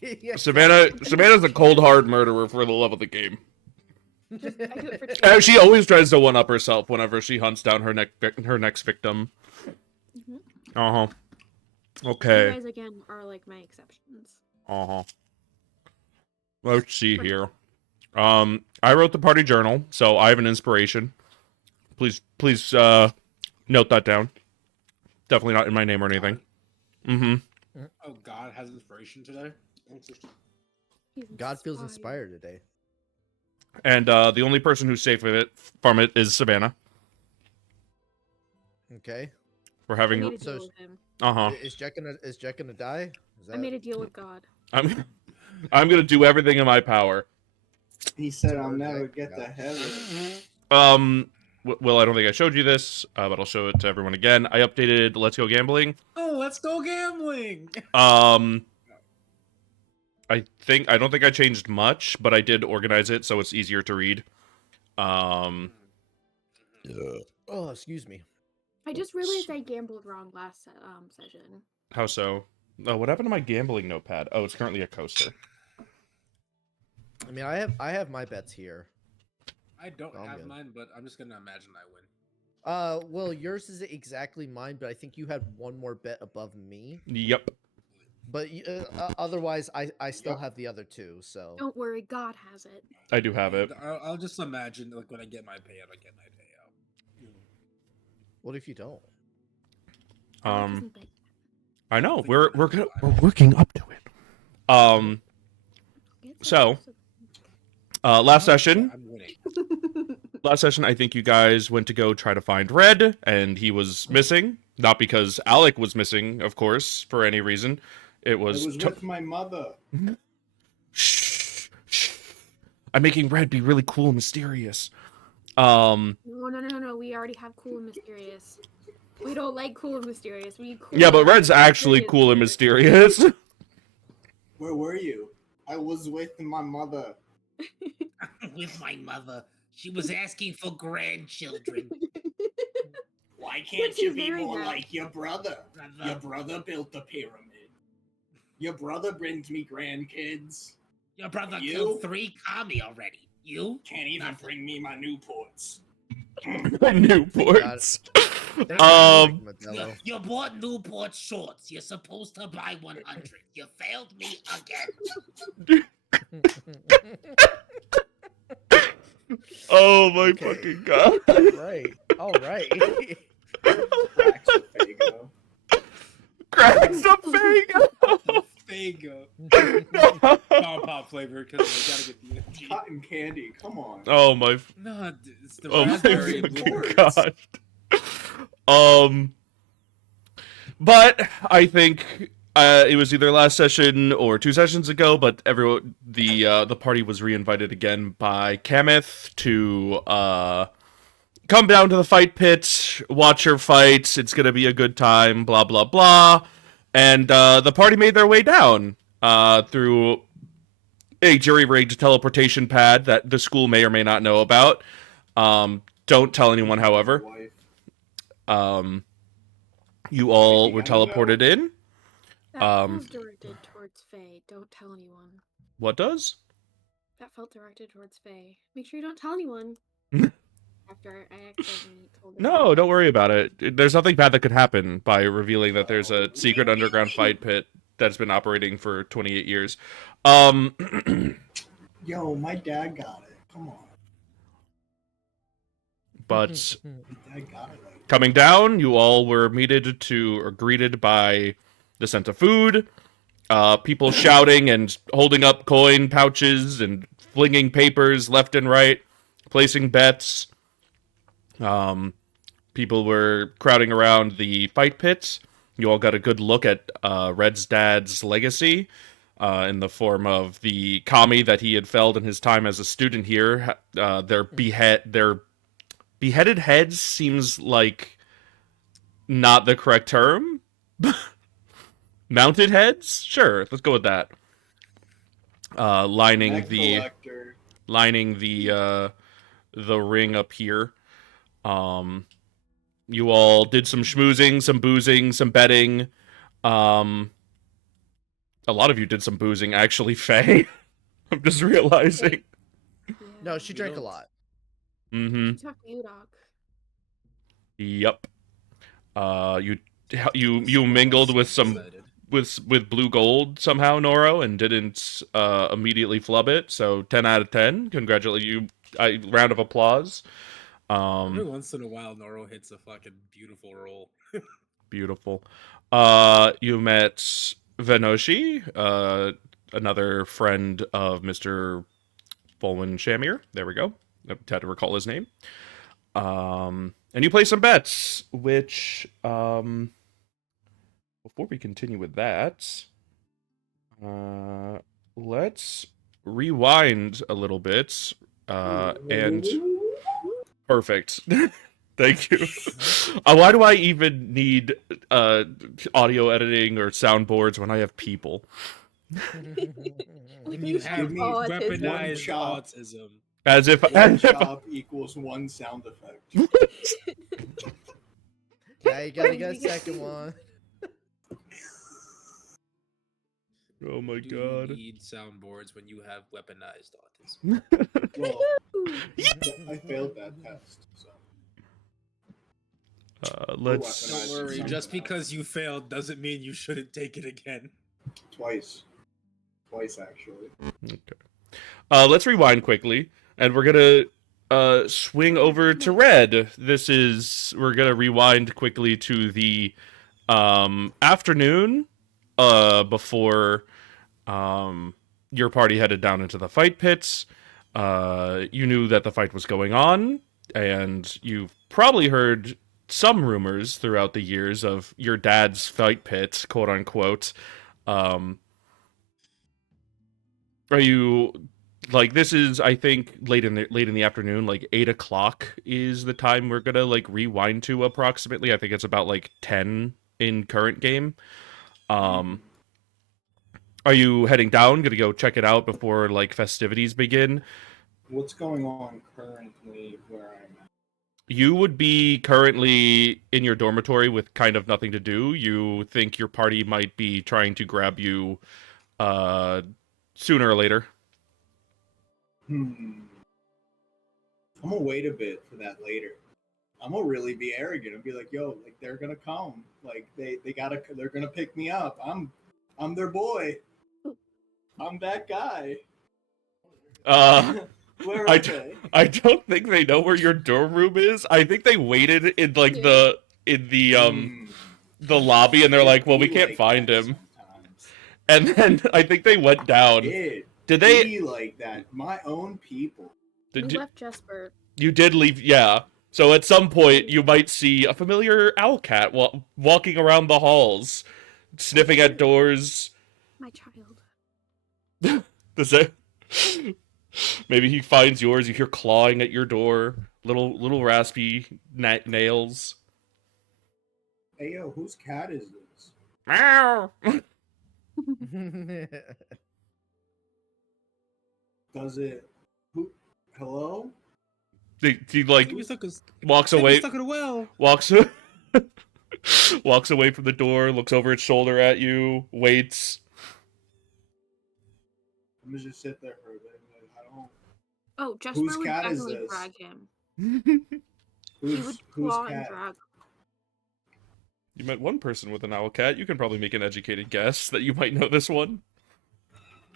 Yeah, Savannah's a cold hard murderer for the love of the game. Just, I do it for She always tries to one up herself whenever she hunts down her next victim. Uh huh. Okay. You guys again are like my exceptions. Uh huh. Let's see here. I wrote the party journal, so I have an inspiration. Please, note that down. Definitely not in my name or anything. Mm-hmm. Oh, God has inspiration today? Interesting. God feels inspired today. And the only person who's safe from it is Savannah. Okay. We're I having. made a deal with him. Is Jack gonna die? I made a deal with God. I'm gonna do everything in my power. He said, "I'll never get to heaven." Well, I don't think I showed you this, but I'll show it to everyone again. I updated Let's Go Gambling. Oh, let's go gambling! I don't think I changed much, but I did organize it so it's easier to read. Oh, excuse me. I just realized I gambled wrong last session. How so? Oh, what happened to my gambling notepad? Oh, it's currently a coaster. I mean, I have my bets here. I don't I'm have good. mine, but I'm just gonna imagine I win. Well, yours is exactly mine, but I think you had one more bet above me. Yep. But otherwise, I still have the other two. So Don't worry, God has it. I do have it. I'll just imagine, like, when I get my payout, I get my payout. what if you don't? God doesn't think. I know we're working up to it. So, last session. I'm winning. Last session, I think you guys went to go try to find Red, and he was missing. Not because Alec was missing, of course, for any reason. It was with my mother. Shh. I'm making Red be really cool and mysterious. No. We already have cool and mysterious. We don't like cool and mysterious. We need cool. Yeah, but Red's actually cool and mysterious. Where were you? I was with my mother. With my mother. She was asking for grandchildren. Why can't But you she's be married more now. like your brother? Your brother built the pyramid. Your brother brings me grandkids. Your brother You? killed 3 kami already. You? Can't even Nothing. bring me my Newports. Newports. You bought Newport shorts. You're supposed to buy 100. You failed me again. Oh my fucking god. All right. Cracks a Fago. Fago. Pop flavor, because we gotta get the energy. Cotton candy, come on. Oh my. No, it's the Oh my raspberry and fucking blueberries. god. But I think it was either last session or 2 sessions ago. But the party was reinvited again by Kameth to come down to the fight pit, watch her fight. It's gonna be a good time. Blah blah blah. And the party made their way down through a jury-rigged teleportation pad that the school may or may not know about. Don't tell anyone, however. You all were teleported in. That felt directed towards Faye. Don't tell anyone. What does? That felt directed towards Faye. Make sure you don't tell anyone. After I accidentally told her. No, don't worry about it. There's nothing bad that could happen by revealing that there's a secret underground fight pit that's been operating for 28 years. Yo, my dad got it. Come on. But My dad got it. coming down, you all were greeted by the scent of food, people shouting and holding up coin pouches and flinging papers left and right, placing bets. People were crowding around the fight pits. You all got a good look at Red's dad's legacy in the form of the kami that he had felled in his time as a student here. Their beheaded heads seems like not the correct term. Mounted heads? Sure, let's go with that. Lining the ring up here. You all did some schmoozing, some boozing, some betting. A a lot of you did some boozing, actually, Faye. I'm just realizing. Yeah. No, she We drank a don't- lot. Mm-hmm. She talked to you, Doc. Yep. You you Someone else mingled with some decided. with blue gold somehow, Noro, and didn't immediately flub it. So 10 out of 10. Congratulate you. Round of applause. Every once in a while, Noro hits a fucking beautiful roll. Beautiful. You met Venoshi, another friend of Mr. Bolwin Shamir. There we go. I had to recall his name. And you play some bets, which before we continue with that, let's rewind a little bit. And perfect. Thank you. Why do I even need audio editing or soundboards when I have people? When you have Give me autism. weaponized chop. autism. As if One chop equals one sound effect. Yeah, you gotta get a second one. Oh my Do god. you need soundboards when you have weaponized autism? Well, I failed that test, so. Let's. Don't Weaponized worry, something just else. because you failed doesn't mean you shouldn't take it again. Twice. Twice, actually. Let's rewind quickly, and we're gonna swing over to Red. We're gonna rewind quickly to the afternoon before your party headed down into the fight pits. You knew that the fight was going on, and you've probably heard some rumors throughout the years of your dad's fight pit, quote unquote. Are you like this is I think late in the afternoon, like 8 o'clock is the time we're gonna like rewind to approximately. I think it's about like 10 in current game. Are you heading down? Gonna go check it out before like festivities begin? What's going on currently where I'm at? You would be currently in your dormitory with kind of nothing to do. You think your party might be trying to grab you uh sooner or later. I'm gonna wait a bit for that later. I'm gonna really be arrogant and be like, yo, like they're gonna come. Like they're gonna pick me up. I'm their boy. I'm that guy. Where are they? I don't think they know where your dorm room is. I think they waited in like Yeah. the lobby, and they're It like, well, we be can't like find that him. sometimes. And then I think they went down. It Did they? be like that. My own people. We Did left Jesper. you did leave? Yeah. So at some point, you might see a familiar owl cat walking around the halls, sniffing at doors. My child. Does that? Maybe he finds yours. You hear clawing at your door, little raspy nails. Hey yo, whose cat is this? Meow. Does it? Who? Hello? He like Maybe stuck walks maybe away. stuck in a well. Walks walks away from the door, looks over its shoulder at you, waits. I'm gonna just sit there for a bit. I don't. Oh, Jesper Whose would cat is definitely this? drag him. He would Whose claw and cat? drag. You met one person with an owl cat. You can probably make an educated guess that you might know this one.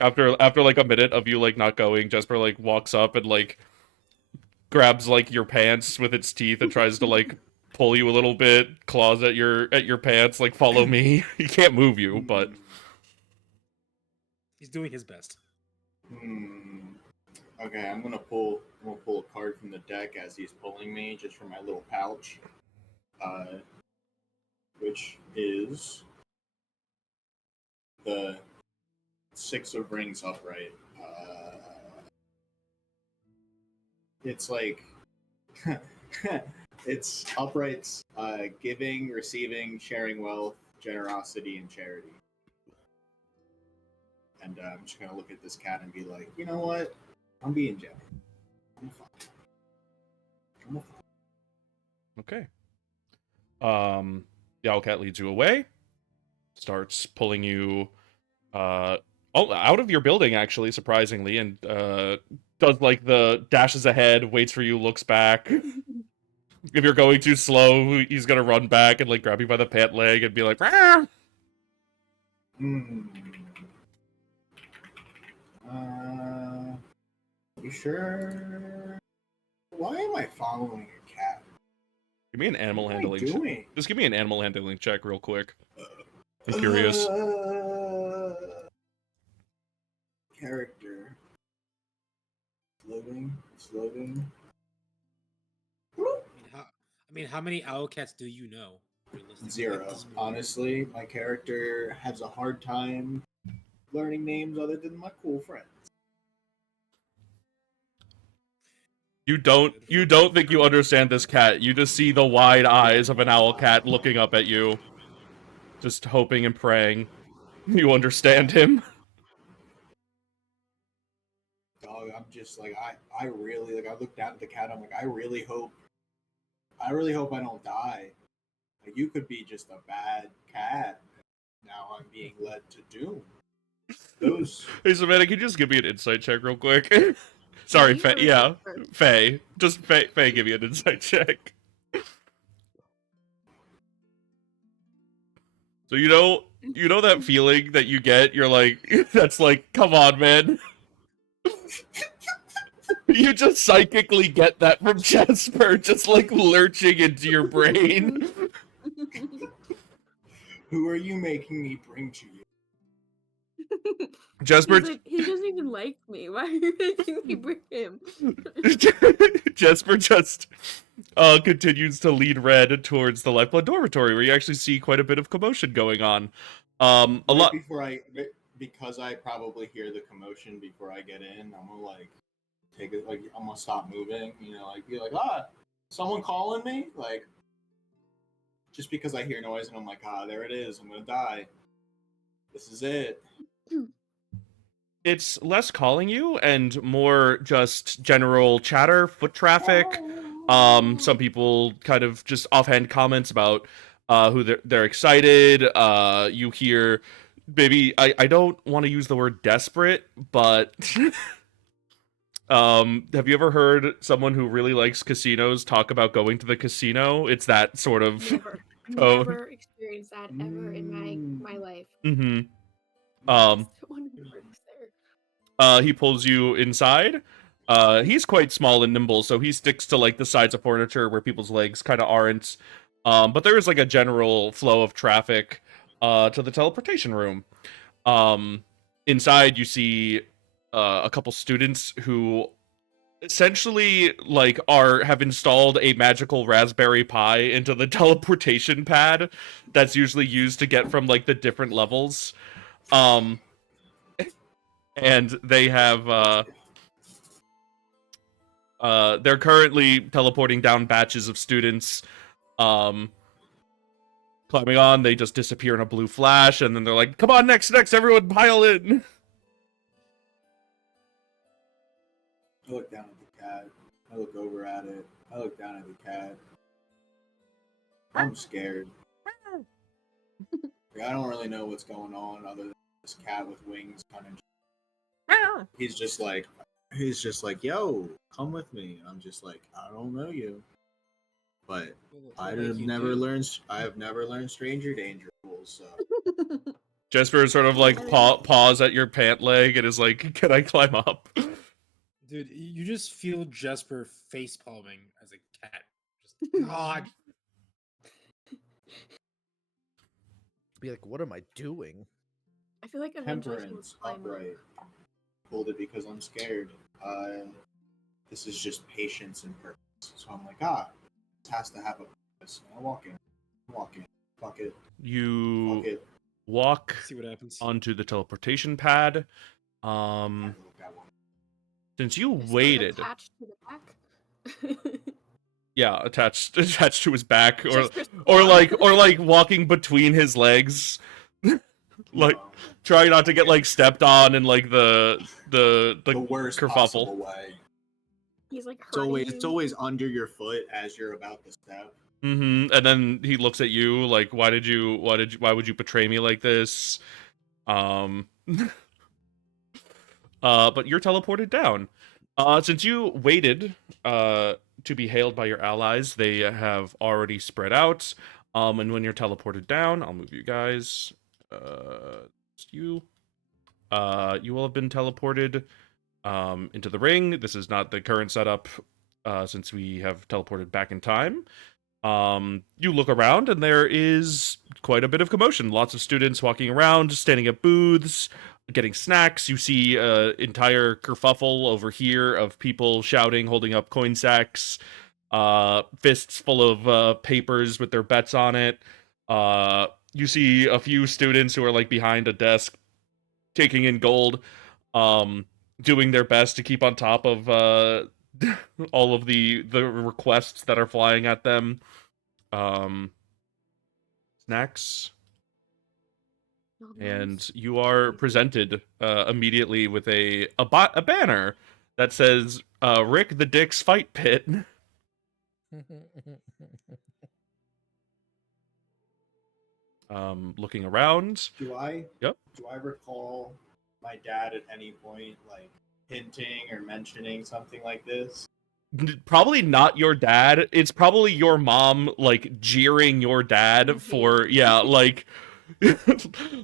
After like a minute of you like not going, Jesper like walks up and like grabs like your pants with its teeth and tries to like pull you a little bit, claws at your pants, like follow me. He can't move you, but He's doing his best. Okay, I'm gonna pull a card from the deck as he's pulling me, just from my little pouch. Which is the Six of Rings upright. It's like it's uprights, giving, receiving, sharing wealth, generosity, and charity. And I'm just gonna look at this cat and be like, you know what? I'm being generous. I'm fine. I'm fine. okay. The owl cat leads you away, starts pulling you out of your building actually, surprisingly, and does like the dashes ahead, waits for you, looks back. If you're going too slow, he's gonna run back and like grab you by the pant leg and be like, "Rah!" Hmm. You sure? Why am I following a cat? Give me an animal What am I handling check. doing? Just give me an animal handling check real quick. I'm curious. Character. It's loading. How many owl cats do you know? Realistically, at 0. this point? Honestly, my character has a hard time learning names other than my cool friends. You don't think you understand this cat. You just see the wide eyes of an owl cat looking up at you, just hoping and praying you understand him. Dog, I'm just like I really like I look down at the cat, I'm like, I really hope I don't die. Like you could be just a bad cat. Now I'm being led to doom. Those Hey, Savannah, can you just give me an insight check real quick? Sorry, Me Faye. or Yeah, Jasper? Faye. Just Faye. Faye, give me an insight check. So you know that feeling that you get. You're like, that's like, come on, man. You just psychically get that from Jasper, just like lurching into your brain. who are you making me bring to you? Jasper, He's like, he doesn't even like me. Why are you making me bring him? Jasper just continues to lead Red towards the Lifeblood Dormitory, where you actually see quite a bit of commotion going on. A Right lot. because I probably hear the commotion before I get in, I'm gonna like take it like I'm gonna stop moving, like be like, someone calling me? Like just because I hear noise and I'm like, there it is, I'm gonna die. This is it. It's less calling you and more just general chatter, foot traffic. Some people kind of just offhand comments about who they're excited. You hear maybe I don't want to use the word desperate, but have you ever heard someone who really likes casinos talk about going to the casino? It's that sort of Never, tone. never experienced that ever in my life. Mm-hmm. I still want to work there. He pulls you inside. He's quite small and nimble, so he sticks to like the sides of furniture where people's legs kind of aren't. But there is like a general flow of traffic to the teleportation room. Inside you see a couple students who essentially like have installed a magical Raspberry Pi into the teleportation pad that's usually used to get from like the different levels. And they have they're currently teleporting down batches of students, climbing on. They just disappear in a blue flash, and then they're like, come on, next, everyone pile in. I look down at the cat. I look over at it. I look down at the cat. I'm scared. Like, I don't really know what's going on other than this cat with wings kind of. He's just like, yo, come with me. And I'm just like, I don't know you, but I have never learned stranger danger rules. So Jesper sort of like paws at your pant leg and is like, can I climb up? Dude, you just feel Jesper face palming as a cat. Just God. Be like, what am I doing? I feel like eventually he would temperance, climb up. upright. Pulled it because I'm scared. This is just patience and purpose. So I'm like, this has to have a purpose. I walk in. Fuck it. You Fuck it. walk See what happens. onto the teleportation pad. Since you Is it waited, attached to the back? yeah, attached to his back, Jasper's or claw. like walking between his legs, like No, trying not to get like stepped on and like the the worst possible kerfuffle. way. He's like It's hurting it's you. always under your foot as you're about to step. Mm-hmm. And then he looks at you like, why would you betray me like this? Um, but you're teleported down. Since you waited to be hailed by your allies, they have already spread out. And when you're teleported down, I'll move you guys. Just you. You will have been teleported into the ring. This is not the current setup since we have teleported back in time. You look around and there is quite a bit of commotion. Lots of students walking around, standing at booths, getting snacks. You see an entire kerfuffle over here of people shouting, holding up coin sacks, fists full of papers with their bets on it. You see a few students who are like behind a desk taking in gold, um, doing their best to keep on top of all of the requests that are flying at them. Um, snacks, Oh, and nice. you are presented immediately with a banner that says Rick the Dick's Fight Pit. Looking around. Do I? Yep. Do I recall my dad at any point like hinting or mentioning something like this? Probably not your dad. It's probably your mom, like jeering your dad for like,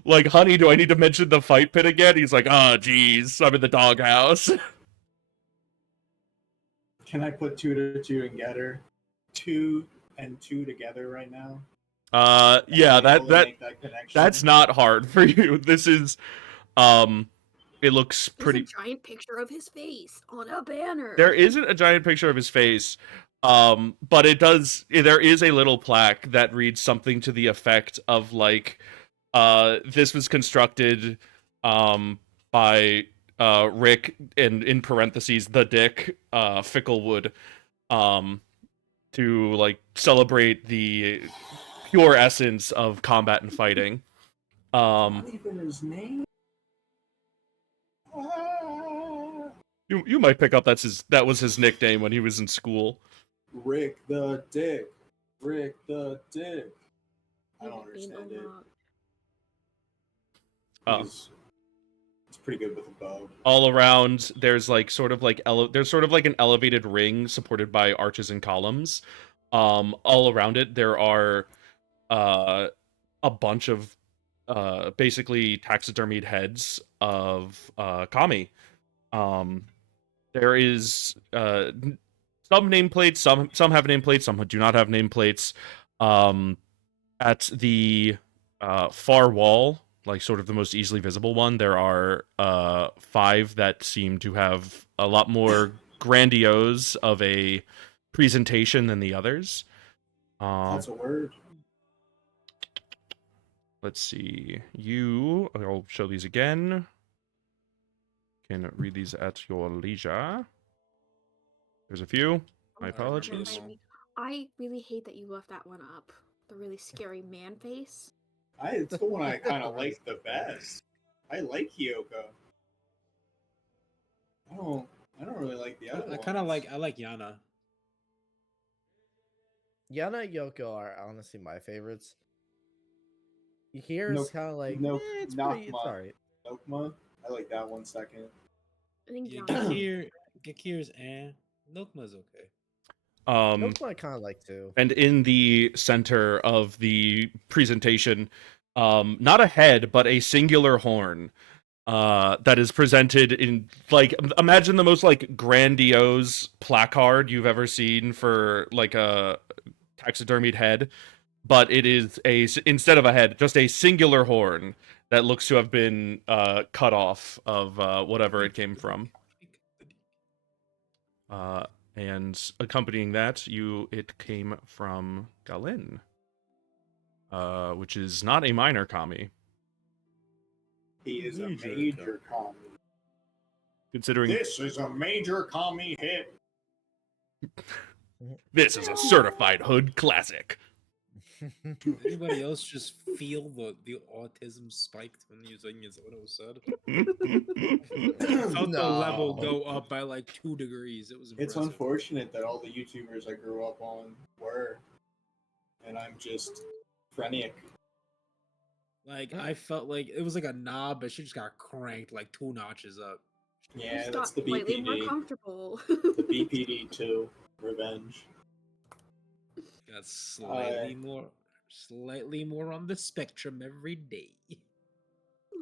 like, honey, do I need to mention the fight pit again? He's like, oh, geez, I'm in the doghouse. Can I put two to two and get her? Two and two together right now? Yeah, Am I able to that make that connection? that's not hard for you. This is, it looks There's pretty. a giant picture of his face on a banner. There isn't a giant picture of his face, but it does. There is a little plaque that reads something to the effect of like, this was constructed, by Rick, and in parentheses the Dick, Ficklewood, to like celebrate the pure essence of combat and fighting. Not even his name. Ah. You might pick up that was his nickname when he was in school. Rick the Dick. Rick the Dick. I don't Nickname understand it. Oh. It's pretty good with a bow. All around, there's like sort of like there's sort of like an elevated ring supported by arches and columns. All around it, there are a bunch of basically taxidermied heads of kami. There is some nameplates, some have nameplates, some do not have nameplates. At the far wall, like sort of the most easily visible one, there are 5 that seem to have a lot more grandiose of a presentation than the others. That's a word. Let's see. I'll show these again. Can read these at your leisure. There's a few. My apologies. I really hate that you left that one up. The really scary man face. It's the one I kind of like the best. I like Kyoko. I don't really like the other one. I like Yana. Yana and Yoko are honestly my favorites. Here's Nope. kind of like, Nope. it's Nakma. alright. Nokma. I like that one second. I think Yeah, Yana. Gekir's Nokma's okay. Nokma I kind of like too. And in the center of the presentation, not a head, but a singular horn, that is presented in, like, imagine the most, like, grandiose placard you've ever seen for, like, a taxidermied head, but it is instead of a head, just a singular horn that looks to have been cut off of whatever it came from. And accompanying that, it came from Galin, which is not a minor kami. He is a major kami. Considering This is a major kami hit. this is a certified hood classic. Did anybody else just feel the autism spiked when he was saying his auto said? Felt the level go up by like 2 degrees. It was impressive. It's unfortunate that all the YouTubers I grew up on were, and I'm just frenetic. Like I felt like it was like a knob, but she just got cranked like 2 notches up. Yeah, Just that's got the slightly more BPD. comfortable. The BPD 2 revenge. Got slightly more on the spectrum every day.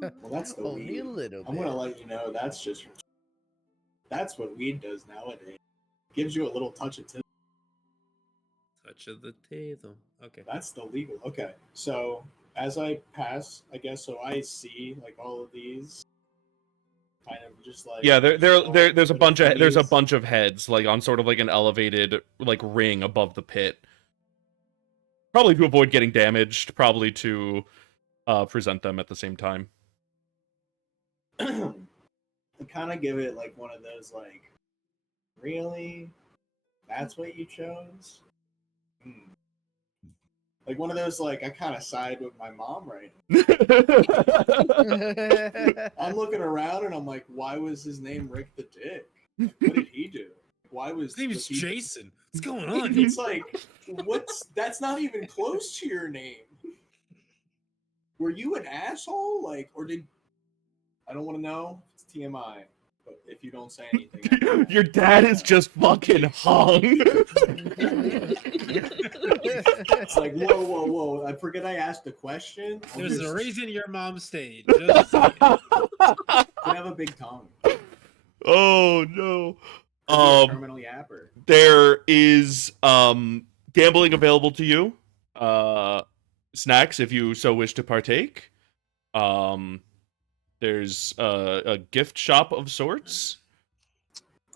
Well, that's the Only weed. a little I'm bit. gonna let you know that's what weed does nowadays. Gives you a little touch of tip. Touch of the table. Okay. That's the legal. Okay, so as I pass, I guess so I see like all of these kind of just like Yeah, there's a little there's a thingies. bunch of heads like on sort of like an elevated like ring above the pit. Probably to avoid getting damaged, probably to present them at the same time. I kind of give it like one of those like, really? That's what you chose? Hmm. Like one of those like I kind of side with my mom right now. I'm looking around and I'm like, why was his name Rick the Dick? Like, what did he do? Why was His name is was he- Jason. What's going on? It's like, that's not even close to your name. Were you an asshole? Like, or did I don't want to know. It's TMI. But if you don't say anything, I don't know. Your dad is just fucking hung. It's like, whoa. I forget I asked a question. There's a Just reason your mom stayed. Just saying. could have a big tongue. Oh no. Could be a terminal yapper. There is gambling available to you. Snacks if you so wish to partake. There's a gift shop of sorts.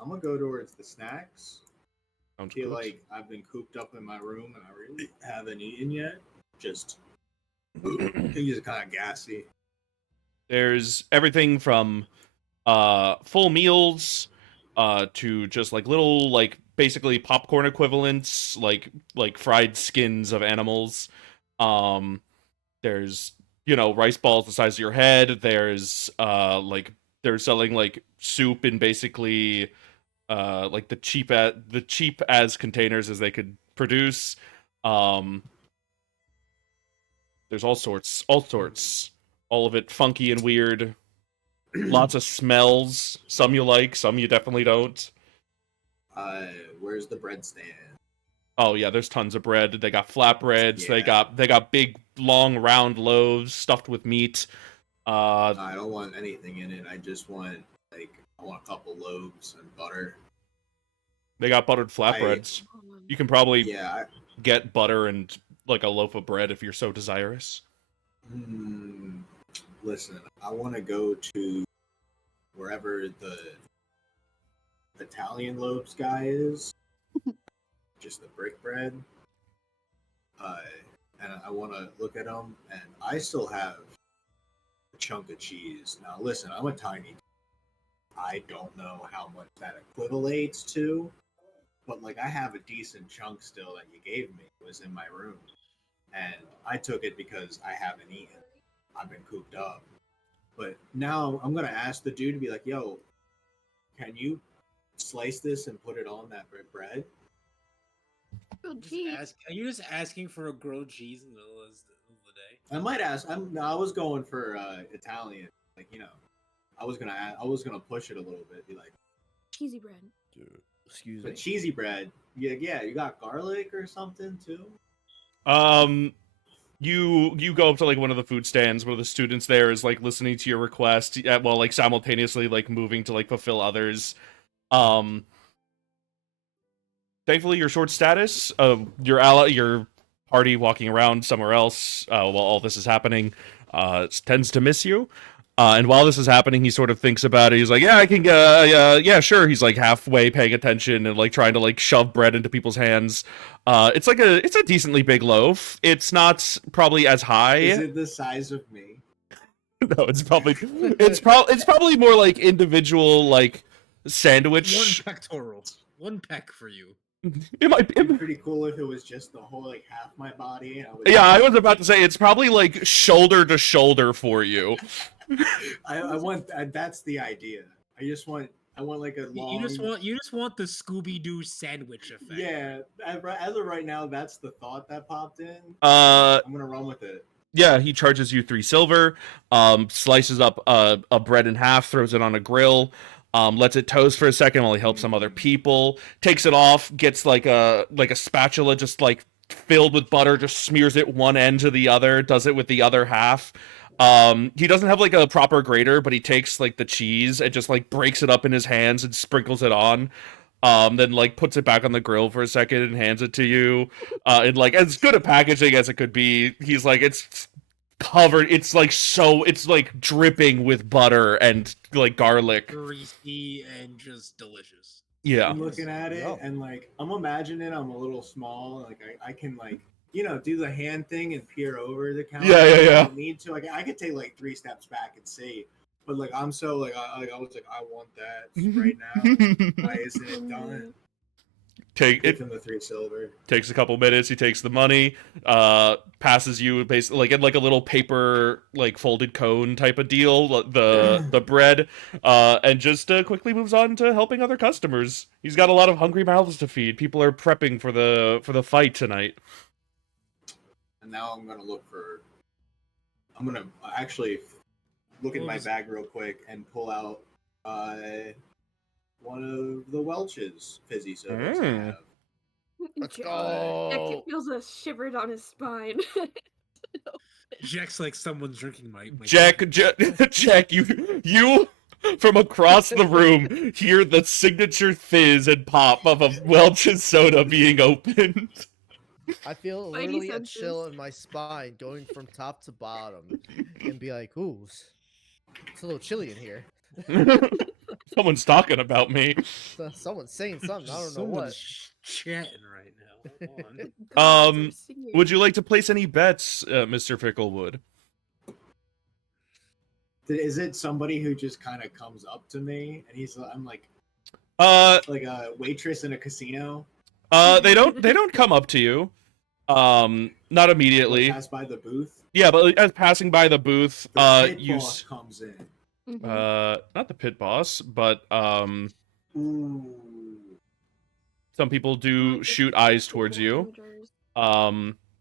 I'm gonna go towards the snacks. I Sounds feel good. like I've been cooped up in my room and I really haven't eaten yet. Just things are kind of gassy. There's everything from full meals to just like little like basically popcorn equivalents like fried skins of animals. There's rice balls the size of your head. There's like they're selling like soup in basically like the cheap as containers as they could produce. There's all sorts, all of it funky and weird. Lots of smells. Some you like, some you definitely don't. Where's the bread stand? Oh yeah, there's tons of bread. They got flatbreads. Yeah. They got big, long, round loaves stuffed with meat. I don't want anything in it. I just want I want a couple loaves and butter. They got buttered flatbreads. You can probably Yeah. get butter and like a loaf of bread if you're so desirous. Listen, I want to go to wherever the Italian loaves guy is. Just the brick bread. And I want to look at them, and I still have a chunk of cheese. Now, listen, I'm a tiny. I don't know how much that equivalates to, but like I have a decent chunk still that you gave me. It was in my room, and I took it because I haven't eaten. I've been cooped up. But now I'm gonna ask the dude to be like, "Yo, can you slice this and put it on that bread?" Grilled cheese. Are you just asking for a grilled cheese in the middle of the day? I might ask. I was going for Italian, like I was gonna push it a little bit, be like, Cheesy bread. Excuse but me. cheesy bread. Yeah, you got garlic or something too. You go up to like one of the food stands. One of the students there is like listening to your request, while like simultaneously like moving to like fulfill others. Thankfully, your short status, your party walking around somewhere else while all this is happening, tends to miss you. And while this is happening, he sort of thinks about it. He's like, "Yeah, I can. Yeah, sure." He's like halfway paying attention and like trying to like shove bread into people's hands. It's a decently big loaf. It's not probably as high. Is it the size of me? No, it's probably more like individual like sandwich. One pectoral. One peck for you. It might It'd be be. pretty cool if it was just the whole like half my body. And Yeah, I was about to say it's probably like shoulder to shoulder for you. I want that's the idea. I want like a long. You just want the Scooby Doo sandwich effect. Yeah, as of right now, that's the thought that popped in. Uh, I'm gonna run with it. Yeah, he charges you 3 silver, slices up a bread in half, throws it on a grill, lets it toast for a second while he helps some other people, takes it off, gets like a spatula just like filled with butter, just smears it one end to the other, does it with the other half. He doesn't have like a proper grater, but he takes like the cheese and just like breaks it up in his hands and sprinkles it on. Then like puts it back on the grill for a second and hands it to you. And like as good a packaging as it could be. He's like, it's covered. It's like dripping with butter and like garlic. Greasy and just delicious. Yeah. I'm looking at it Yeah. and like I'm imagining I'm a little small. Like I can like do the hand thing and peer over the counter. Yeah. I don't need to. Like I could take like 3 steps back and see. But like I'm so like I was like I want that right now. Why isn't it done? Take Give it him the 3 silver. takes a couple minutes. He takes the money, passes you basically like in like a little paper like folded cone type of deal, the bread, and just quickly moves on to helping other customers. He's got a lot of hungry mouths to feed. People are prepping for the fight tonight. And now I'm gonna I'm gonna actually look in my bag real quick and pull out one of the Welch's fizzy sodas I have. Let's Jack go. feels a shiver down his spine. Jack's like someone's drinking my Jack, you from across the room hear the signature fizz and pop of a Welch's soda being opened. I feel Spidey literally a senses. chill in my spine going from top to bottom and be like, ooh, it's a little chilly in here. Someone's talking about me. Someone's saying something. I don't know Someone's what. chatting right now. Hold on. Gods are singing. Would you like to place any bets, Mr. Ficklewood? Is it somebody who just kind of comes up to me and I'm like Uh, a waitress in a casino? they don't come up to you. Not immediately. Pass by the booth. Yeah, but as passing by the booth, The pit you boss comes in. not the pit boss, but Ooh. some people do shoot eyes towards you.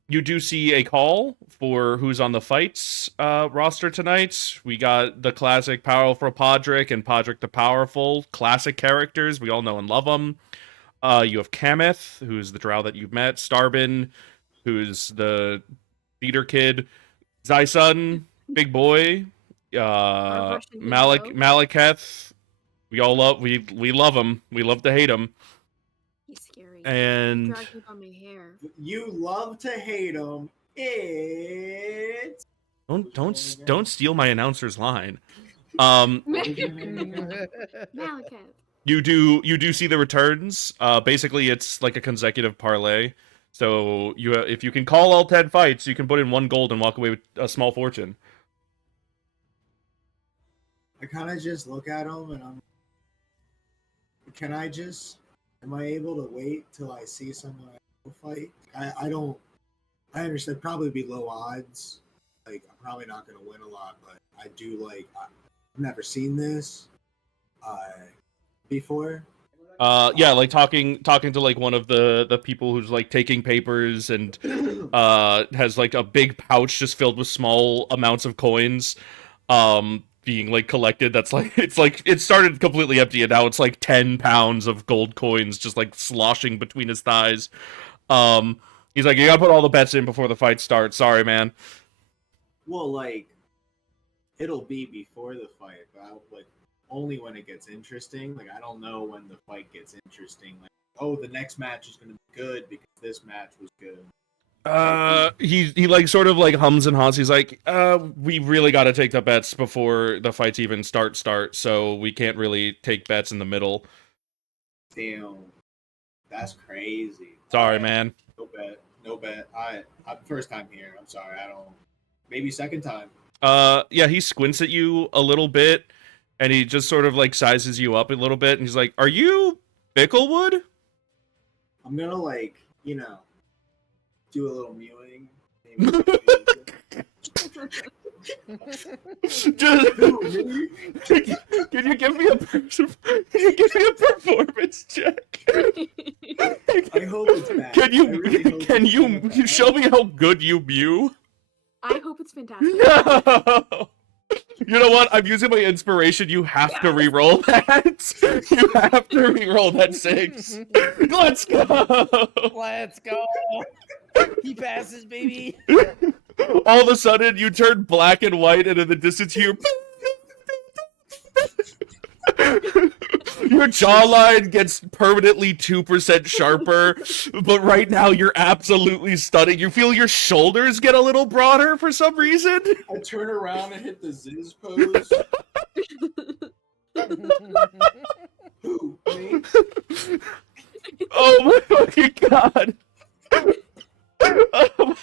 You do see a call for who's on the fights roster tonight. We got the classic Powerful Podrick and Podrick the Powerful, classic characters. We all know and love them. You have Kameth, who's the drow that you've met. Starbin, who's the theater kid. Zysun, big boy. Malekith. We love him. We love to hate him. He's scary. And Dragged me by my hair. You love to hate him. It's don't steal my announcer's line. Malekith. You do see the returns. Basically, it's like a consecutive parlay. So if you can call all 10 fights, you can put in 1 gold and walk away with a small fortune. I kind of just look at him and am I able to wait till I see someone I will fight? I understand probably be low odds. Like, I'm probably not going to win a lot, but I do I've never seen this before. Yeah, like talking to like one of the people who's like taking papers and has like a big pouch just filled with small amounts of coins being like collected. That's like it started completely empty and now it's like 10 pounds of gold coins just like sloshing between his thighs. He's like, you gotta put all the bets in before the fight starts. Sorry, man. Well, like, it'll be before the fight, but only when it gets interesting. Like, I don't know when the fight gets interesting. Like, oh, the next match is gonna be good because this match was good. He like sort of like hums and haws. He's like, we really got to take the bets before the fights even start. So we can't really take bets in the middle. Damn, that's crazy. Sorry, man. No bet. I first time here. I'm sorry. I don't. Maybe second time. Yeah, he squints at you a little bit, and he just sort of like sizes you up a little bit, and he's like, "Are you Bicklewood?" I'm gonna do a little mewing. Can you give me a performance check? I hope it's bad. Can I really hope you it's bad. show me how good you mew? I hope it's fantastic. No! You know what? I'm using my inspiration. You have to re-roll that. You have to re-roll that 6. Let's go! Let's go. He passes, baby. All of a sudden, you turn black and white, and in the distance, you your jawline gets permanently 2% sharper, but right now you're absolutely stunning. You feel your shoulders get a little broader for some reason. I turn around and hit the Ziz pose. Who? Me? Oh my fucking god. Oh my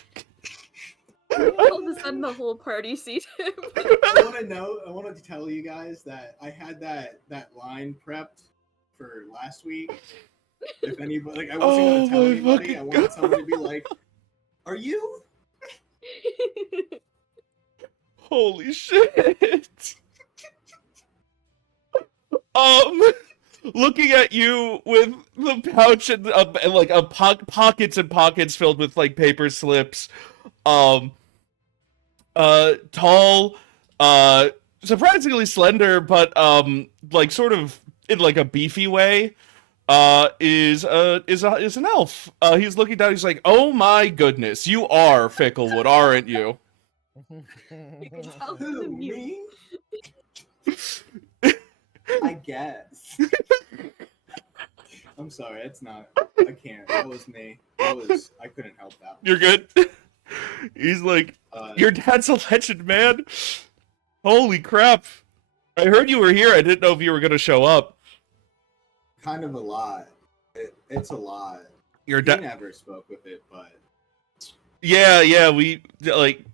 All of a sudden, the whole party sees him. I want to tell you guys that I had that line prepped for last week. If anybody, like, I wasn't Oh gonna tell my anybody. fucking I wanted someone to be like, "Are you?" Holy shit. Looking at you with the pouch and like pockets and pockets filled with like paper slips. Tall, surprisingly slender, but like sort of in like a beefy way. Is an elf. He's looking down. He's like, "Oh my goodness, you are Ficklewood, aren't you?" You can tell from Who? the mute. Me? I guess. I'm sorry. It's not. I can't. That was me. I couldn't help that one. You're good. He's like, Uh, "Your dad's a legend, man. Holy crap! I heard you were here. I didn't know if you were gonna show up." kind of a lot. It's a lot. Your He dad. never spoke with it, but Yeah, we like,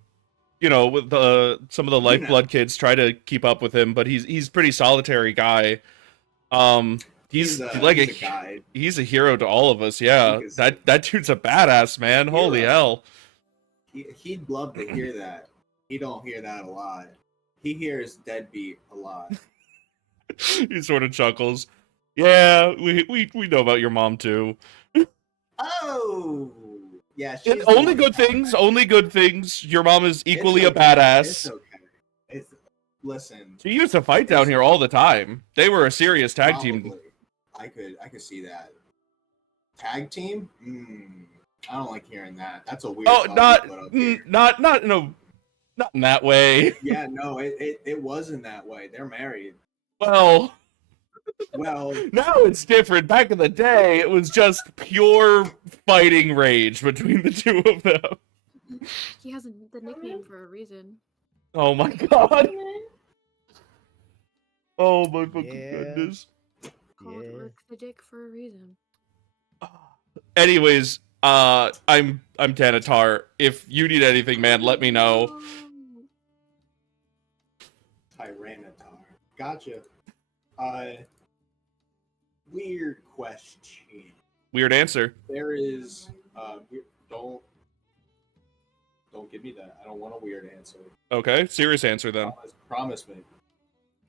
you know, with some of the Lifeblood kids try to keep up with him, but he's pretty solitary guy. He's like he's a guy. he's a hero to all of us. Yeah, He is that dude's a badass, man. Holy Hero. hell. He'd love to hear that. He don't hear that a lot. He hears deadbeat a lot. He sort of chuckles. Yeah, we know about your mom too. Oh, yeah. And she's the only one good that- things. Only good things. Your mom is equally It's a okay. badass. It's okay. Listen. She used to fight down here all the time. They were a serious tag team. Probably. I could see that. Tag team? I don't like hearing that. That's a weird. Oh, thought to put up here. not in that way. Yeah, no, it wasn't that way. They're married. Well, Well, now it's different. Back in the day, it was just pure fighting rage between the two of them. He has the nickname for a reason. Oh my god. Oh my fucking Yeah. goodness. Called Yeah. Rick the Dick for a reason. Anyways, I'm Tanatar. If you need anything, man, let me know. Oh. Tyranitar. Gotcha. Weird question. Weird answer. There is don't give me that. I don't want a weird answer. Okay, serious answer then. Promise me.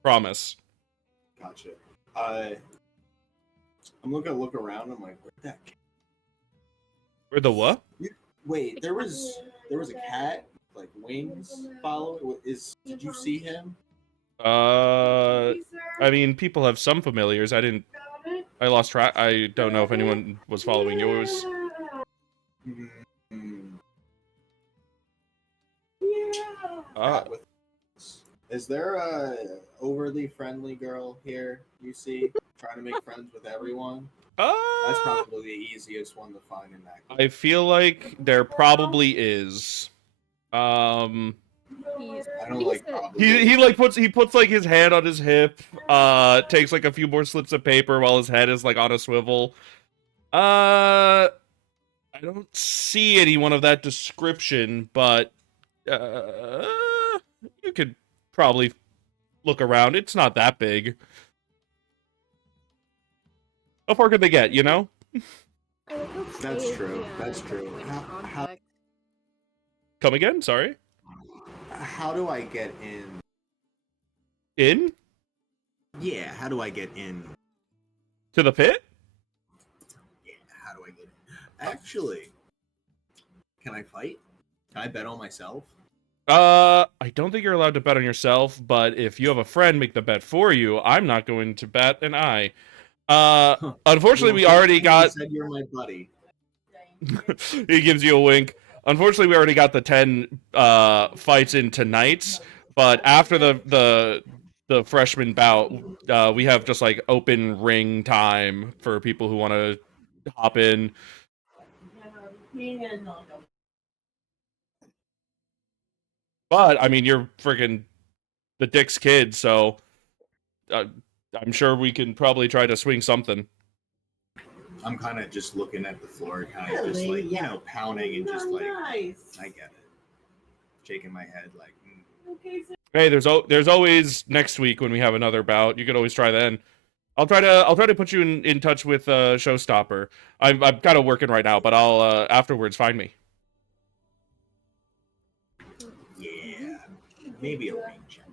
Promise. Gotcha. I'm gonna look around. I'm like, where'd that? Where the what? Wait, there was a cat like wings following. Did you see him? I mean, people have some familiars. I lost track. I don't know if anyone was following yours. Cat with- Is there a overly friendly girl here you see trying to make friends with everyone? That's probably the easiest one to find in that group. I feel like there probably is. He's, I don't like probably. He puts like his hand on his hip, takes like a few more slips of paper while his head is like on a swivel. I don't see anyone of that description, but you could probably look around. It's not that big. How far could they get, you know? That's true. That's true. How Come again? Sorry. how do I get in? In? Yeah, how do I get in? To the pit? Yeah, how do I get in? Actually, can I fight? Can I bet on myself? I don't think you're allowed to bet on yourself, but if you have a friend make the bet for you, I'm not going to bet an eye. Unfortunately, we already got. Said you're my buddy. He gives you a wink. Unfortunately, we already got the 10 fights in tonight, but after the freshman bout, we have just like open ring time for people who want to hop in. But I mean, you're freaking the Dick's kid, so I'm sure we can probably try to swing something. I'm kind of just looking at the floor, kind of just like, you know, pounding and just like, I get it. Shaking my head like, Hey, there's always next week when we have another bout. You could always try then. I'll try to put you in touch with Showstopper. I'm kind of working right now, but I'll afterwards find me. yeah, maybe a ring check.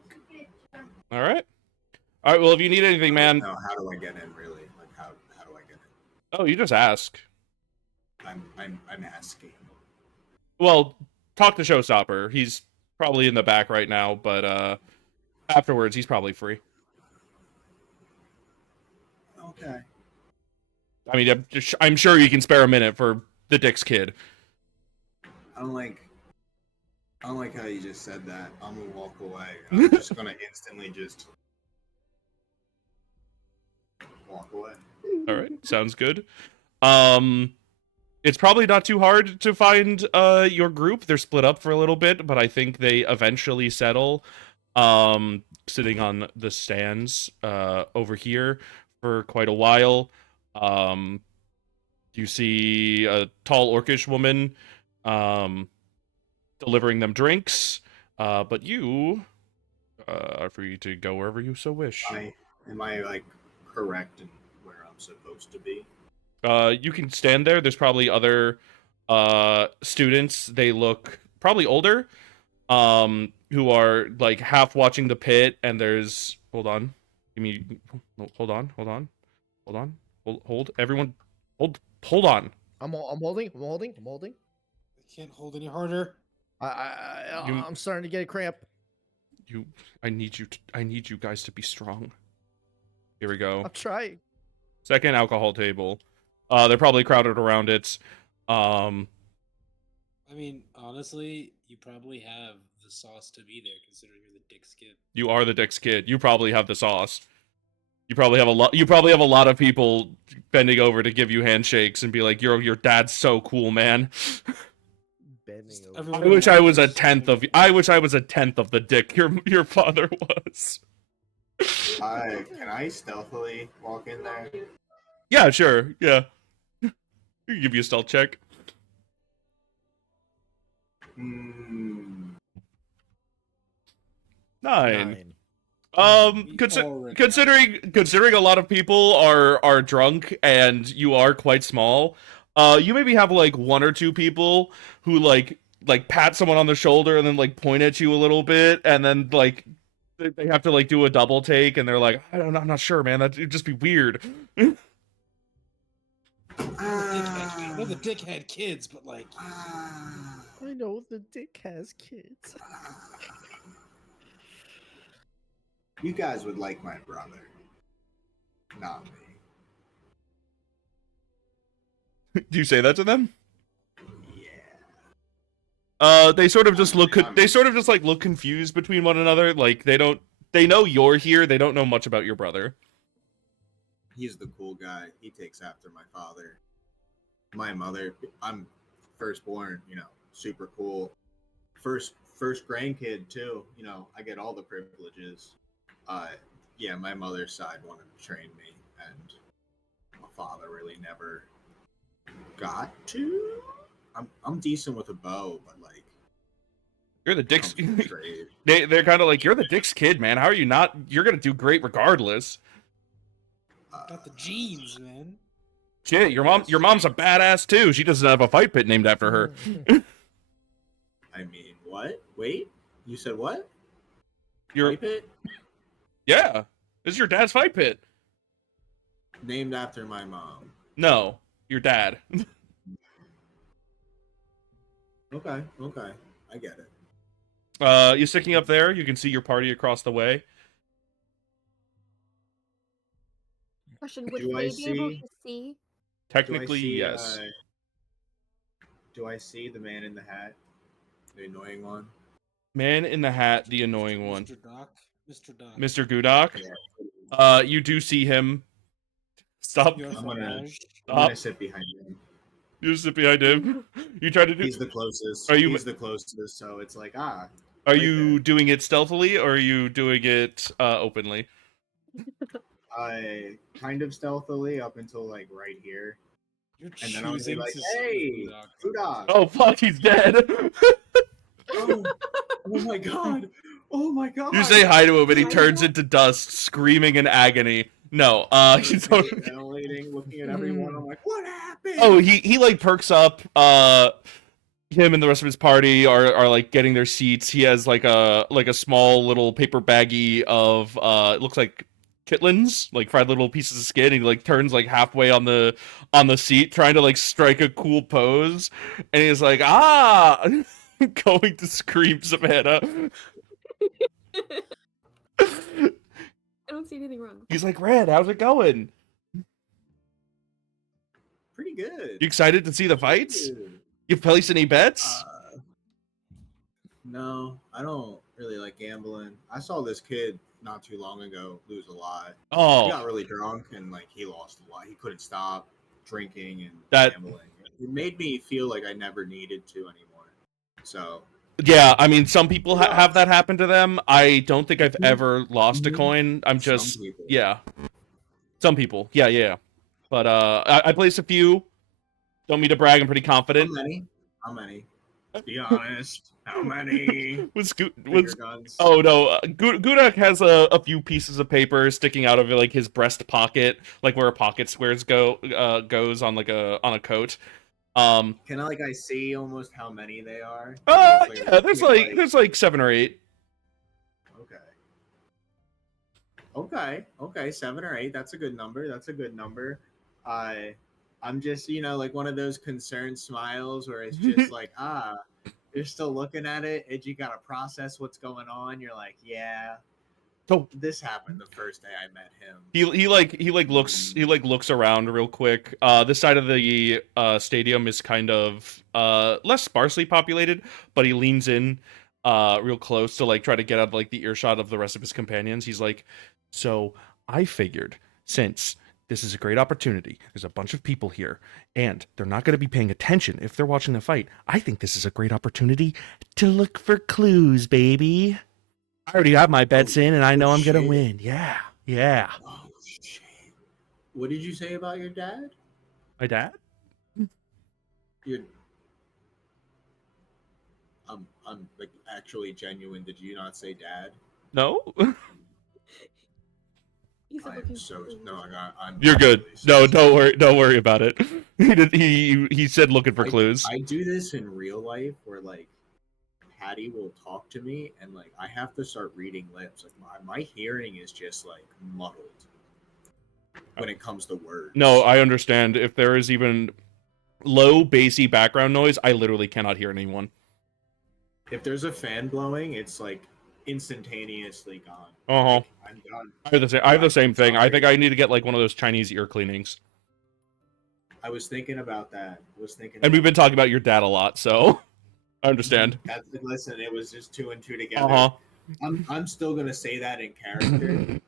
All right. Well, if you need anything, man. No, how do I get in really? Like how do I get in? Oh, you just ask. I'm asking. Well, talk to Showstopper. He's probably in the back right now, but afterwards he's probably free. Okay. I mean, I'm sure you can spare a minute for the Dick's kid. I don't like how you just said that. I'm gonna walk away. I'm just gonna instantly just walk away. All right, sounds good. It's probably not too hard to find your group. They're split up for a little bit, but I think they eventually settle. Sitting on the stands over here for quite a while. You see a tall orcish woman delivering them drinks, but you are free to go wherever you so wish. Am I like correct in where I'm supposed to be? You can stand there. There's probably other students. They look probably older, who are like half watching the pit. And there's hold on, hold everyone, hold on. I'm holding. I can't hold any harder. I'm starting to get a cramp. I need you guys to be strong. Here we go. I'm trying. Second alcohol table. They're probably crowded around it. I mean, honestly, you probably have the sauce to be there, considering you're the Dick's kid. You are the Dick's kid. You probably have the sauce. You probably have a lot. You probably have a lot of people bending over to give you handshakes and be like, your dad's so cool, man." Bending over. Everyone I wish I was a else is tenth of. saying- I wish I was a tenth of the dick your father was. Can I stealthily walk in there? Yeah, sure. Yeah. Give you a stealth check. Hmm. 9. We already Considering a lot of people are drunk and you are quite small, you maybe have like one or two people who like pat someone on the shoulder and then like point at you a little bit, and then like they have to like do a double take and they're like, I'm not sure, man. That'd just be weird. I know the dick had kids, but like, I know the dick has kids. You guys would like my brother, not me. Do you say that to them? Yeah. They sort of just look. They sort of just like look confused between one another. Like they don't. They know you're here. They don't know much about your brother. He's the cool guy. He takes after my father. My mother, I'm firstborn, you know, super cool. First grandkid too, you know, I get all the privileges. Yeah, my mother's side wanted to train me, and my father really never got to. I'm decent with a bow, but like You're the Dick's. comes from trade. They're kind of like, you're the Dick's kid, man. How are you not? You're gonna do great regardless. got the genes, man. Shit, your mom's a badass too. She doesn't have a fight pit named after her. I mean, what? Wait, you said what? Your Fight pit? Yeah, this is your dad's fight pit. Named after my mom. No, your dad. Okay, I get it. You're sticking up there. You can see your party across the way. Question: would Do I Faye be able see? to see? Do I Technically, see? yes. Do I see the man in the hat, the annoying one? Man in the hat, the annoying one. Mr. Doc. Mr. Doc. Mr. Gudok. Yeah. You do see him. Stop. Your I'm gonna, fromage. I'm gonna Stop. sit behind him. You sit behind him. You try to do. He's the closest. Are you- He's the closest, so it's like Are right you there. doing it stealthily or are you doing it openly? I kind of stealthily up until like right here, You're and then I'll be choosing like, to sit "Hey, with Doc. Gudok." Oh fuck, he's dead. Oh, oh my god! Oh my god! You say hi to him and he Why is turns that? into dust, screaming in agony. No, he's Ventilating, looking at everyone. I'm like, "What happened?" Oh, he like perks up. Him and the rest of his party are like getting their seats. He has like a small little paper baggie of it looks like chitlins, like fried little pieces of skin. He like turns like halfway on the seat, trying to like strike a cool pose, and he's like, going to scream, Savannah. I don't see anything wrong. He's like, Red, how's it going? Pretty good. You excited to see the Pretty fights? good. You placed any bets? No, I don't really like gambling. I saw this kid not too long ago lose a lot. He Oh, got really drunk and like he lost a lot. He couldn't stop drinking and That- gambling. It made me feel like I never needed to anymore. So yeah. I mean, some people have that happen to them. I don't think I've Mhm. ever lost a Mhm. coin. I'm some just people. yeah. Some people, yeah. But I placed a few. Don't mean to brag. I'm pretty How confident. many? How many? Be honest. How many? Was Finger guns. Oh no, Gudok has a few pieces of paper sticking out of like his breast pocket, like where a pocket squares goes on like a coat. Can I see almost how many they are? Almost like a Yeah, there's quick, there's like 7 or 8. Okay, 7 or 8. That's a good number. That's a good number. I'm just, like one of those concerned smiles where it's just like, you're still looking at it and you gotta process what's going on. You're like, yeah, So this happened the first day I met him. he looks around real quick. This side of the stadium is kind of less sparsely populated, but he leans in real close to like try to get out of like the earshot of the rest of his companions. He's like, "So I figured since this is a great opportunity. There's a bunch of people here, and they're not going to be paying attention if they're watching the fight. I think this is a great opportunity to look for clues, baby. I already have my bets in, and I know I'm going to shit. win. Yeah. Oh shit! What did you say about your dad? My dad? Your I'm like actually genuine. Did you not say dad? No? He's I looking am so for clues. no. I'm. You're good. really so No, sorry. don't worry about it. He said looking for clues. I do this in real life where like Patty will talk to me and like I have to start reading lips. Like my hearing is just like muddled when it comes to words. No, I understand. If there is even low, bassy background noise, I literally cannot hear anyone. If there's a fan blowing, it's like instantaneously gone. Uh-huh. Like, I'm done. I have the same thing. I Sorry. think I need to get like one of those Chinese ear cleanings. I was thinking about that. And we've been talking about your dad a lot, so I understand. Listen, it was just 2 and 2 together. Uh-huh. I'm still gonna say that in character,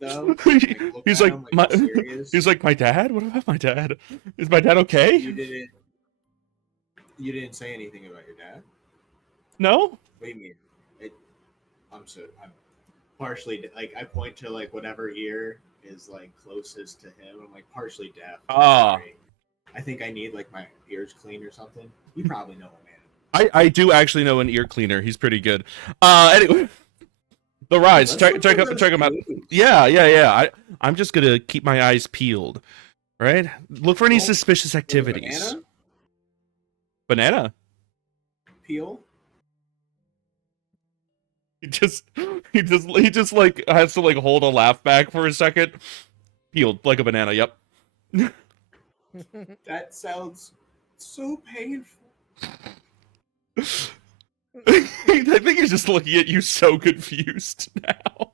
though. Like, look He's at like, him my, I'm serious. he's like, my dad? What about my dad? Is my dad okay? You didn't say anything about your dad. No? What do you mean? I'm partially like I point to like whatever ear is like closest to him. I'm like partially deaf. Ah. Sorry. I think I need like my ears cleaned or something. You probably know a man. I do actually know an ear cleaner. He's pretty good. Anyway, the Rise. Let's Check look for those him out. clues. Yeah. I'm just gonna keep my eyes peeled, right? Look for any Oh, suspicious With a activities. Banana. peel. He just like has to like hold a laugh back for a second. Peeled like a banana. Yep. That sounds so painful. I think he's just looking at you so confused now.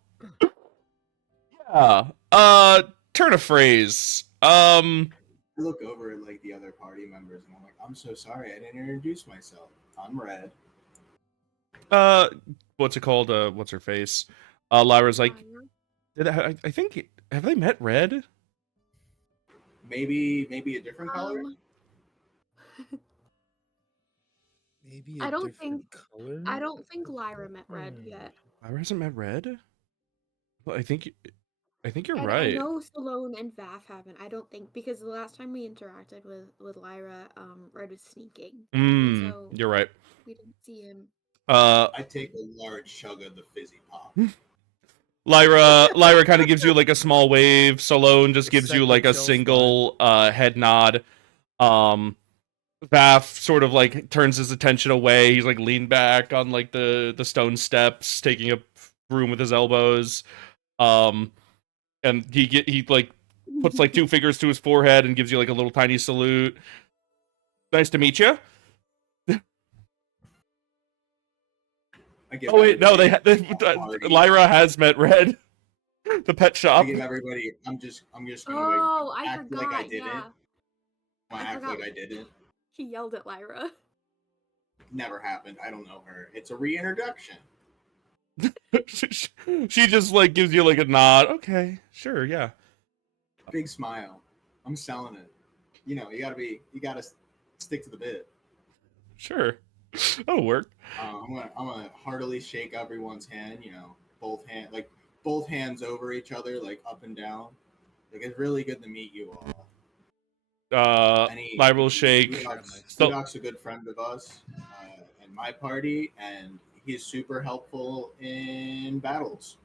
Yeah. Turn a phrase. I look over at like the other party members and I'm like, I'm so sorry I didn't introduce myself. I'm Red. What's it called? What's her face? Lyra's like, Lyra. I think, have they met Red? Maybe a different color. Maybe I a don't different think- color. I don't think Lyra met Red yet. Lyra hasn't met Red? Well, I think you're I right. know Salone and Vav haven't. I don't think because the last time we interacted with Lyra, Red was sneaking, so You're right. we didn't see him. I take a large chug of the fizzy pop. Lyra kind of gives you like a small wave. Salone just gives you Second like a chill's single head nod. Vaff sort of like turns his attention away. He's like leaned back on like the stone steps, taking a broom with his elbows. And he like puts like two fingers to his forehead and gives you like a little tiny salute. Nice to meet you. I give Oh wait, no, everybody a party. Lyra has met Red. The pet I shop. give everybody. I'm just gonna Oh, I act forgot. like I didn't. Yeah, I I act forgot. like I didn't. he yelled at Lyra. Never happened. I don't know her. It's a reintroduction. She just like gives you like a nod. Okay, sure, yeah. Big smile. I'm selling it. You know, you gotta stick to the bit. Sure. That'll work. I'm gonna heartily shake everyone's hand. You know, both hands over each other, like up and down. Like it's really good to meet you all. Lyra will shake. Studok's a good friend of us in my party, and he's super helpful in battles.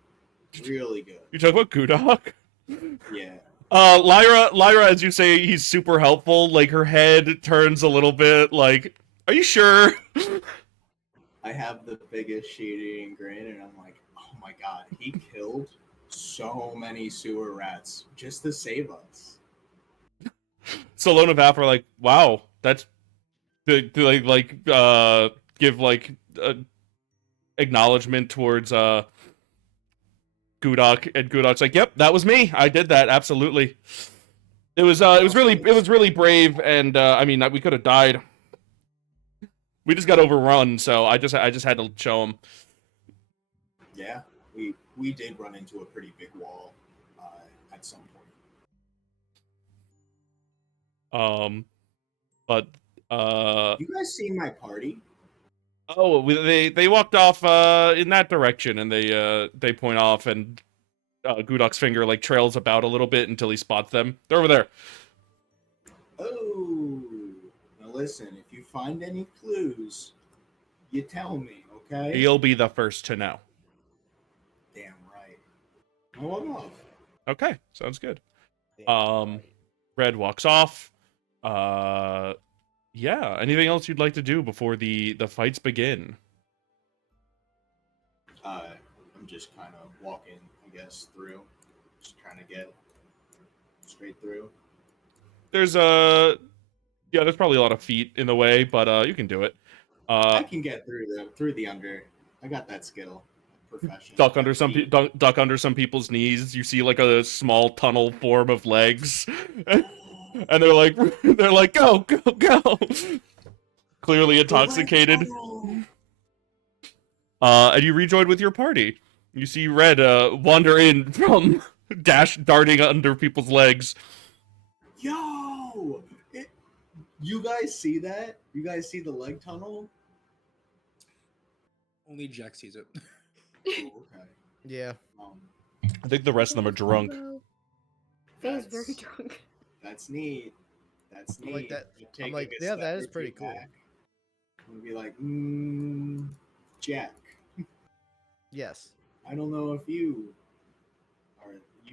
Really good. You talk about Gudok? Yeah. Lyra, as you say, he's super helpful. Like her head turns a little bit. Like, are you sure? I have the biggest shit-eating grin, and I'm like, oh my god, he killed so many sewer rats just to save us. Salone and Vaff are like, wow, that's give like acknowledgement towards Gudok, and Gudok's like, yep, that was me. I did that, absolutely. It was really brave, and I mean, we could have died. We just got overrun, so I just had to show him. Yeah, we did run into a pretty big wall at some point. But You guys seen my party? oh, they walked off in that direction, and they point off, and Gudok's finger like trails about a little bit until he spots them. They're over there. Oh, now listen, if you find any clues, you tell me, okay? He'll be the first to know. Damn right. I'll walk off. Okay, sounds good. Damn right. Red walks off. Yeah. Anything else you'd like to do before the fights begin? I'm just kind of walking, I guess, through. Just trying to get straight through. There's there's probably a lot of feet in the way, but you can do it. I can get through the under. I got that skill. Profession. Duck under some people's knees. You see like a small tunnel form of legs, and they're like go go go. Clearly intoxicated. And you rejoin with your party. You see Red wander in from darting under people's legs. Yo! You guys see that? You guys see the leg tunnel? Only Jack sees it. Oh, okay. Yeah. I think the rest of them are drunk. Faye's very drunk. That's neat. That's neat. Like that- You're I'm taking like, a yeah, step that is or two pretty cool. back. I'm gonna be like, Jack. Yes. I don't know if you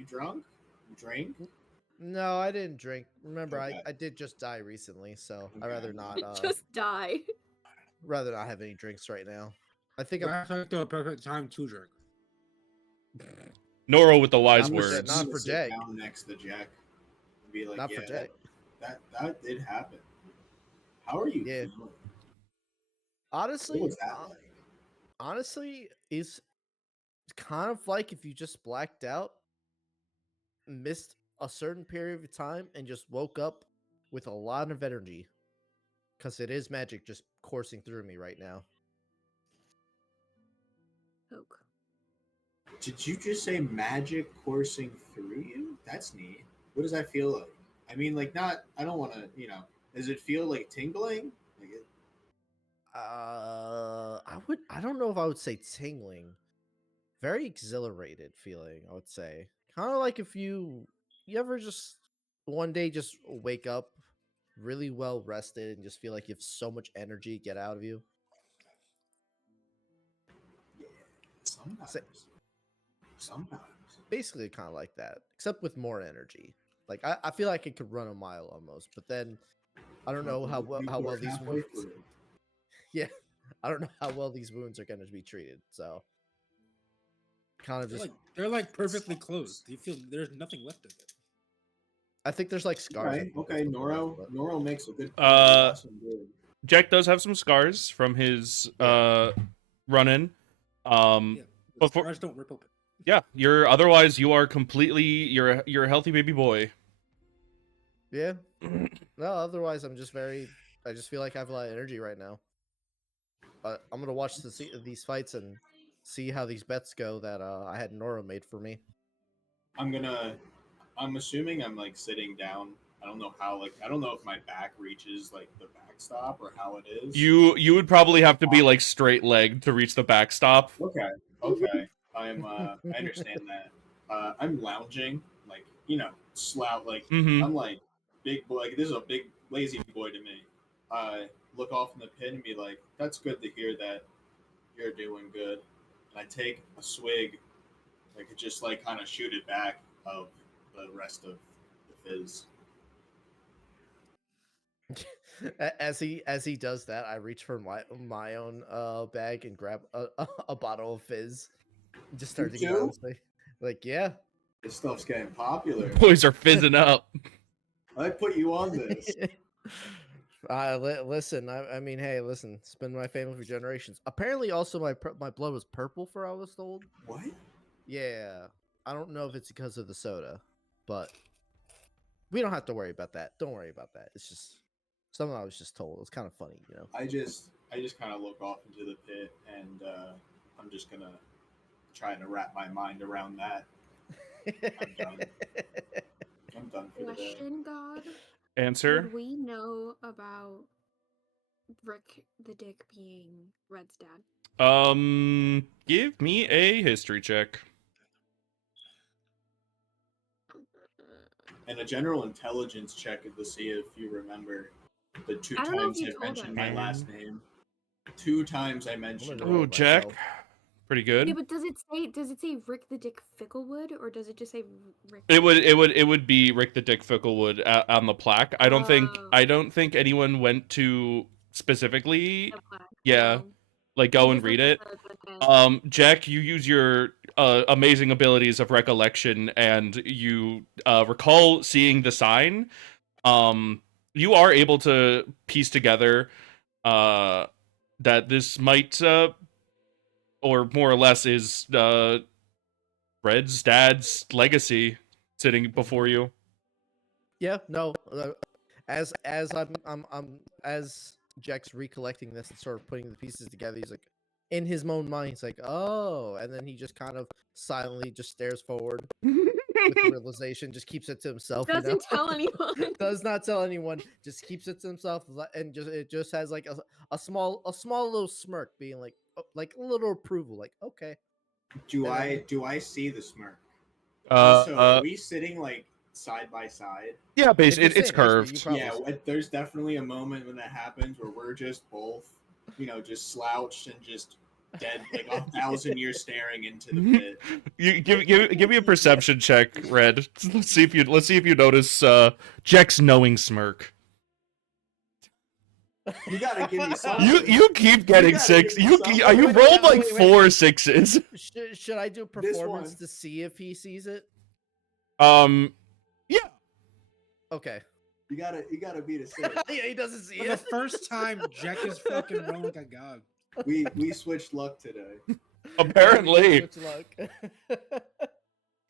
drunk? You drink? No, I didn't drink. Remember, Okay. I did just die recently, so I'd Okay. rather not Just die. rather not have any drinks right now. I think I'm That's like the perfect time to drink. Noro with the wise I'm words. with that, not for sit Jack. down next to Jack. And be like, not yeah, for Jack. that did happen. How are you Yeah. feeling? Honestly, What was that like? honestly is kind of like if you just blacked out, missed a certain period of time, and just woke up with a lot of energy. Because it is magic just coursing through me right now. Poke. Did you just say magic coursing through you? That's neat. What does that feel like? I mean, like, not. I don't want to. Does it feel like tingling? Like it, I don't know if I would say tingling. Very exhilarated feeling, I would say. Kind of like if you ever just one day just wake up really well rested and just feel like you have so much energy get out of you. sometimes. Sa- Sometimes. Basically kind of like that, except with more energy. Like I feel like it could run a mile almost, but then I don't know how well these halfway wounds. through. Yeah, I don't know how well these wounds are going to be treated. So kind of They're just like perfectly closed. You feel there's nothing left of it. I think there's like scars. Okay, underneath okay. the blood, but- Noro makes a good point. Uh, Awesome, dude. Jack does have some scars from his run-in. Yeah, the Before, scars don't rip open. yeah, you are completely you're a healthy baby boy. Yeah. No, otherwise I just feel like I have a lot of energy right now. But I'm gonna watch these fights and see how these bets go that I had Nora made for me. I'm assuming I'm like sitting down. I don't know how. Like, I don't know if my back reaches like the backstop or how it is. You would probably have to be like straight legged to reach the backstop. Okay. Okay. I understand that. I'm lounging, like, slout, like, Mm-hmm. I'm like big boy. Like, this is a big lazy boy to me. Look off in the pit and be like, that's good to hear that you're doing good. And I take a swig, like, just like kind of shoot it back of the rest of the fizz. As he does that, I reach for my own bag and grab a bottle of fizz. And just start You to get too? honestly. Like, yeah. This stuff's getting popular. Boys are fizzing up. I put you on this. Listen, I mean, hey, listen, it's been my family for generations. Apparently, also my blood was purple for I was told. What? Yeah, I don't know if it's because of the soda, but we don't have to worry about that. Don't worry about that. It's just something I was just told. It's kind of funny, you know. I just kind of look off into the pit, and I'm just gonna try to wrap my mind around that. I'm done. I'm done for the day. Question, God. Answer. Would we know about Rick the Dick being Red's dad? Give me a history check. And a general intelligence check to see if you remember the two I don't know if times you I told mentioned us. my last name. 2 times I mentioned know it. Oh, it Jack. myself. Pretty good. Yeah, but does it say Rick the Dick Ficklewood, or does it just say Rick? It would be Rick the Dick Ficklewood on the plaque. I don't think anyone went to specifically yeah, No. like go It and just read looked it. like the Jack, you use your amazing abilities of recollection and you recall seeing the sign. You are able to piece together that this might or more or less is Red's dad's legacy sitting before you. Yeah, no. As as Jack's recollecting this and sort of putting the pieces together, he's like, in his own mind, he's like, oh, and then he just kind of silently just stares forward with the realization, just keeps it to himself. Doesn't tell anyone. Does not tell anyone. Just keeps it to himself, and it just has like a small little smirk, being like a little approval, like okay. Do And I see the smirk? Uh, Also, uh, are we sitting like side by side? yeah, If you're it's sitting next to me, curved. you probably Yeah, there's definitely a moment when that happens where we're just both, just slouched and just dead, like 1,000 years staring into the pit. You give me a perception check, Red. Let's see if you notice Jack's knowing smirk. You gotta give me something. You keep getting gotta six. give me You something. you Wait, rolled like wait. 4 6s. should I do This performance one. to see if he sees it? Yeah. Okay. You gotta beat a 6. Yeah, he doesn't see For the it. first time, Jack is fucking rolling like a god. We switched luck today. Apparently. Switch luck.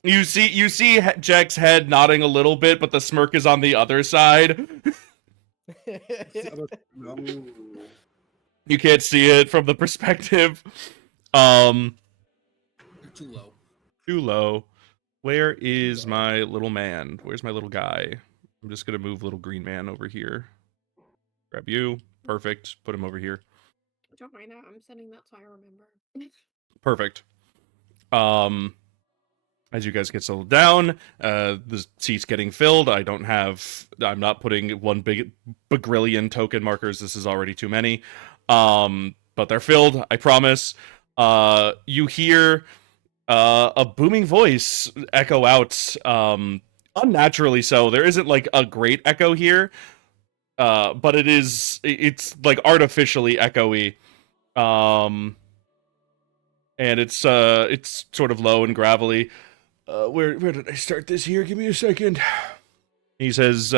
You see Jack's head nodding a little bit, but the smirk is on the other side. Ooh. You can't see it from the perspective. You're too low. Too low. Where is my little man? Where's my little guy? I'm just gonna move little green man over here. Grab you. Perfect. Put him over here. Don't mind that. I'm sending that so I remember. Perfect. As you guys get settled down, the seat's getting filled. I'm not putting one big bagrillion token markers. This is already too many. But they're filled, I promise. You hear a booming voice echo out, unnaturally so. There isn't like a great echo here, but it's like artificially echoey. And it's sort of low and gravelly. Where did I start this here? Give me a second. He says,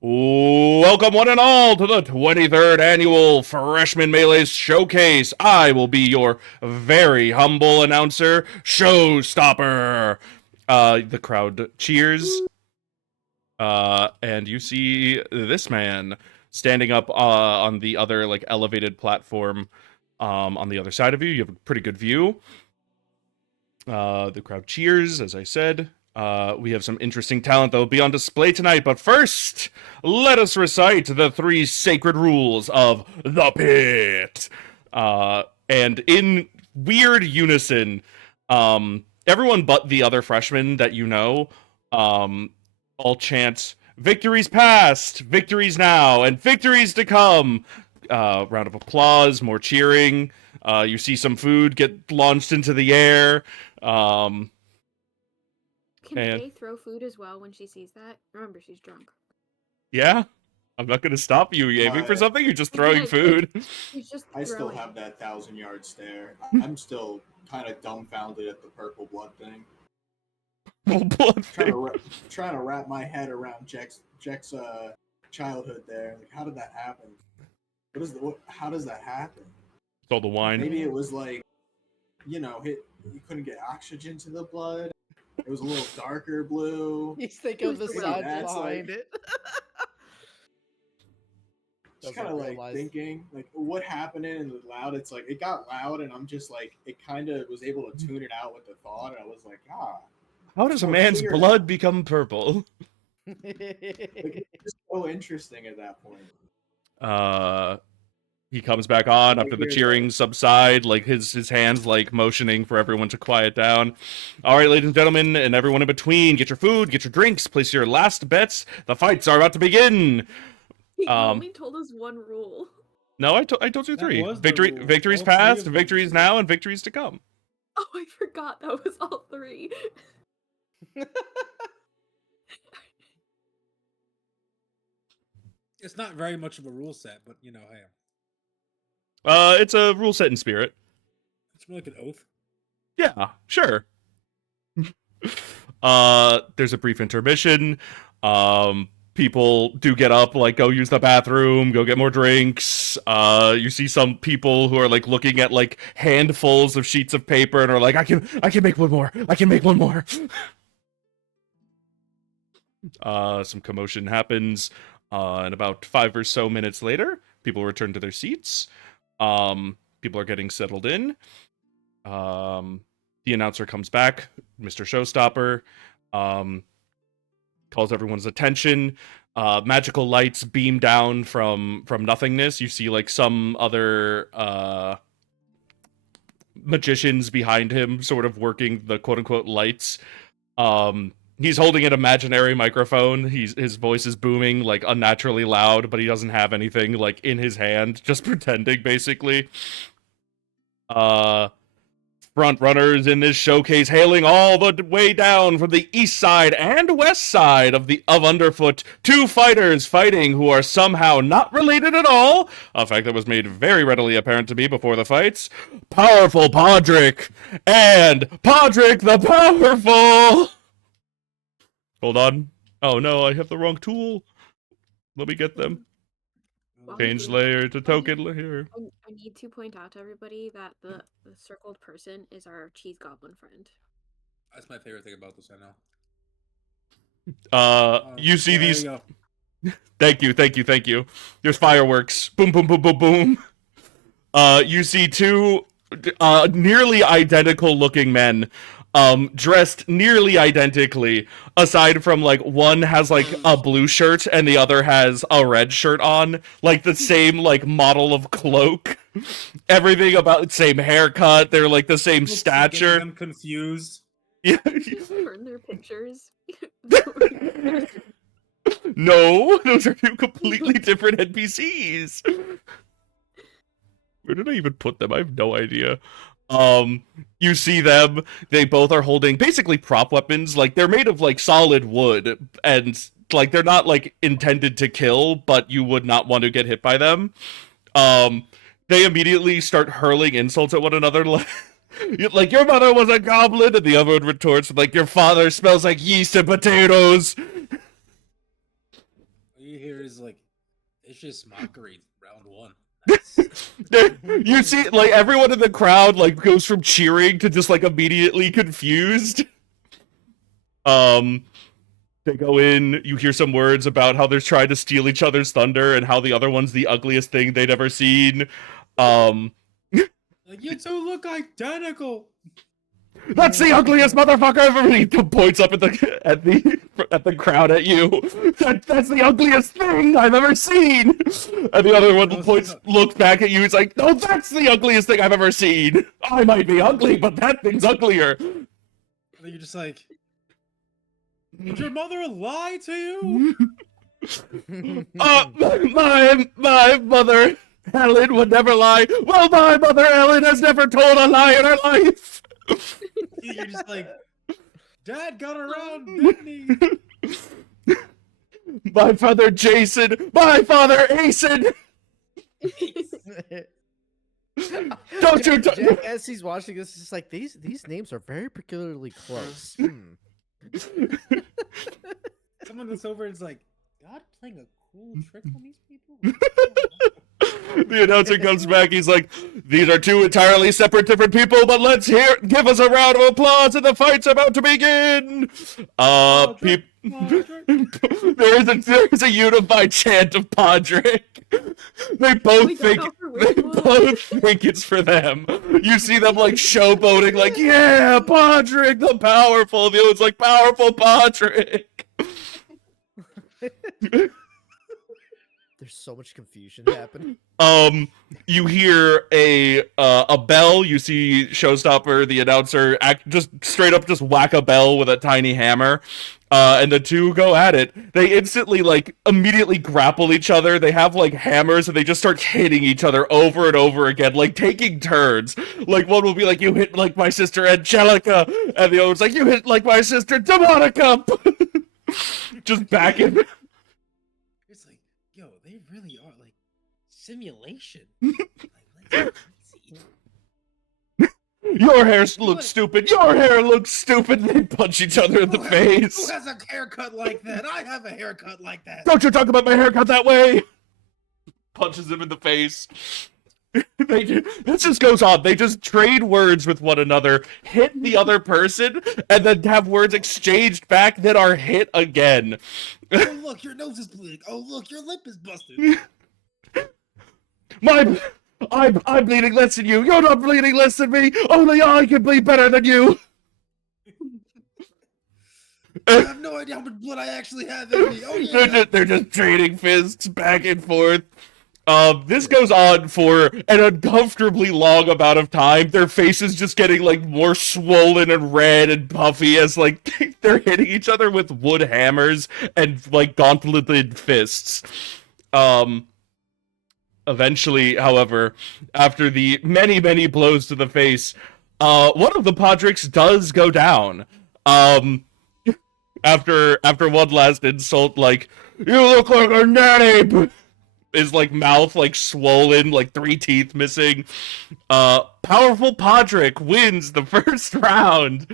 welcome one and all to the 23rd annual Freshman Melee's Showcase. I will be your very humble announcer, Showstopper. The crowd cheers. And you see this man standing up on the other like elevated platform on the other side of you. You have a pretty good view. The crowd cheers, as I said. We have some interesting talent that will be on display tonight, but first, let us recite the 3 sacred rules of the pit. And in weird unison, everyone but the other freshmen that you know, all chant, victories past, victories now, and victories to come. Round of applause, more cheering. You see some food get launched into the air. Can and- Faye throw food as well when she sees that? Remember, she's drunk. Yeah, I'm not gonna stop you aiming for something. You're just throwing food. She's just I still throwing. have that 1,000-yard stare. I'm still kind of dumbfounded at the purple blood thing. Blood thing. Trying to wrap my head around Jack's childhood there. Like, how did that happen? How does that happen? It's all the wine. Maybe it was like, you couldn't get oxygen to the blood. It was a little darker blue. He's thinking of the Maybe science that's behind like- it. Just Doesn't kind of like realize. thinking, like, what happened in the loud? It's like, it got loud, and I'm just like, it kind of was able to tune it out with the thought, and I was like, How does a Or man's figure it blood become purple? like, it's just so interesting at that point. He comes back on after the Weird, cheering right? subside, like his hands like motioning for everyone to quiet down. All right, ladies and gentlemen, and everyone in between, get your food, get your drinks, place your last bets. The fights are about to begin. He only told us one rule. No, I told you That 3. was the rule. Victories All 3 past, of them victories was now, and victories to come. Oh, I forgot that was all 3. It's not very much of a rule set, but hey, It's a rule set in spirit. it's more like an oath. Yeah, sure. There's a brief intermission. People do get up, like go use the bathroom, go get more drinks. You see some people who are like looking at like handfuls of sheets of paper and are like, I can make one more. I can make one more. Some commotion happens. And about 5 or so minutes later, people return to their seats. People are getting settled in. The announcer comes back, Mr. Showstopper, calls everyone's attention. Magical lights beam down from nothingness. You see like some other magicians behind him sort of working the quote-unquote lights. He's holding an imaginary microphone. His voice is booming like unnaturally loud, but he doesn't have anything like in his hand, just pretending basically. Front runners in this showcase hailing all the way down from the east side and west side of Underfoot. 2 fighters fighting who are somehow not related at all. A fact that was made very readily apparent to me before the fights. Powerful Podrick and Podrick the Powerful. Hold on. Oh no, I have the wrong tool. Let me get them. While Change doing that, layer to token layer. I need to point out to everybody that the circled person is our cheese goblin friend. That's my favorite thing about this. I know. You see there these. you Thank you. There's fireworks. Boom, boom, boom, boom, boom. You see two nearly identical looking men, dressed nearly identically, aside from like one has like a blue shirt and the other has a red shirt on, like the same like model of cloak. Everything about same haircut. They're like the same stature. I'm confused. Yeah. Turn their pictures. No, those are two completely different NPCs. Where did I even put them? I have no idea. You see them, they both are holding basically prop weapons. Like, they're made of, like, solid wood, and, like, they're not, like, intended to kill, but you would not want to get hit by them. They immediately start hurling insults at one another, like, your mother was a goblin, and the other one retorts, like, your father smells like yeast and potatoes. All you hear is, like, it's just mockery, round one. You see, like, everyone in the crowd, like, goes from cheering to just, like, immediately confused. They go in, you hear some words about how they're trying to steal each other's thunder and how the other one's the ugliest thing they'd ever seen. Like, you two look identical. That's the ugliest motherfucker ever. He points up at the crowd at you. That's the ugliest thing I've ever seen. And the other one looks back at you. He's like, no, that's the ugliest thing I've ever seen. I might be ugly, but that thing's uglier. And then you're just like, did your mother lie to you? My mother Helen would never lie. Well, my mother Helen has never told a lie in her life. You're just like, Dad got around, didn't he? My father Jason, my father Asen. Don't you? Jack, as he's watching this, is just like these names are very peculiarly close. Someone looks over and is like, God playing a cool trick on these people? The announcer comes back. He's like, "These are two entirely separate, different people, but give us a round of applause, and the fight's about to begin." There is a unified chant of Podrick. They both think it's for them. You see them like showboating, like, "Yeah, Podrick, the powerful." The other one's like, "Powerful Podrick." There's so much confusion happening. You hear a bell. You see Showstopper, the announcer, just straight up just whack a bell with a tiny hammer. And the two go at it. They instantly, like, immediately grapple each other. They have, like, hammers, and they just start hitting each other over and over again, like, taking turns. Like, one will be like, "You hit like my sister Angelica," and the other one's like, "You hit like my sister Demonica." Just backing. It's like, yo, they really are, like, simulation. Like, Your hair looks stupid. Your hair looks stupid. They punch each other in the face. Who has a haircut like that? I have a haircut like that. Don't you talk about my haircut that way. Punches him in the face. This just goes on. They just trade words with one another, hit the other person, and then have words exchanged back that are hit again. Oh, look, your nose is bleeding. Oh, look, your lip is busted. I'm bleeding less than you. You're not bleeding less than me. Only I can bleed better than you. I have no idea how much blood I actually have in me. Oh, yeah. They're just trading fists back and forth. This goes on for an uncomfortably long amount of time. Their faces just getting, like, more swollen and red and puffy as, like, they're hitting each other with wood hammers and, like, gauntleted fists. Eventually, however, after the many, many blows to the face, one of the Podricks does go down. After one last insult, like, "You look like a nanny," his, like, mouth, like, swollen, like, 3 teeth missing. Powerful Podrick wins the first round.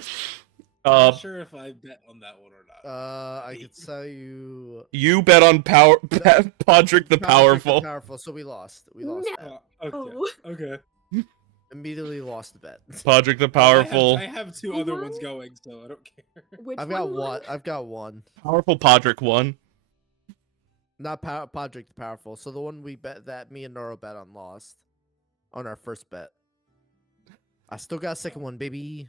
I'm Uh, not sure if I bet on that one or not. I could tell you. you bet on Podrick the Powerful. Powerful. So we lost. We lost No. that. Okay. Oh. Okay. Immediately lost the bet. Podrick the Well, Powerful. I have two Who other won? ones going, so I don't care. Which I've got one? one. I've got one. Powerful Podrick won. Not Podrick the Powerful. So the one we bet that me and Noro bet on lost on our first bet. I still got a second one, baby.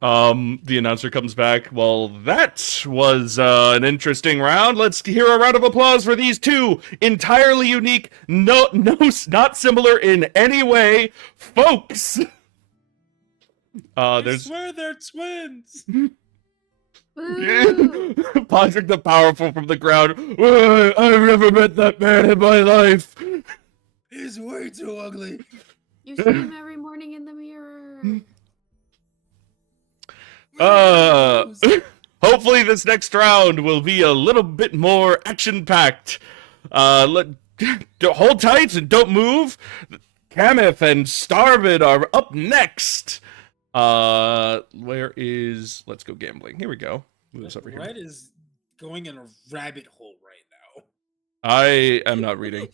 The announcer comes back. Well, that was an interesting round. Let's hear a round of applause for these two entirely unique, not similar in any way, folks. I There's swear they're twins. Boo. Podrick the Powerful from the crowd. I've never met that man in my life. He's way too ugly. You see him every morning in the mirror. Hopefully this next round will be a little bit more action-packed. Hold tight and don't move. Kameth and Starvid are up next. Let's go gambling. Here we go. Move this over here. Red is going in a rabbit hole right now. I am not reading.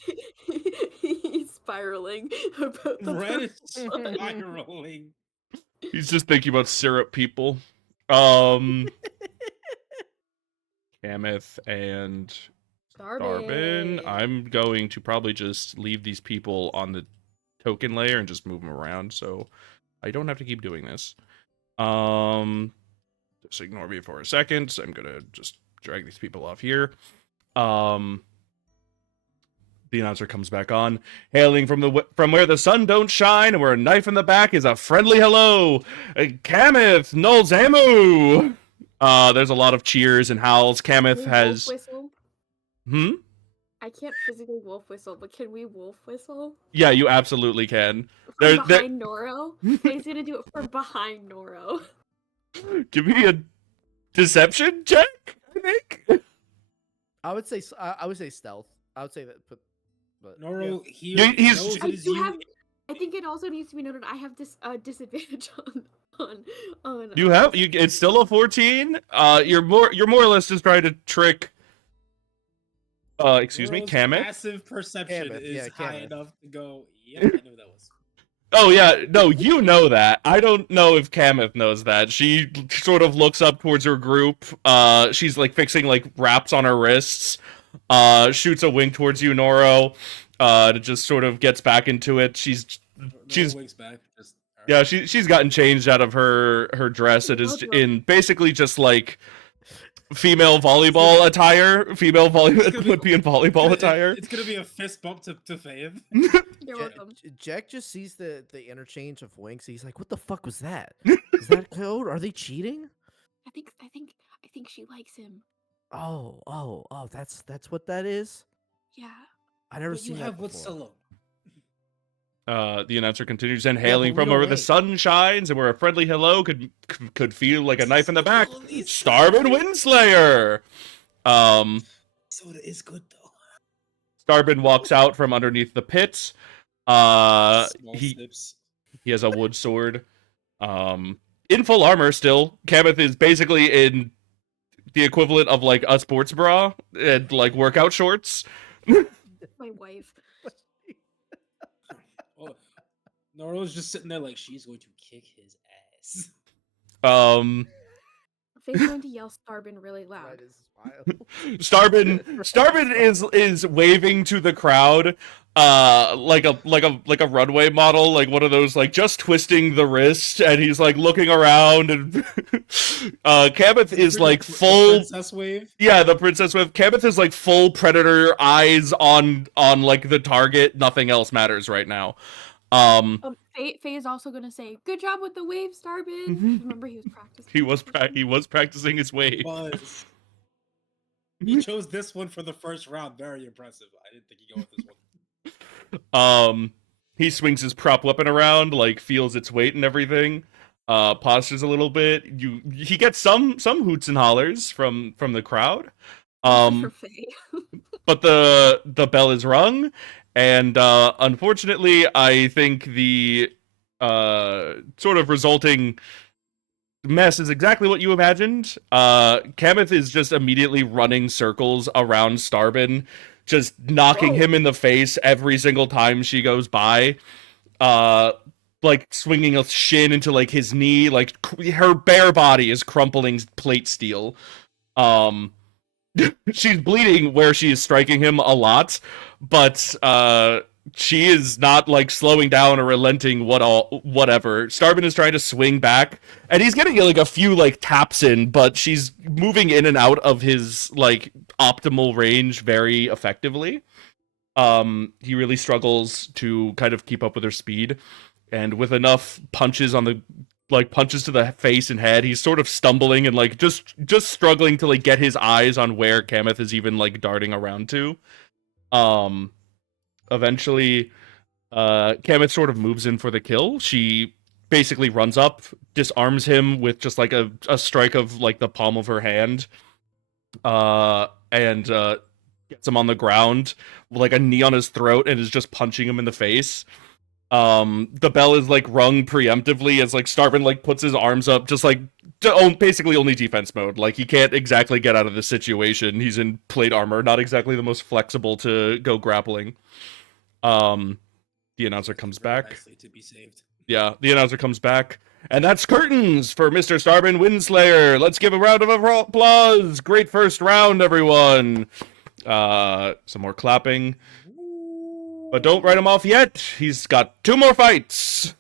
He's spiraling about the Red is purple one. spiraling. He's just thinking about syrup people. Kameth and Starbin. I'm going to probably just leave these people on the token layer and just move them around, so I don't have to keep doing this. Just ignore me for a second. I'm gonna just drag these people off here. The announcer comes back on, hailing from where the sun don't shine and where a knife in the back is a friendly hello. Kameth Nolzamu. There's a lot of cheers and howls. Kameth Can we has. wolf whistle? I can't physically wolf whistle, but can we wolf whistle? Yeah, you absolutely can. From behind Noro? He's gonna do it from behind Noro. Give me a deception check, I think. I would say stealth. I would say that. But Noro, Yeah, he he's- knows I it is do you. have. I think it also needs to be noted. I have this disadvantage on. You have it's still a 14. You're more or less just trying to trick. Excuse me, Noro's Kameth. Passive perception Kameth, is yeah, high Kameth. enough to go. Yeah, I knew that was. Oh yeah, no, you know that. I don't know if Kameth knows that. She sort of looks up towards her group. She's like fixing like wraps on her wrists. Shoots a wink towards you, Noro. It just sort of gets back into it. She's Noro winks back. Just, yeah, she's gotten changed out of her dress. It is Well done. in basically just like female volleyball attire. Female Olympian volleyball attire. It's gonna be a fist bump to Fayev. You're welcome. Jack just sees the interchange of winks. He's like, "What the fuck was that? Is that code? Are they cheating?" I think she likes him. Oh! That's what that is. Yeah. I never But you seen that have what's before. alone. The announcer continues inhaling but we from don't where the wait. sun shines and where a friendly hello could feel like a knife in the back. Starvin Windslayer. Soda is good though. Starbin walks out from underneath the pit. Small He snips. has a wood sword. In full armor still. Kameth is basically in the equivalent of like a sports bra and like workout shorts. My wife. Oh, Noro's just sitting there like she's going to kick his ass. Faye's going to yell Starbin really loud. That is wild. Starbin is waving to the crowd like a runway model, like one of those like just twisting the wrist, and he's like looking around, and Kameth is like full Princess wave. yeah, the princess wave. Kameth is like full predator eyes on like the target. Nothing else matters right now. Faye is also gonna say, "Good job with the wave, Starbin." Mhm. Remember, he was practicing. he was practicing his wave. Was. He chose this one for the first round. Very impressive. I didn't think he'd go with this one. He swings his prop weapon around, like feels its weight and everything. Postures a little bit. He gets some hoots and hollers from the crowd. For Faye. But the bell is rung, and unfortunately, I think the sort of resulting mess is exactly what you imagined. Kameth is just immediately running circles around Starbin, just knocking him in the face every single time she goes by. Like swinging a shin into like his knee, like her bare body is crumpling plate steel. She's bleeding where she is striking him a lot, but she is not like slowing down or relenting whatever. Starbin is trying to swing back, and he's getting like a few like taps in, but she's moving in and out of his like optimal range very effectively. He really struggles to kind of keep up with her speed, and with enough punches on the punches to the face and head, he's sort of stumbling and like just struggling to like get his eyes on where Kameth is even like darting around to. Eventually, Kameth sort of moves in for the kill. She basically runs up, disarms him with just like a strike of like the palm of her hand, and gets him on the ground with like a knee on his throat and is just punching him in the face. The bell is like rung preemptively as like Starbin like puts his arms up, just like basically only defense mode. Like he can't exactly get out of the situation. He's in plate armor, not exactly the most flexible to go grappling. The announcer comes back. Nicely to be saved. Yeah, the announcer comes back, and that's curtains for Mr. Starbin Windslayer. Let's give a round of applause. Great first round, everyone. Some more clapping. But don't write him off yet. He's got 2 more fights.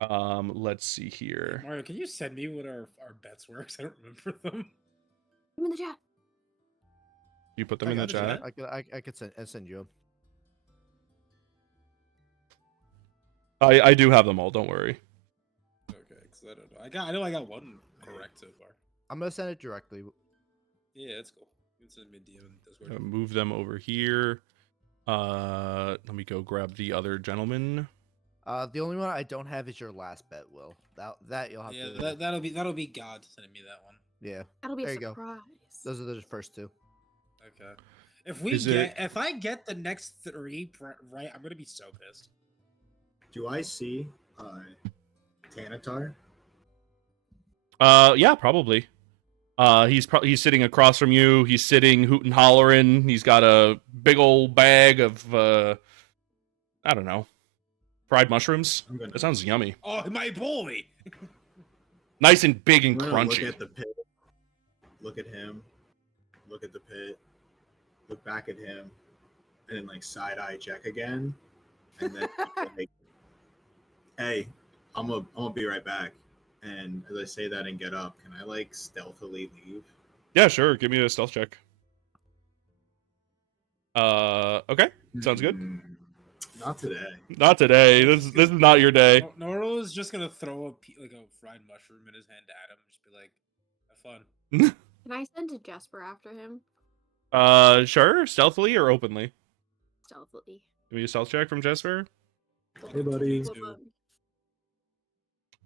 Let's see here. Mario, can you send me what our bets were? Because I don't remember them. I'm in the chat. You put them in the chat? I could send you them. I do have them all, don't worry. Okay, because I don't know. I know I got one correct so far. I'm gonna send it directly. Yeah, that's cool. You can send me a DM in Discord. Move them over here. Let me go grab the other gentleman. The only one I don't have is your last bet, Will. That you'll have to. Yeah, that'll be God sending me that one. Yeah. That'll be There a you go. surprise. Those are the first 2. Okay. If I get the next 3 right, I'm gonna be so pissed. Do I see Tanatar? Yeah, probably. He's sitting across from you. He's sitting hootin' hollering. He's got a big old bag of I don't know, fried mushrooms. That sounds yummy. Oh, my boy! Nice and big and I'm gonna crunchy. Look at the pit. Look at him. Look at the pit. Look back at him, and then like side eye Jack again, and then like, hey, I'm gonna be right back. And as I say that and get up, can I like stealthily leave? Yeah, sure. Give me a stealth check. Okay. Sounds good. Not today. Not today. This is not your day. Noro is just gonna throw a fried mushroom in his hand at him. Just be like, "Have fun." Can I send to Jesper after him? Sure. Stealthily or openly? Stealthily. Give me a stealth check from Jesper. Hey, buddy.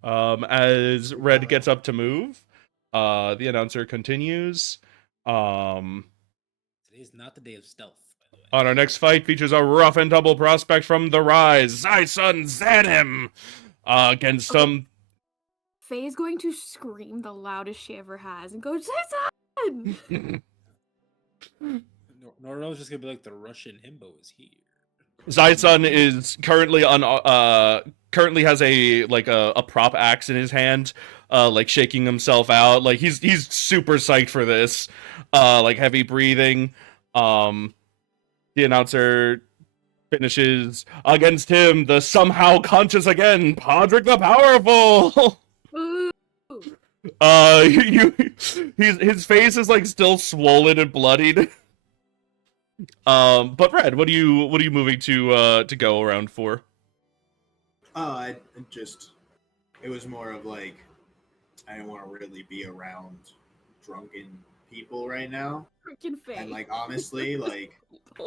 As Red gets up to move, the announcer continues. Today's not the day of stealth, by the way. On our next fight features a rough and tumble prospect from the Rise, Zai-Sun Zanim, against some... Faye's going to scream the loudest she ever has and go, Zai-Sun! Noro's just gonna be like, the Russian himbo is here. Zai-Sun is currently currently has a prop axe in his hand, like shaking himself out. Like he's super psyched for this. Like heavy breathing. The announcer finishes against him, the somehow conscious again, Podrick the Powerful. His face is like still swollen and bloodied. But Red, what are you moving to go around for? I just, it was more of like, I didn't want to really be around drunken people right now. Freaking Faye. And like honestly, like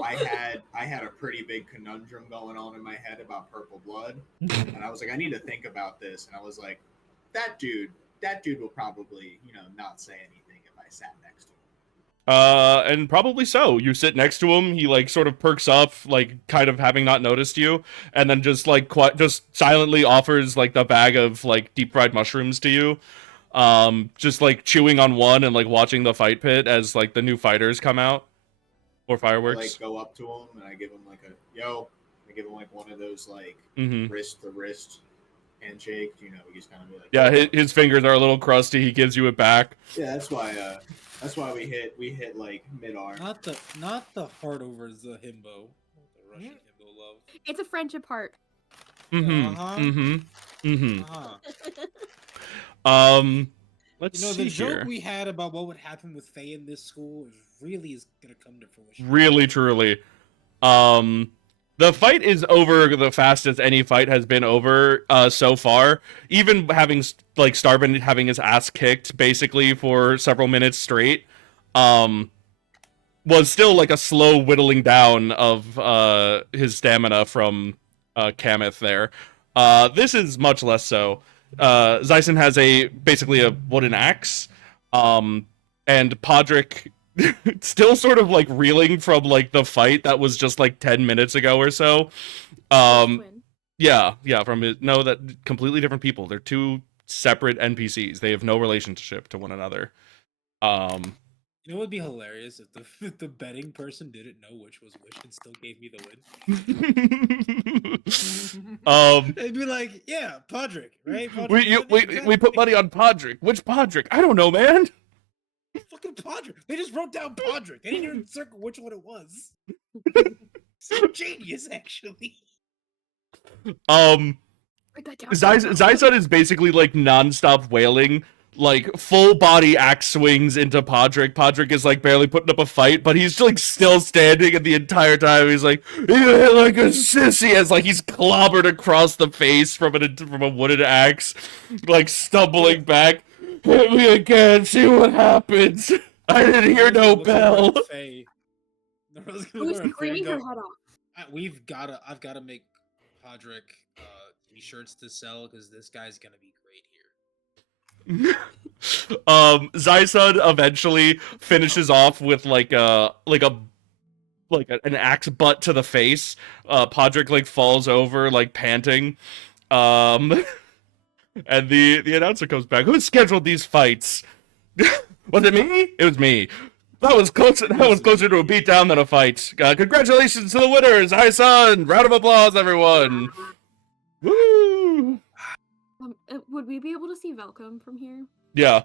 I had a pretty big conundrum going on in my head about purple blood, and I was like, I need to think about this, and I was like, that dude will probably not say anything if I sat next to him. And probably so. You sit next to him, he like sort of perks up, like kind of having not noticed you, and then just like just silently offers like the bag of like deep fried mushrooms to you. Just like chewing on one and like watching the fight pit as like the new fighters come out or I fireworks. like go up to him and I give him like a yo. I give him like one of those like Mm-hmm. wrist to wrist handshake. You know, he's kind of be like, Yeah, his fingers are a little crusty. He gives you it back. yeah. That's why we hit like mid arm. Not the heart over the himbo. The Russian himbo love. It's a friendship heart. Mm-hmm. Uh-huh. Mm-hmm. Mm-hmm. Uh-huh. Let's You know, see the joke here. we had about what would happen with Faye in this school is gonna come to fruition. Really, truly. The fight is over the fastest any fight has been over so far. Even having like Starbin having his ass kicked basically for several minutes straight, was still like a slow whittling down of his stamina from Kameth there. This is much less so. Zyson has basically a wooden axe, and Podrick still sort of like reeling from like the fight that was just like 10 minutes ago or so. Twin. Yeah, from it. No, that completely different people. They're two separate NPCs. They have no relationship to one another. You know what would be hilarious if the betting person didn't know which was which and still gave me the win. They'd be like, "Yeah, Podrick, right? Podrick, we put money on Podrick. Which Podrick? I don't know, man. Fucking Podrick. They just wrote down Podrick. They didn't even circle which one it was. So genius, actually. Zyson is basically like nonstop wailing, like full body axe swings into Podrick. Podrick is like barely putting up a fight, but he's like still standing, and the entire time he's like, "You hit like a sissy," as like he's clobbered across the face from a wooden axe, like stumbling back. "Hit me again, see what happens. I didn't hear no bell." Who's screaming her head off? I've gotta make Podrick t-shirts to sell because this guy's gonna be great here. Zyson eventually finishes off with like an axe butt to the face. Podrick like falls over like panting. And the announcer comes back. "Who scheduled these fights? Was it me? It was me. That was closer to a beatdown than a fight. Congratulations to the winners, Zyson! Round of applause, everyone. Woo! Would we be able to see Velcom from here? Yeah.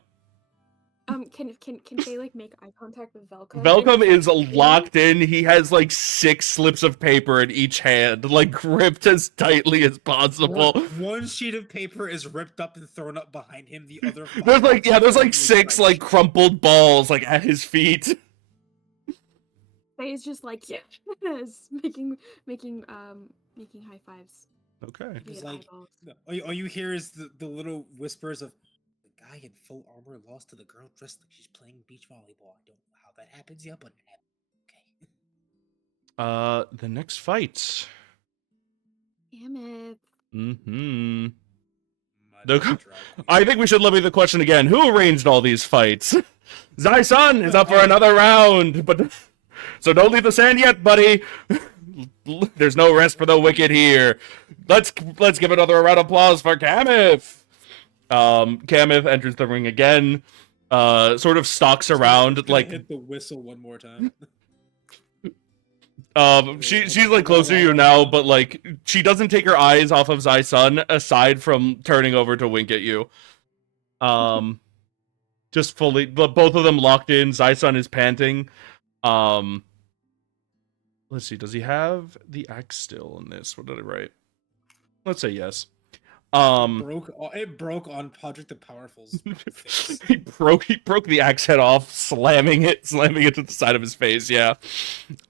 Can they like make eye contact with Velcom? Velcom is locked in. He has like 6 slips of paper in each hand, like gripped as tightly as possible. One sheet of paper is ripped up and thrown up behind him. The other there's like 6 like crumpled balls like at his feet. Faye's just like yes, making high fives. Okay. It's like all you hear is the little whispers of the guy in full armor lost to the girl dressed like she's playing beach volleyball. I don't know how that happens yet, but it happened. Okay. The next fight. Damn it. Mm-hmm. I think we should levy the question again. Who arranged all these fights? Zyson is up for another round, but so don't leave the sand yet, buddy. There's no rest for the wicked here. Let's give another round of applause for Kameth. Kameth enters the ring again. Sort of stalks around, like hit the whistle one more time. She's like closer to you now, but like she doesn't take her eyes off of Zyson aside from turning over to wink at you. Just fully, but both of them locked in. Zyson is panting. Let's see, does he have the axe still in this? What did I write? Let's say yes. It broke on Podrick the Powerful's face. he broke the axe head off, slamming it to the side of his face. Yeah.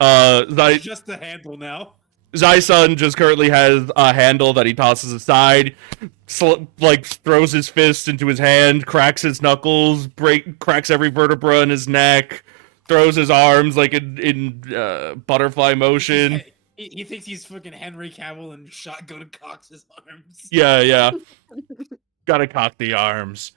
Just the handle now. Zyson just currently has a handle that he tosses aside, like throws his fist into his hand, cracks his knuckles, cracks every vertebra in his neck, throws his arms like in butterfly motion. He thinks he's fucking Henry Cavill and shotgun cocks his arms. Yeah. Gotta cock the arms.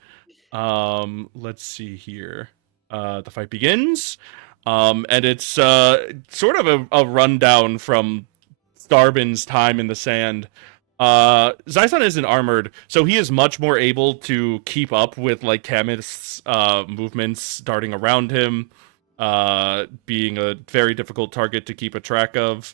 Let's see here. The fight begins. And it's sort of a rundown from Starbin's time in the sand. Zaisan isn't armored, so he is much more able to keep up with like Kamith's movements darting around him, being a very difficult target to keep a track of.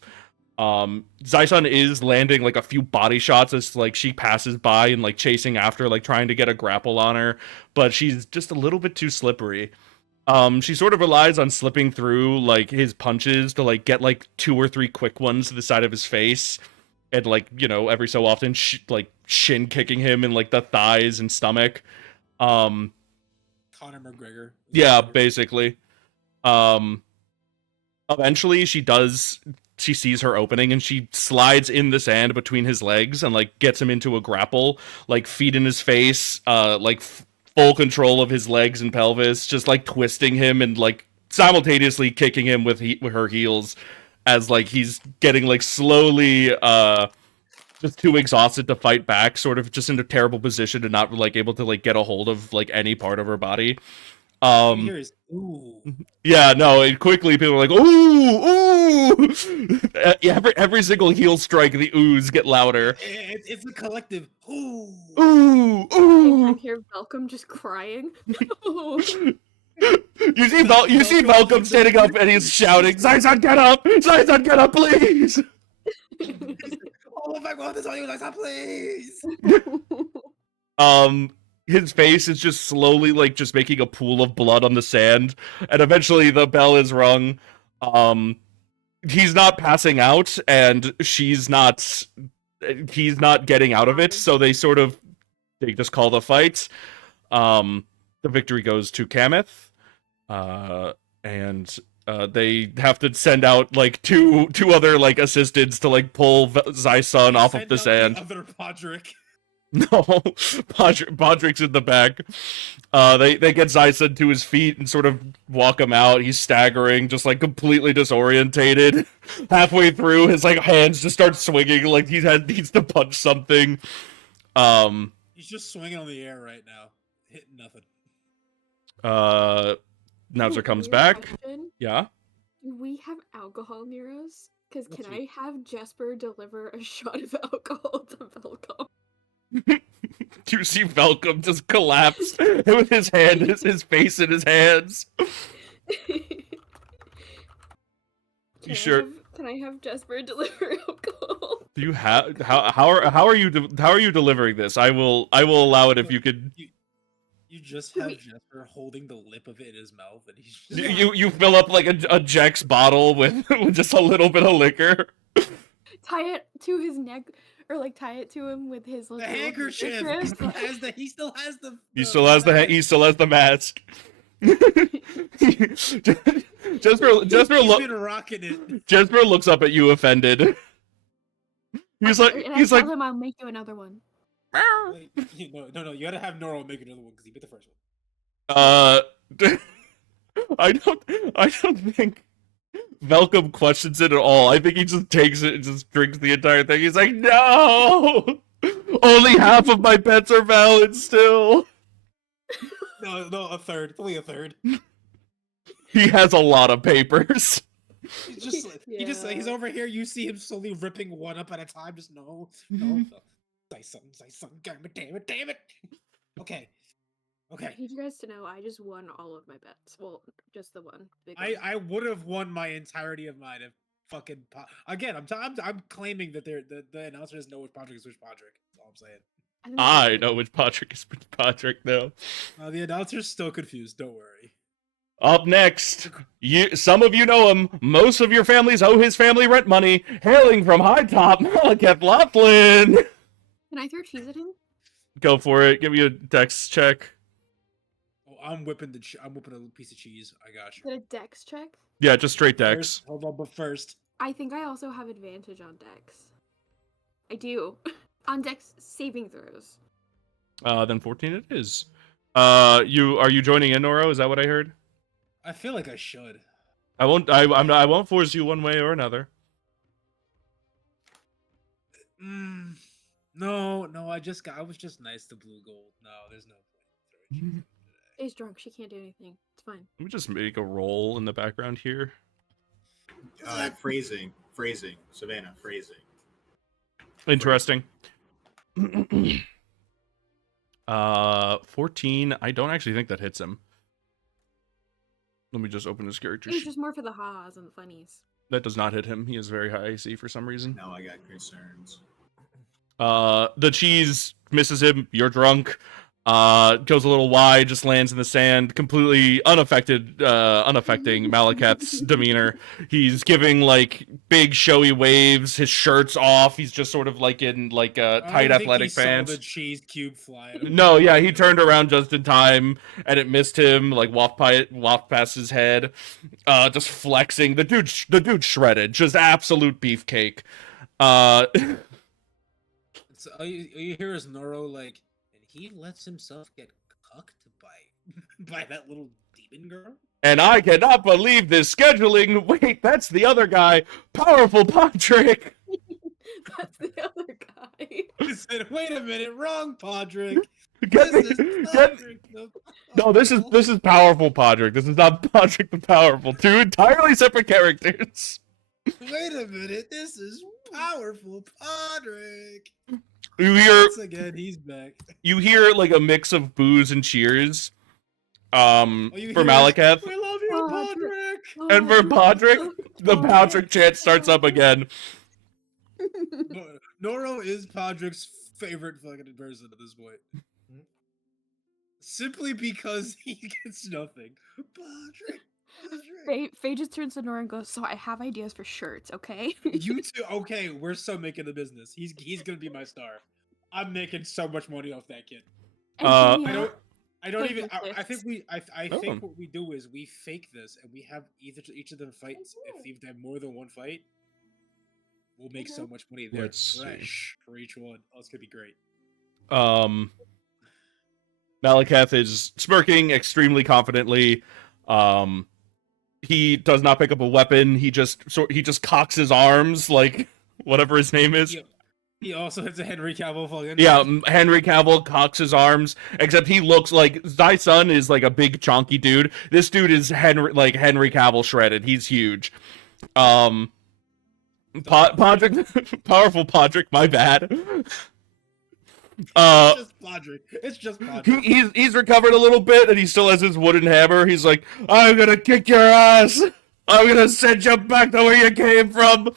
Zaisan is landing like a few body shots as like she passes by and like chasing after, like trying to get a grapple on her, but she's just a little bit too slippery. She sort of relies on slipping through like his punches to like get like 2 or 3 quick ones to the side of his face, and like, you know, every so often like shin kicking him in like the thighs and stomach. Um, Conor McGregor. yeah, basically. Um, Eventually she sees her opening and she slides in the sand between his legs and like gets him into a grapple, like feet in his face, full control of his legs and pelvis, just like twisting him and like simultaneously kicking him with her heels as like he's getting like slowly just too exhausted to fight back, sort of just in a terrible position and not like able to like get a hold of like any part of her body. You hear his ooh. Yeah, no, and quickly people are like, ooh, ooh. Every single heel strike, the oohs get louder. It's a collective ooh. Ooh, I ooh. hear Velcom just crying. You see Malcolm standing up and he's shouting, Zaisan, get up! Zaisan, get up, please! Oh my god, this audio like please. His face is just slowly like just making a pool of blood on the sand, and eventually the bell is rung. He's not passing out, and he's not getting out of it, so they just call the fight. The victory goes to Kamith. And they have to send out like two other like assistants to like pull Zaisan off of the sand. The other Podrick. No, Podrick's in the back. They get Zaisan to his feet and sort of walk him out. He's staggering, just like completely disorientated. Halfway through, his like hands just start swinging like needs to punch something. He's just swinging on the air right now, hitting nothing. Nauzer comes back. Question. Yeah. Do we have alcohol near us? Because can Let's see. I have Jesper deliver a shot of alcohol to Velcom? You see Velcom just collapse with his face in his hands. You sure? Can I have Jesper deliver alcohol? Do you have how are you delivering this? I will allow it if you could. You just have Jesper holding the lip of it in his mouth, and he's just... You fill up like a Jack's bottle with just a little bit of liquor. Tie it to his neck, or like tie it to him with his the handkerchief. He still has the mask. Jesper looks up at you offended. He's tell like him I'll make you another one. Wait, no, you gotta have Noro make another one because he bit the first one. I don't think Velcom questions it at all. I think he just takes it and just drinks the entire thing. He's like, no! Only half of my bets are valid still. No, a third. Only a third. He has a lot of papers. He's over here. You see him slowly ripping one up at a time. Just no. Zaisan, damn it. Okay. I need you guys to know I just won all of my bets. Well, just the one. I would have won my entirety of mine if fucking again. I'm claiming that the announcer doesn't know which Podrick is which Podrick. That's all I'm saying. I know which Podrick is which Podrick though. The announcer's still confused. Don't worry. Up next, some of you know him. Most of your families owe his family rent money. Hailing from High Top, Malekith Laughlin. Can I throw cheese at him? Go for it. Give me a dex check. Oh, I'm whipping a piece of cheese. I got you. Is it a dex check? Yeah, just straight dex. Hold on, but first. I think I also have advantage on dex. I do. On dex saving throws. Then 14 it is. Are you joining in, Noro? Is that what I heard? I feel like I should. I won't force you one way or another. No, I was just nice to blue gold. No, there's no point. She's drunk. She can't do anything. It's fine. Let me just make a roll in the background here. Phrasing, Savannah, phrasing. Interesting. 14. I don't actually think that hits him. Let me just open his character It's sheet. just more for the ha-has and the funnies. That does not hit him. He has very high AC for some reason. Now I got concerns. The cheese misses him. You're drunk. Goes a little wide, just lands in the sand, completely unaffecting Malekith's demeanor. He's giving like big showy waves. His shirt's off. He's just sort of like in like tight athletic pants. Saw the cheese cube fly. No, yeah, he turned around just in time, and it missed him. Like waft past his head. Just flexing. The dude shredded. Just absolute beefcake. So all you hear is Noro like, and he lets himself get cucked by that little demon girl. And I cannot believe this scheduling. Wait, that's the other guy. Powerful Podrick. That's the other guy. He said, "Wait a minute, wrong Podrick. Get This me- is get- Podrick No, this is powerful Podrick. This is not Podrick the Powerful. Two entirely separate characters. Wait a minute, this is powerful Podrick." You hear Once again, he's back. you hear like a mix of boos and cheers. All For you hear is, Malekith. "We love you, Podrick." Podrick." And for Podrick, the Podrick chant starts up again. Noro is Podrick's favorite fucking person at this point. Simply because he gets nothing. Podrick. Faye just turns to Nora and goes, "So I have ideas for shirts, okay?" You two, okay, we're so making the business. He's gonna be my star. I'm making so much money off that kid. And Uh, I don't Like even. I this. think I Oh. think what we do is we fake this and we have each of them fights. If they have more than one fight, we'll make so much money. They're Let's see. fresh for each one. Oh, it's gonna be great. Malekith is smirking extremely confidently. He does not pick up a weapon. He just cocks his arms like whatever his name is. He also hits a Henry Cavill fucking. Yeah, Henry Cavill cocks his arms, except he looks like Zai Sun is like a big chonky dude. This dude is Henry Cavill shredded. He's huge. Podrick, powerful Podrick, my bad. It's just Podrick. It's just Podrick. He's recovered a little bit, and he still has his wooden hammer. He's like, I'm gonna kick your ass. I'm gonna send you back to where you came from.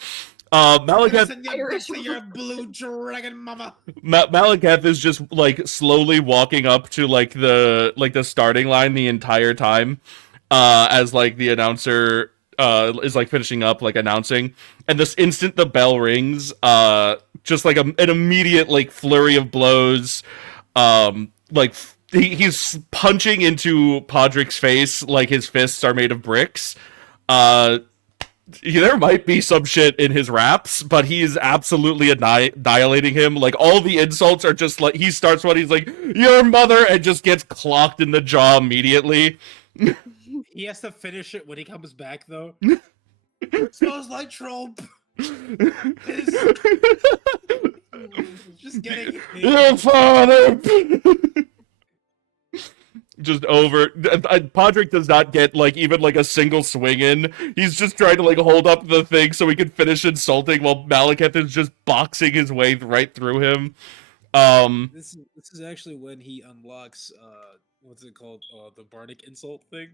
Malekith Send you back to your blue dragon mama. Malekith is just like slowly walking up to like the starting line the entire time, as like the announcer is like finishing up like announcing, and this instant the bell rings, just like an immediate like flurry of blows, like he's punching into Podrick's face like his fists are made of bricks. There might be some shit in his raps, but he is absolutely annihilating him. Like, all the insults are just like, he starts one, he's like, your mother, and just gets clocked in the jaw immediately. He has to finish it when he comes back, though. Smells like Trump. Just getting Your father! Just over. Podrick does not get like even like a single swing in. He's just trying to like hold up the thing so he can finish insulting while Malekith is just boxing his way right through him. This is actually when he unlocks what's it called? The Bardic insult thing.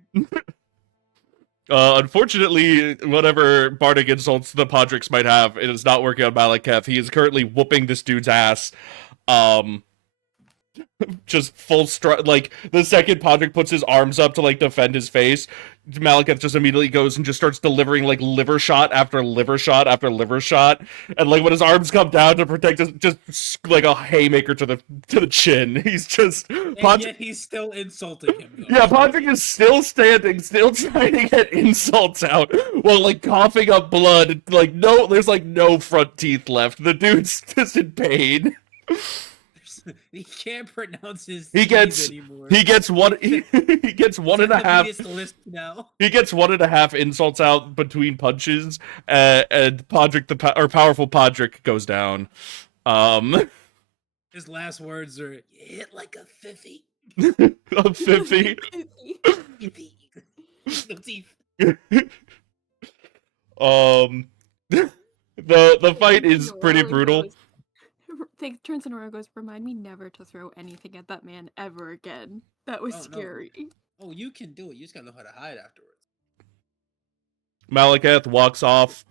Unfortunately, whatever Bardic insults the Podricks might have, it is not working on Malekith. He is currently whooping this dude's ass. Just full strut. Like, the second Podrick puts his arms up to like defend his face, Malekith just immediately goes and just starts delivering like liver shot after liver shot after liver shot, and like when his arms come down to protect his, just like a haymaker to the chin. He's just Yet he's still insulting him. Though. Yeah, Podrick is still standing, still trying to get insults out while like coughing up blood. Like there's like no front teeth left. The dude's just in pain. He can't pronounce his He gets anymore. he gets one he gets one and a half. He gets 1.5 insults out between punches, and Podrick or powerful Podrick goes down. His last words are, "You hit like a fiffy." Of 50. No teeth. The fight is pretty brutal. Turns to Nora and goes, remind me never to throw anything at that man ever again. That was Oh, no. scary. Oh, you can do it. You just gotta know how to hide afterwards. Malekith walks off.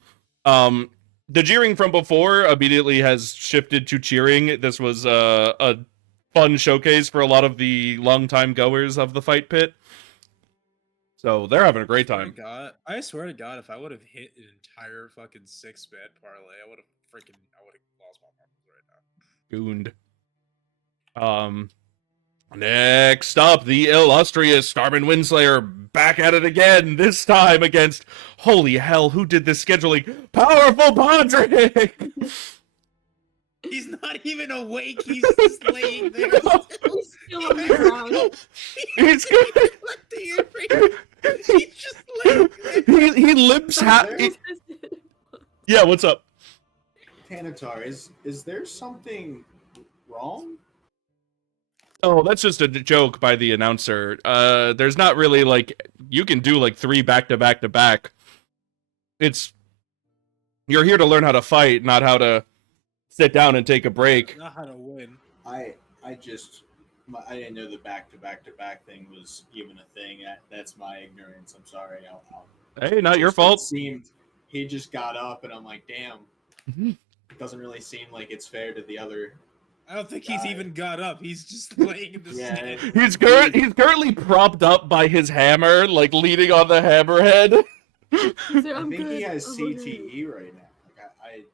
The jeering from before immediately has shifted to cheering. This was a fun showcase for a lot of the longtime goers of the fight pit. So they're having a great time. I swear to God, if I would have hit an entire fucking 6-bet parlay, I would have lost my marbles right now. Gooned. Next up, the illustrious Starman Windslayer back at it again, this time against, holy hell, who did this scheduling? Powerful Podrick! He's not even awake, he's just laying there. He's still on the ground. He's good. He's just laying there. He limps Yeah, what's up? Tanatar, is there something wrong? Oh, that's just a joke by the announcer. There's not really, like, you can do, like, 3 back-to-back-to-back. You're here to learn how to fight, not how to sit down and take a break. Not how to win. I didn't know the back-to-back-to-back thing was even a thing. That's my ignorance. I'm sorry. Hey, not your fault. It seemed he just got up, and I'm like, damn. It doesn't really seem like it's fair to the other. I don't think he's even got up. He's just laying in the sand. He's currently propped up by his hammer, like leaning on the hammerhead. I think he has CTE right now. Like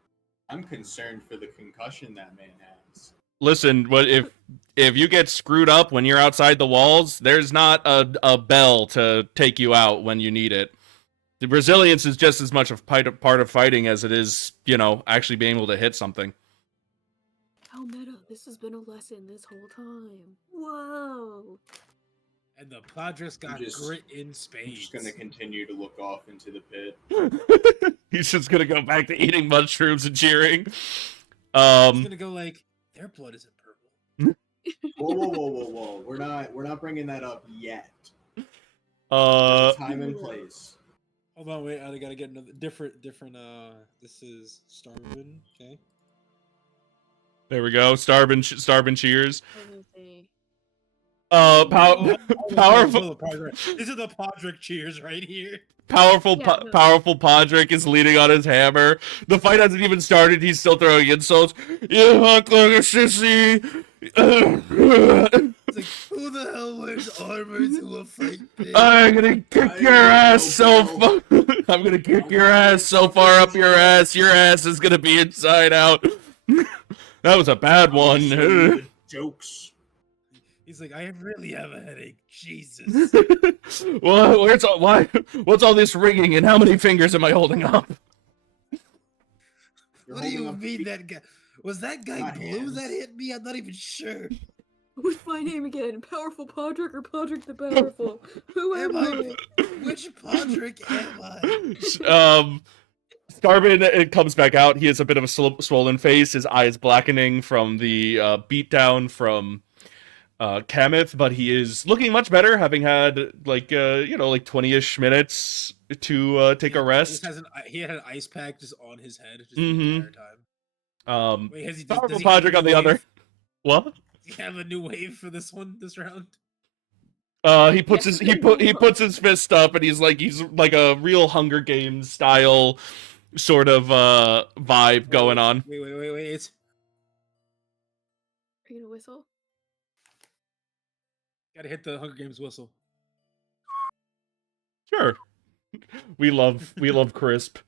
I'm concerned for the concussion that man has. Listen, but if you get screwed up when you're outside the walls, there's not a bell to take you out when you need it. The resilience is just as much a part of fighting as it is, actually being able to hit something. Oh, meta, this has been a lesson this whole time. Whoa. And the Padres got grit in spades. I'm just going to continue to look off into the pit. He's just going to go back to eating mushrooms and cheering. He's going to go like, their blood isn't purple. Whoa. We're not bringing that up yet. Time and place. Hold on, wait. I gotta get another different. This is Starvin. Okay. There we go. Starvin cheers. Powerful. Powerful. This is the Podrick cheers right here. Powerful Podrick is leaning on his hammer. The fight hasn't even started. He's still throwing insults. You look like a sissy. It's like, who the hell wears armor to a fight pit? I'm gonna kick your ass so far. I'm gonna kick your ass so far up your ass. Your ass is gonna be inside out. That was a bad one. Jokes. He's like, I really have a headache. Jesus. Well, what's all this ringing and how many fingers am I holding up? What do you mean that guy? Was that guy blue that hit me? I'm not even sure. What's my name again? Powerful Podrick or Podrick the Powerful? Who am I? Which Podrick am I? Starvin comes back out. He has a bit of a swollen face. His eyes blackening from the beatdown from Kamith, but he is looking much better, having had like 20-ish minutes to take a rest. He had an ice pack just on his head just the entire time. Wait, Powerful Podrick on the other. What? Does he have a new wave for this round? He puts his fist up and he's like a real Hunger Games style sort of vibe going on. Wait. Are you gonna whistle? Gotta hit the Hunger Games whistle. Sure. We love Crisp.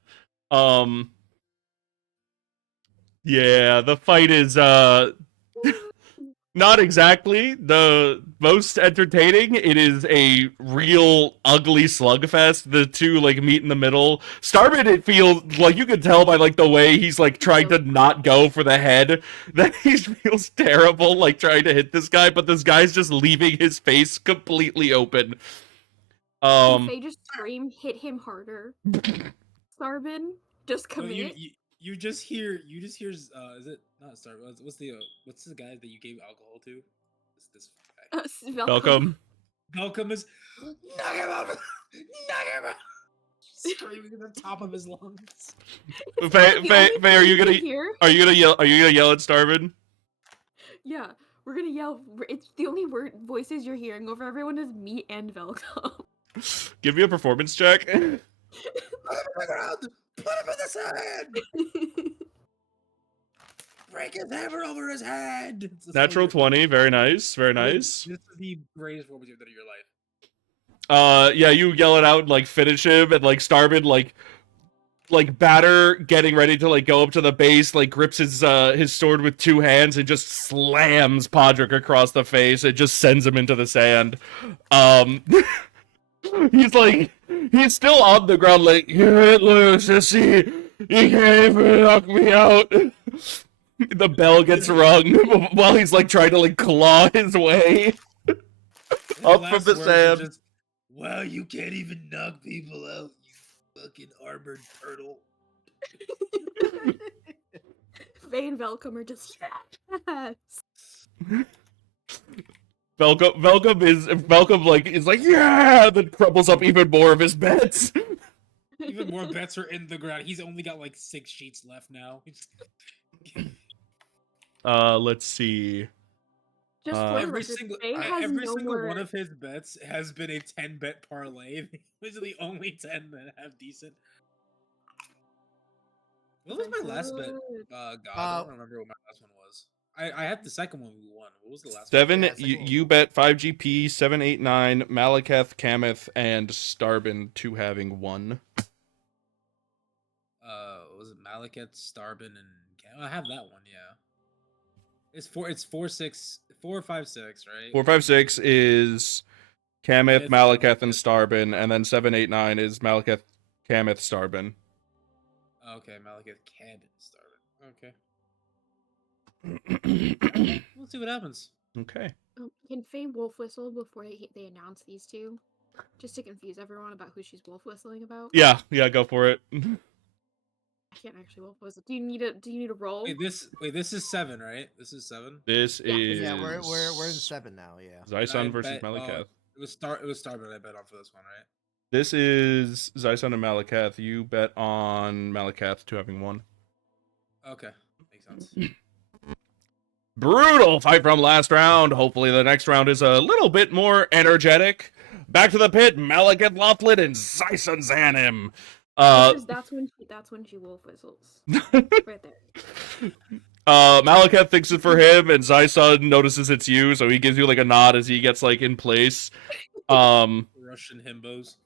Yeah, the fight is not exactly the most entertaining. It is a real ugly slugfest. The two meet in the middle. Starman, it feels like you could tell by the way he's trying to not go for the head that he feels terrible trying to hit this guy, but this guy's just leaving his face completely open. If they just scream, hit him harder. Starvin, just commit. You just hear is it not Starvin? What's the guy that you gave alcohol to? This guy. Welcome. Malcolm is knock him out. Knock him out. Screaming at the top of his lungs. Faye, are you gonna hear? are you gonna yell at Starvin? Yeah, we're gonna yell. It's the only voices you're hearing over everyone is me and Velcom. Give me a performance check. Put him on the ground. Put him in the sand. Break his hammer over his head. Natural 20, very nice, very nice. This is the greatest performance you've done in your life. Yeah, you yell it out and like finish him, and like Starvin like Batter getting ready to like go up to the base, like grips his sword with two hands and just slams Podrick across the face. It just sends him into the sand. He's still on the ground like, you hit loose, sissy. You can't even knock me out. The bell gets rung while he's like trying to like claw his way up from the sand. Just, well, you can't even knock people out, you fucking armored turtle. Faye and Velcom are just yes. Velcom is like, yeah, then crumbles up even more of his bets. Even more bets are in the ground. He's only got like 6 sheets left now. Let's see. Just every single one of his bets has been a 10-bet parlay. These are the only 10 that have decent. What was my last bet? God, I don't remember what my last one was. I had the second one we won. What was the last one? Yeah, you bet 5GP, 789, Malekith, Kameth, and Starbin to having 1. Was it Malekith, Starbin, and I have that one, yeah. It's 456, right? 456 is Kameth, Malekith, and Starbin, and then 789 is Malekith, Kameth, Starbin. Okay, Malekith, Kameth, Starbin. Okay. Let's see what happens. Okay. Can Faye wolf whistle before they announce these two? Just to confuse everyone about who she's wolf whistling about? Yeah, go for it. I can't actually wolf whistle. Do you need a roll? Wait, this is 7, right? This is 7? This is... Yeah, we're in 7 now, yeah. Zyson versus Malekith. It was Starbin I bet on for this one, right? This is Zyson and Malekith. You bet on Malekith to having 1. Okay, makes sense. Brutal fight from last round. Hopefully the next round is a little bit more energetic. Back to the pit, Malekith Lothlet and Zyson Zanim. That's when she wolf whistles. Right there. Malekith thinks it for him, and Zyson notices it's you, so he gives you like a nod as he gets like in place. Russian himbos.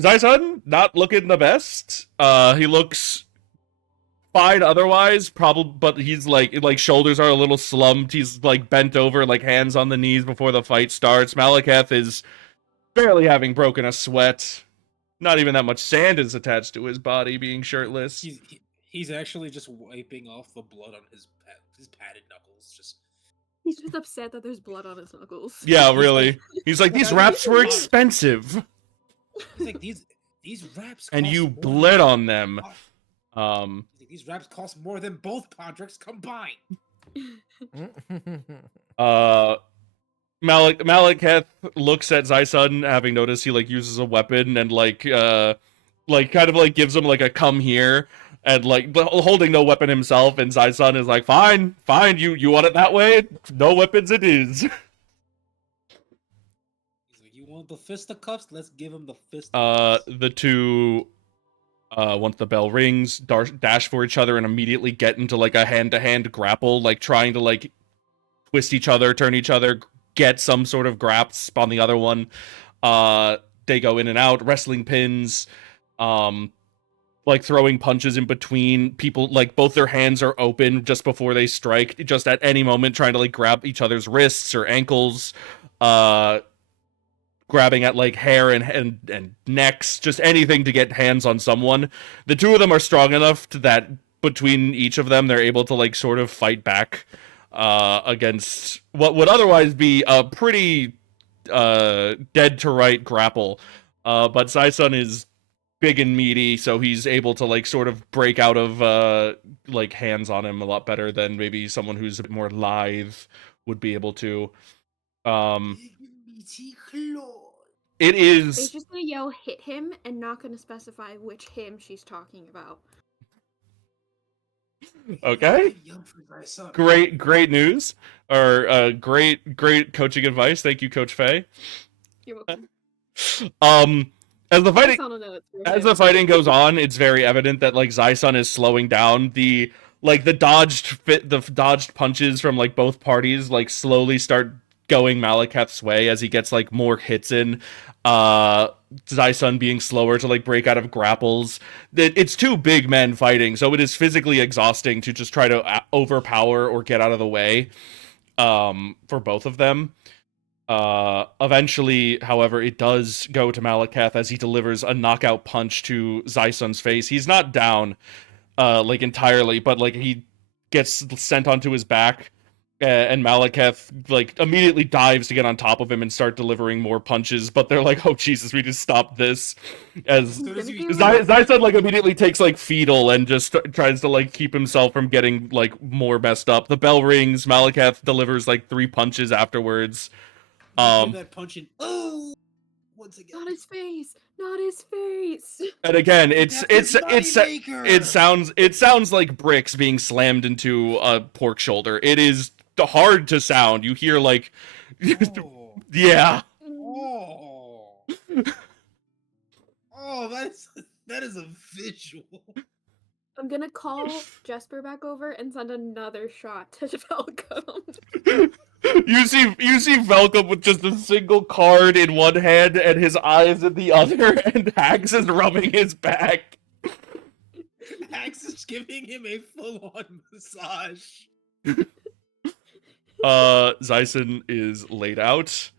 Zyson not looking the best. He looks fine otherwise, probably, but he's like shoulders are a little slumped. He's like bent over, like hands on the knees before the fight starts. Malekith is barely having broken a sweat. Not even that much sand is attached to his body, being shirtless. He's actually just wiping off the blood on his padded knuckles. He's just upset that there's blood on his knuckles. Yeah, really. He's like, these wraps were expensive. He's like, these wraps and you bled on them. These wraps cost more than both Podricks combined. Malekith looks at Zyson, having noticed he like uses a weapon, and like kind of like gives him like a come here, and like holding no weapon himself, and Zyson is like, fine, you want it that way? No weapons it is. He's like, you want the fisticuffs? Let's give him the fisticuffs. The two once the bell rings, dash for each other and immediately get into like a hand-to-hand grapple, like trying to like twist each other, turn each other, get some sort of grasp on the other one. They go in and out, wrestling pins, like throwing punches in between people, like both their hands are open just before they strike, just at any moment trying to like grab each other's wrists or ankles, grabbing at like hair and necks, just anything to get hands on someone. The two of them are strong enough to that between each of them they're able to like sort of fight back against what would otherwise be a pretty dead to right grapple. But Zyson is big and meaty, so he's able to like sort of break out of like hands on him a lot better than maybe someone who's a bit more lithe would be able to. It It's is just gonna yell hit him and not gonna specify which him she's talking about. okay. Great news, or great coaching advice. Thank you, Coach Faye. You're welcome. As the fighting I don't know, it's for as him. the fighting goes on, it's very evident that like Zai-sun is slowing down. The dodged punches from like both parties like slowly start going Malekith's way as he gets like more hits in. Zai-sun being slower to like break out of grapples. It's two big men fighting, so it is physically exhausting to just try to overpower or get out of the way for both of them. Eventually, however, it does go to Malekith as he delivers a knockout punch to Zai-sun's face. He's not down, like entirely, but like he gets sent onto his back, and Malekith like immediately dives to get on top of him and start delivering more punches. But they're like, "Oh Jesus, we just stopped this." As Zai-sun like immediately takes like fetal and just tries to like keep himself from getting like more messed up. The bell rings. Malekith delivers like 3 punches afterwards. That punch in. Oh, once again. Not his face. Not his face. And again, it sounds like bricks being slammed into a pork shoulder. It is hard to sound. You hear like, Oh. yeah. Oh. Oh, that is a visual. I'm gonna call Jesper back over and send another shot to Falcom. You see Velcom with just a single card in one hand and his eyes in the other, and Hax is rubbing his back. Hax is giving him a full-on massage. Zai-sun is laid out.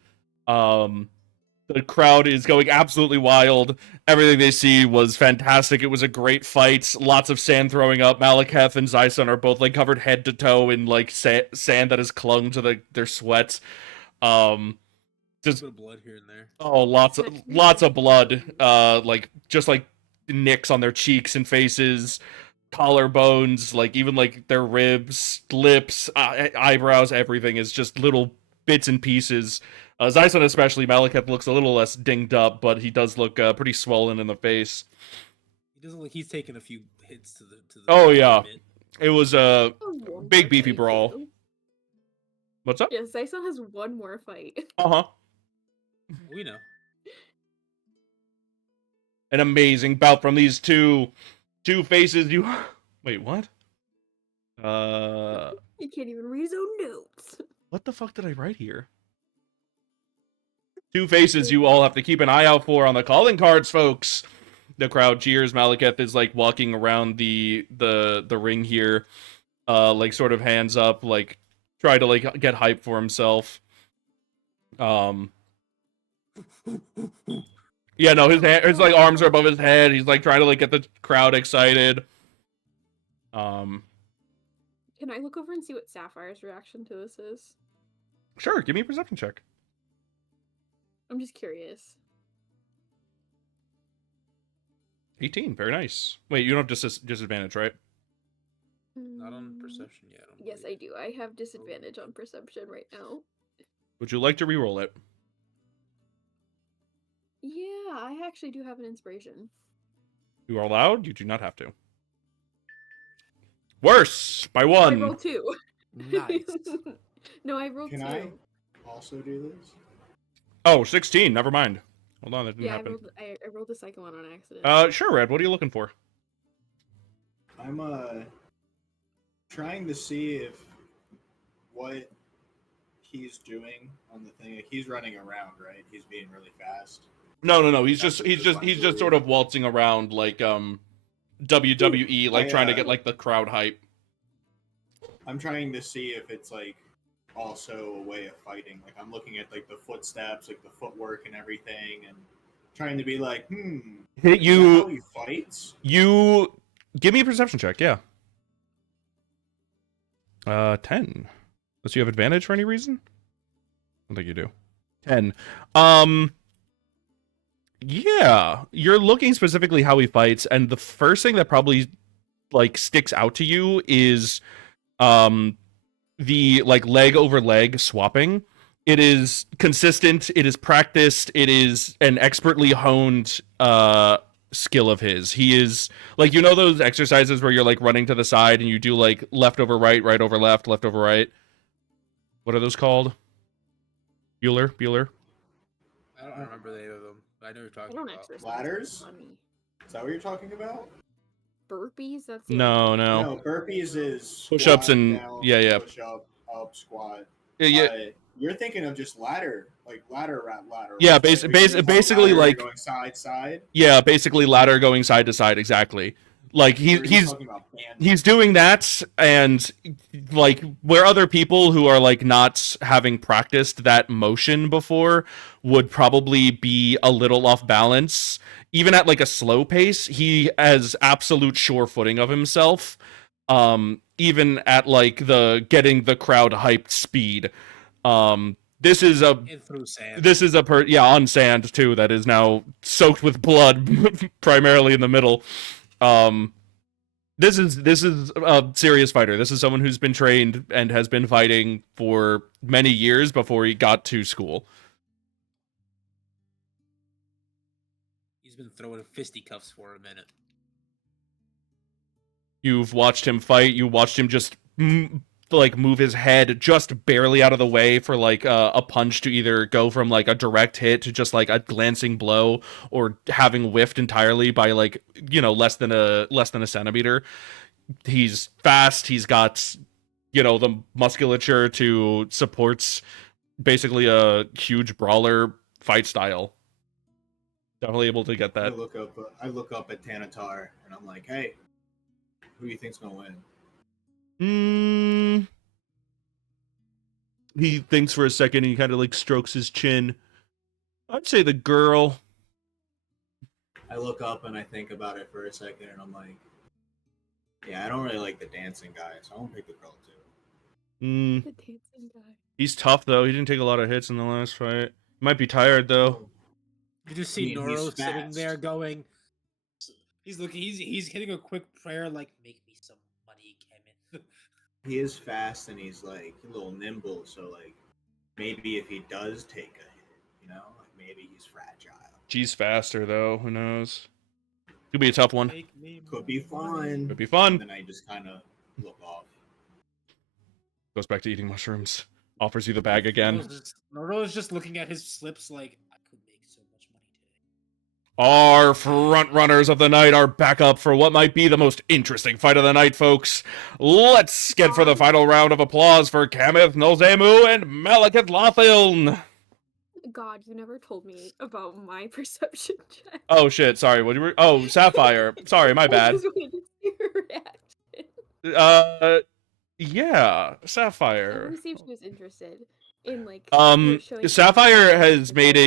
The crowd is going absolutely wild. Everything they see was fantastic. It was a great fight. Lots of sand throwing up. Malekith and Zai-sun are both like covered head to toe in like sand that has clung to their sweat. Just a bit of blood here and there. Oh, lots of blood. Like just like nicks on their cheeks and faces, collarbones, like even like their ribs, lips, eyebrows. Everything is just little bits and pieces. Zai-sun especially, Malekith looks a little less dinged up, but he does look pretty swollen in the face. He doesn't look. He's taken a few hits to the. Oh yeah, it was a big beefy brawl. Too. What's up? Yeah, Zai-sun has one more fight. Uh-huh. We know. An amazing bout from these two faces. You wait, what? He can't even read his own notes. What the fuck did I write here? 2 faces you all have to keep an eye out for on the calling cards, folks. The crowd cheers. Malekith is like walking around the ring here, like sort of hands up, like try to like get hype for himself. Yeah, no, his like arms are above his head. He's like trying to like get the crowd excited. Can I look over and see what Sapphire's reaction to this is? Sure, give me a perception check. I'm just curious. 18, very nice. Wait, you don't have disadvantage, right? Not on perception yet. Yes, I do. I have disadvantage on perception right now. Would you like to reroll it? Yeah, I actually do have an inspiration. You are allowed. You do not have to. Worse by 1. I rolled 2. Nice. No, I rolled 2. Can I also do this? Oh, 16. Never mind. Hold on, that didn't Yeah, happen. I rolled the second one on accident. Sure, Red. What are you looking for? I'm trying to see if what he's doing on the thing. Like, he's running around, right? He's being really fast. No. He's just sort of waltzing around like WWE, like trying to get like the crowd hype. I'm trying to see if it's like also a way of fighting. Like I'm looking at like the footsteps, like the footwork and everything, and trying to be like, Hit you. How he fights? You give me a perception check, yeah. 10. Does you have advantage for any reason? I don't think you do. 10. Yeah, you're looking specifically how he fights, and the first thing that probably like sticks out to you is the like leg over leg swapping. It is consistent, it is practiced, it is an expertly honed skill of his. He is like, you know those exercises where you're like running to the side and you do like left over right, right over left, left over right. What are those called? Bueller. I don't remember any of them. But I know what you're I talking don't about. exercise. Ladders? Funny. Is that what you're talking about? Burpees? That's the No, only one. no. No, burpees is Push-ups squat, and down, yeah. push up, squat. Yeah. You're thinking of just ladder, like ladder. Yeah, right? basically Ladder like going side. yeah, basically ladder going side to side exactly. Like Or are you he's talking about band? he's doing that, and like where other people who are like not having practiced that motion before would probably be a little off balance, even at like a slow pace, he has absolute sure footing of himself, even at like the getting the crowd hyped speed. This is a And through sand. on sand too, that is now soaked with blood primarily in the middle. This is a serious fighter. This is someone who's been trained and has been fighting for many years before he got to school. He's been throwing fisticuffs for a minute. You've watched him fight. You watched him just like move his head just barely out of the way for like a punch to either go from like a direct hit to just like a glancing blow, or having whiffed entirely by like, you know, less than a centimeter. He's fast. He's got, you know, the musculature to supports basically a huge brawler fight style. Definitely able to get I that. look up at Tanatar and I'm like, hey, who do you think's gonna win? He thinks for a second and he kind of like strokes his chin. I'd say the girl. I look up and I think about it for a second and I'm like, yeah, I don't really like the dancing guy, so I won't pick the girl too. The dancing guy. He's tough though. He didn't take a lot of hits in the last fight. Might be tired though. You just see I mean, Noro he's sitting fast. there going. He's looking. He's hitting a quick prayer like, "Make me some money, Kenneth." He is fast and he's like a little nimble, so like maybe if he does take a hit, you know, like maybe he's fragile. G's faster though. Who knows? Could be a tough one. Make me Could be money. fun. Could be fun. And then I just kind of look off. Goes back to eating mushrooms. Offers you the bag again. Noro's just looking at his slips like, I could make so much money today. Our front runners of the night are back up for what might be the most interesting fight of the night, folks. Let's get for the final round of applause for Kamith Nozemu and Malekith Lothiln. God, you never told me about my perception check. Oh shit, sorry. What you were? Oh, Sapphire. Sorry, my bad. I just wanted to see her reaction. Yeah, I Sapphire. want to see if she was interested in like showing. Sapphire has made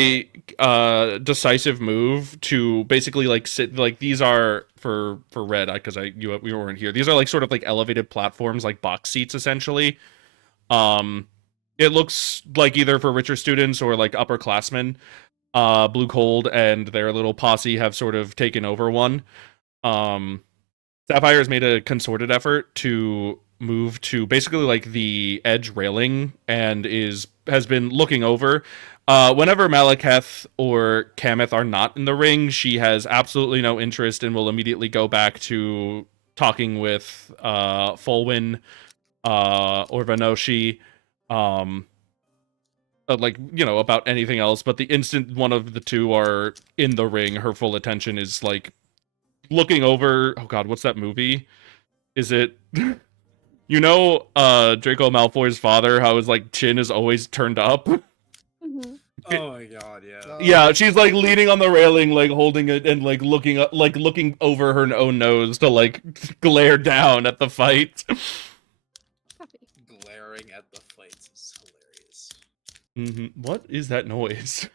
a decisive move to basically like sit like these are for Red, because we weren't here. These are like sort of like elevated platforms, like box seats essentially. It looks like either for richer students or like upperclassmen. Blue Cold and their little posse have sort of taken over one. Sapphire has made a concerted effort to move to basically like the edge railing and has been looking over. Whenever Malekith or Kamith are not in the ring, she has absolutely no interest and will immediately go back to talking with Fulwin or Vanoshi, like, you know, about anything else. But the instant one of the two are in the ring, her full attention is like looking over. Oh god, what's that movie? Is it you know Draco Malfoy's father, how his like chin is always turned up? Mhm. Oh my god, yeah. Yeah, she's like leaning on the railing, like holding it and like looking up, like looking over her own nose to like glare down at the fight. Copy. Glaring at the fights is hilarious. What is that noise?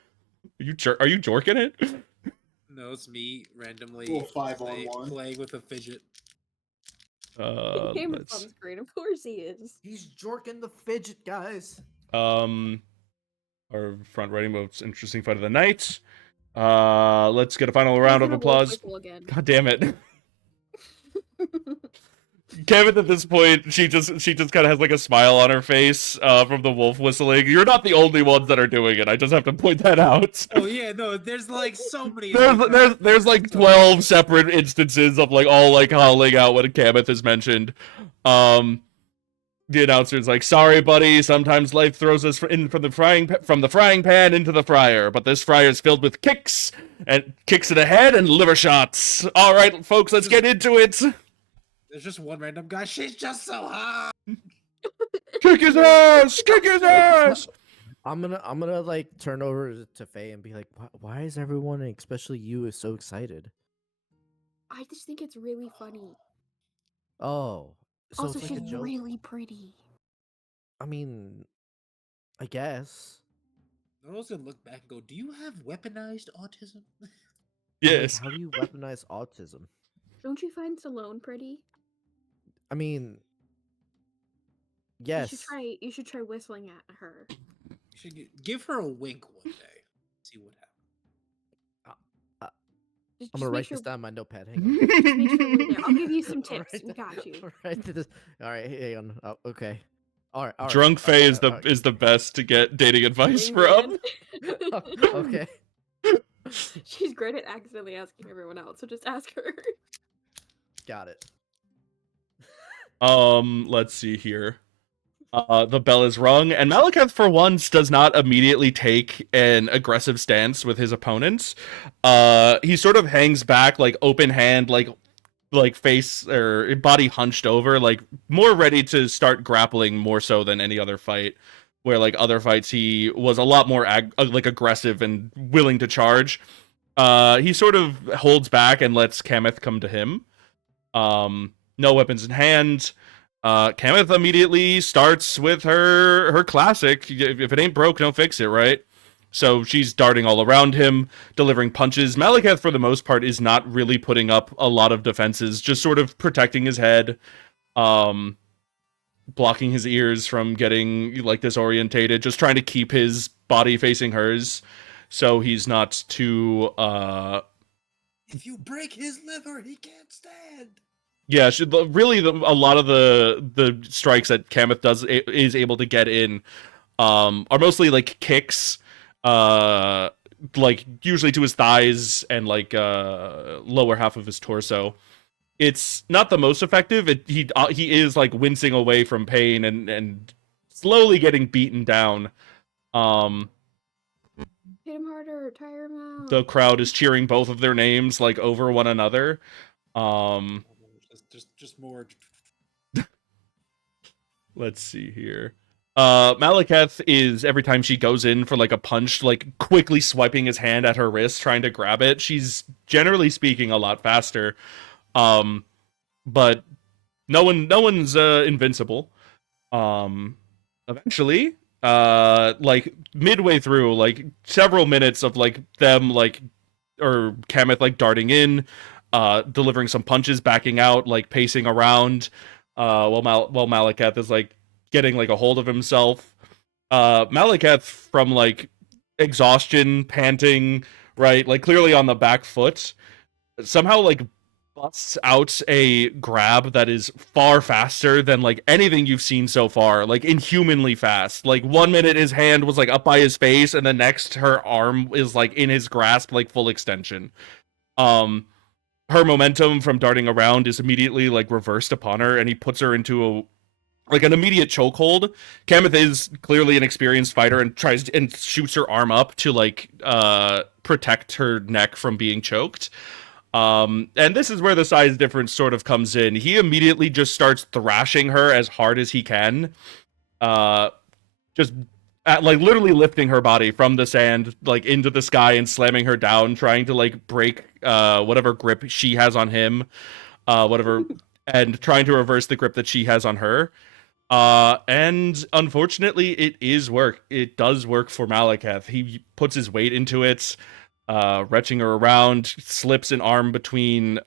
Are you jorking it? No, it's me randomly Little 5-on-1. playing with a fidget. Game is on screen. Of course he is. He's jorking the fidget, guys. Our front running most interesting fight of the night. Let's get a final round of Gonna applause. whistle again. God damn it. Kevin, at this point, she just kind of has like a smile on her face from the wolf whistling. You're not the only ones that are doing it. I just have to point that out. Oh yeah, no, there's like so many. There's like 12 separate instances of like all like howling out when Kameth is mentioned. The announcer's like, "Sorry, buddy. Sometimes life throws us in from the frying pan into the fryer, but this fryer's filled with kicks in the head and liver shots. All right, folks, let's get into it." There's just one random guy. She's just so hot. Kick his ass! Kick his ass! I'm gonna like turn over to Faye and be like, why is everyone, especially you, is so excited? I just think it's really funny. Oh, so Also, it's like she's a joke. really pretty. I mean, I guess. Noel's gonna look back and go, "Do you have weaponized autism?" Yes. How do you weaponize autism? Don't you find Stallone pretty? I mean, yes. You should try whistling at her. You should give her a wink one day. See what happens. I'm gonna write this down in my notepad. Hang on. Just make sure we're there. I'll give you some I'll tips. write We that- got you. I'll write this. All right, hang on. Oh, okay. All right. Drunk Faye is all right. is the best to get dating advice from. Okay. She's great at accidentally asking everyone else, so just ask her. Got it. Let's see here. The bell is rung, and Malekith, for once, does not immediately take an aggressive stance with his opponents. He sort of hangs back, like open hand, like face or body hunched over, like more ready to start grappling more so than any other fight. Where like other fights, he was a lot more like aggressive and willing to charge. He sort of holds back and lets Kameth come to him. No weapons in hand. Kameth immediately starts with her classic. If it ain't broke, don't fix it, right? So she's darting all around him, delivering punches. Malekith, for the most part, is not really putting up a lot of defenses, just sort of protecting his head, blocking his ears from getting like disorientated, just trying to keep his body facing hers, so he's not too. If you break his liver, he can't stand. Yeah, really, a lot of the strikes that Kameth is able to get in are mostly like kicks, like usually to his thighs and like lower half of his torso. It's not the most effective. He is like wincing away from pain and slowly getting beaten down. Hit him harder, tire him out. The crowd is cheering both of their names like over one another. Just more. Let's see here. Malekith is, every time she goes in for like a punch, like quickly swiping his hand at her wrist, trying to grab it. She's generally speaking a lot faster. But no one's invincible. Eventually, like midway through, like several minutes of like them like or Kameth like darting in, delivering some punches, backing out, like pacing around, while Malekith is like getting like a hold of himself. Malekith, from like exhaustion, panting, right, like clearly on the back foot, somehow like busts out a grab that is far faster than like anything you've seen so far, like inhumanly fast. Like 1 minute his hand was like up by his face, and the next her arm is like in his grasp, like full extension. Her momentum from darting around is immediately like reversed upon her, and he puts her into an immediate chokehold. Kameth is clearly an experienced fighter and tries and shoots her arm up to like protect her neck from being choked. And this is where the size difference sort of comes in. He immediately just starts thrashing her as hard as he can. Just like literally lifting her body from the sand like into the sky and slamming her down, trying to like break whatever grip she has on him, and trying to reverse the grip that she has on her. And unfortunately it does work for Malekith. He puts his weight into it, retching her around, slips an arm between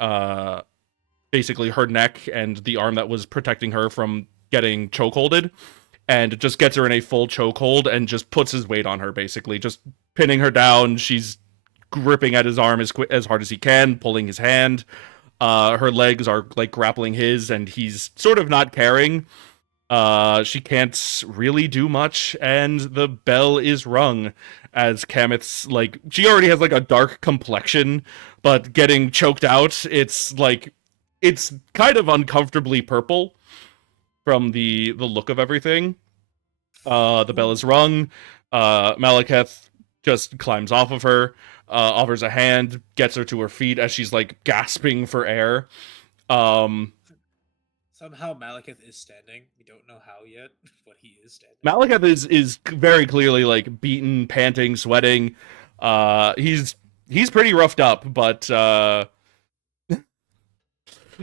basically her neck and the arm that was protecting her from getting chokeholded, and just gets her in a full chokehold and just puts his weight on her, basically just pinning her down. She's gripping at his arm as hard as he can, pulling his hand. Her legs are like grappling his, and he's sort of not caring. She can't really do much, and the bell is rung as Kamith's like she already has like a dark complexion, but getting choked out, it's kind of uncomfortably purple from the look of everything. The bell is rung. Malekith just climbs off of her, offers a hand, gets her to her feet as she's like gasping for air. Somehow Malekith is standing. We don't know how yet, but he is standing. Malekith is very clearly like beaten, panting, sweating. He's pretty roughed up, but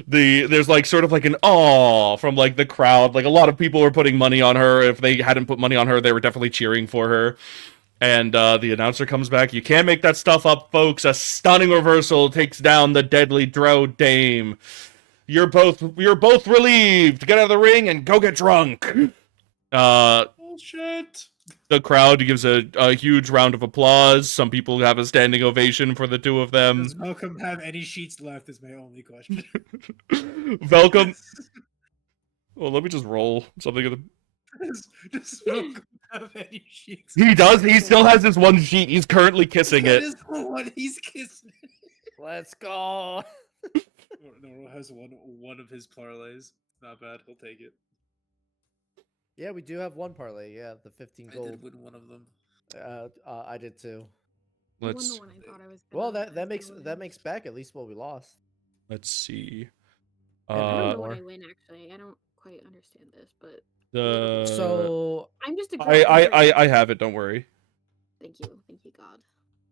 there's like sort of like an awe from like the crowd. Like a lot of people were putting money on her. If they hadn't put money on her, they were definitely cheering for her. And the announcer comes back. You can't make that stuff up, folks. A stunning reversal takes down the deadly Drow Dame. You're both relieved. Get out of the ring and go get drunk. Bullshit. The crowd gives a huge round of applause. Some people have a standing ovation for the two of them. Does Malcolm have any sheets left is my only question. Malcolm. Well, let me just roll something. Does Malcolm have any sheets? He does. He still has his one sheet. He's currently kissing it. That is the one he's kissing. Let's go. Noro has one of his parlays. Not bad. He'll take it. Yeah, we do have one parlay. Yeah, the 15 I gold. did win one of them. I did too. I won Let's the one I thought I was Well, gonna- that makes back at least what we lost. let's see. I don't know more. what I win actually. I don't quite understand this, but So I'm just a girl. I have it. Don't worry. Thank you, God.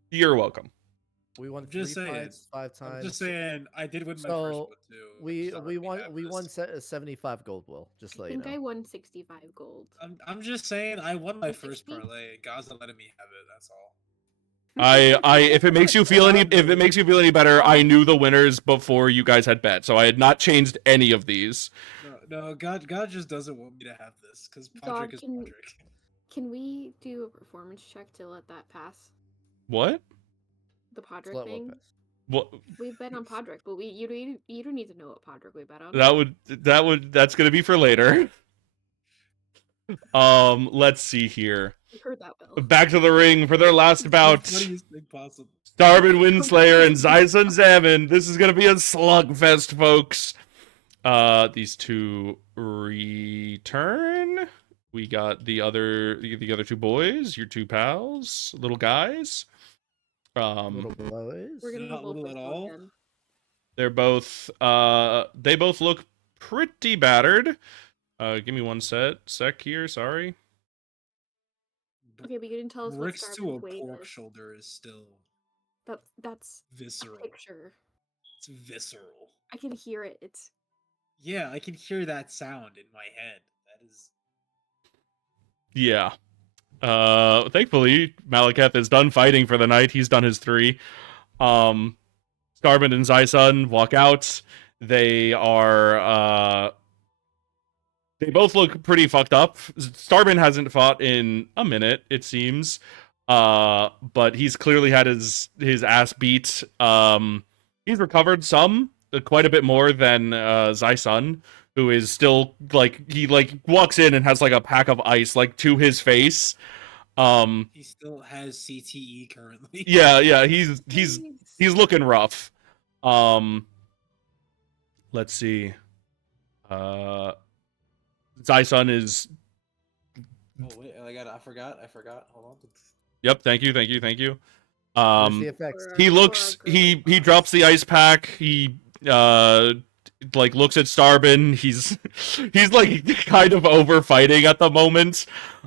You're welcome. we won I'm just 3 saying. fights, 5 times. I'm just saying. I did win my first So, one too. I'm we just not letting me have this. 75 gold. Will just I let you think know. I won 65 gold. I'm just saying. I won my Or first 60? parlay. God's not letting me have it. That's all. If it makes you feel any better, I knew the winners before you guys had bet, so I had not changed any of these. No. God just doesn't want me to have this because God, Podrick is can- Podrick. Can we do a performance check to let that pass? What? The Let Podrick what thing? pass? What? We bet on Podrick, but you don't need to know what Podrick we bet on. That's gonna be for later. Let's see here. You heard that, Bill. Back to the ring for their last bout. Funniest thing possible. Starvin Windslayer and Zyson Zammon. This is gonna be a slugfest, folks. These two return. We got the other two boys, your two pals, little guys. Little boys. We're gonna Not go little first at all. again. They're both they both look pretty battered. Give me one sec here, sorry. Okay, but you didn't tell us what Bricks to a Starvin's weight pork is. shoulder is still That's a visceral. picture. It's visceral. I can hear it. It's Yeah, I can hear that sound in my head. That is. Yeah. Thankfully, Malekith is done fighting for the night. He's done his 3. Starman and Zyson walk out. They are they both look pretty fucked up. Starman hasn't fought in a minute, it seems. But he's clearly had his ass beat. He's recovered some, quite a bit more than Zyson, who is still like he like walks in and has like a pack of ice like to his face. He still has CTE currently. Yeah, he's looking rough. Let's see. Zyson is. Oh wait, I forgot. Hold on. Yep. Thank you. Where's the effects? He looks. He drops the ice pack. He like looks at Starbin. He's like kind of over fighting at the moment.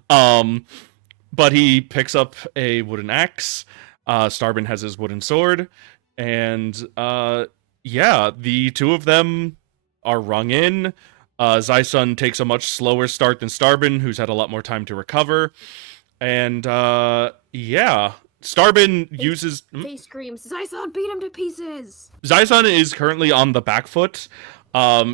But he picks up a wooden axe. Starbin has his wooden sword, and yeah, the two of them are rung in. Zyson takes a much slower start than Starbin, who's had a lot more time to recover. And yeah, Starbin uses. They scream, Zyson, beat him to pieces! Zyson is currently on the back foot.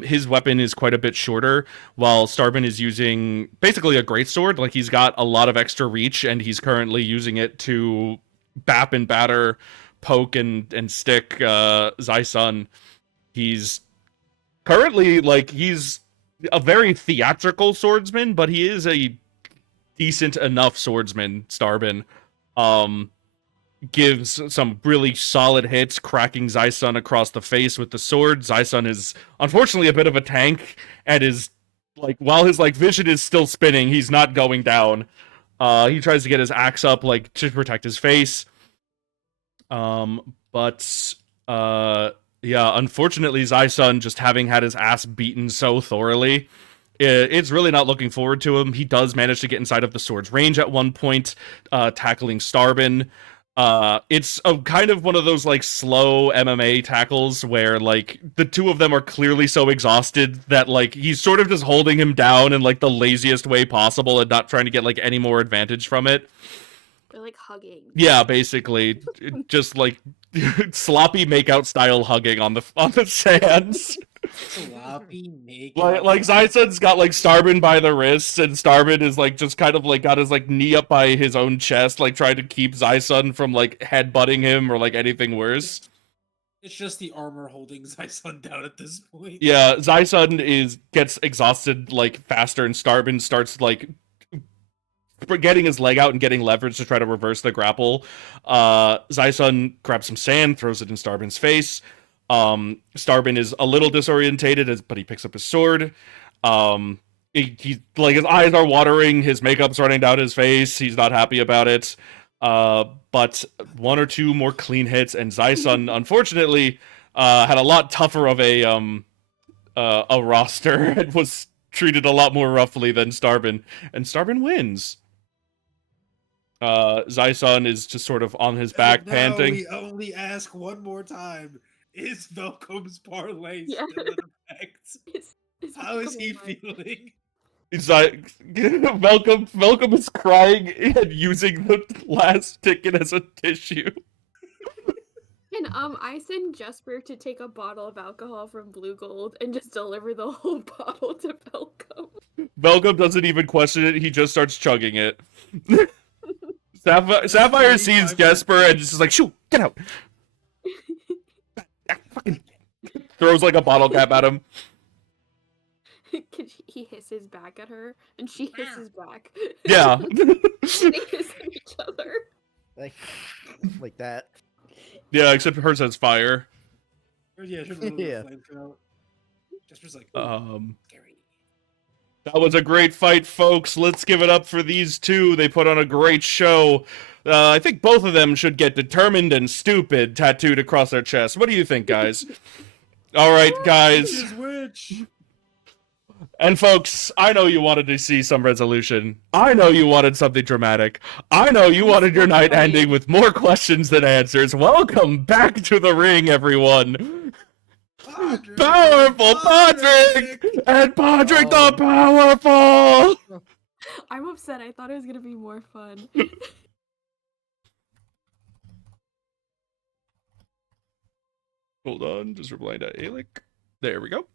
His weapon is quite a bit shorter, while Starbin is using basically a greatsword. Like, he's got a lot of extra reach, and he's currently using it to bap and batter, poke and stick Zyson. He's currently, like, he's a very theatrical swordsman, but he is a decent enough swordsman, Starbin. Gives some really solid hits, cracking Zai-sun across the face with the sword. Zai-sun is unfortunately a bit of a tank, and is, like, while his, like, vision is still spinning, he's not going down. He tries to get his axe up, like, to protect his face. But yeah, unfortunately, Zai-sun, just having had his ass beaten so thoroughly, it's really not looking forward to him. He does manage to get inside of the sword's range at one point, tackling Starbin. It's a kind of one of those, like, slow MMA tackles where, like, the two of them are clearly so exhausted that, like, he's sort of just holding him down in, like, the laziest way possible and not trying to get, like, any more advantage from it. They're like hugging. Yeah, basically, just like sloppy makeout style hugging on the sands. Sloppy make. Like Zai-sun's got, like, Starbin by the wrists, and Starbin is, like, just kind of, like, got his, like, knee up by his own chest, like, trying to keep Zai-sun from, like, headbutting him or, like, anything worse. It's just the armor holding Zai-sun down at this point. Yeah, Zai-sun gets exhausted, like, faster, and Starbin starts, like, getting his leg out and getting leverage to try to reverse the grapple. Zai-sun grabs some sand, throws it in Starbin's face. Starbin is a little disorientated, but he picks up his sword. He like, his eyes are watering, his makeup's running down his face. He's not happy about it. But one or two more clean hits, and Zai-sun, unfortunately, had a lot tougher of a roster and was treated a lot more roughly than Starbin, and Starbin wins. Zai-sun is just sort of on his back, panting. We only ask one more time: is Velcom's parlay still in effect? How is he feeling? It's like Velcom is crying and using the last ticket as a tissue. And I send Jesper to take a bottle of alcohol from Blue Gold and just deliver the whole bottle to Velcom. Velcom doesn't even question it; he just starts chugging it. Sapphire sees Jesper and just is like, "Shoot, get out!" Fucking throws, like, a bottle cap at him. He hisses back at her, and she hisses back. Yeah. They hiss at each other. Like that. Yeah, except hers has fire. Yeah, Yeah. Jesper's like, scary. That was a great fight, folks. Let's give it up for these two. They put on a great show. I think both of them should get "determined and stupid" tattooed across their chest. What do you think, guys? All right, guys. And folks, I know you wanted to see some resolution. I know you wanted something dramatic. I know you wanted your night ending with more questions than answers. Welcome back to the ring, everyone. Powerful Podrick! And Podrick the Powerful! I'm upset. I thought it was gonna be more fun. Hold on, just replying to Alec. There we go.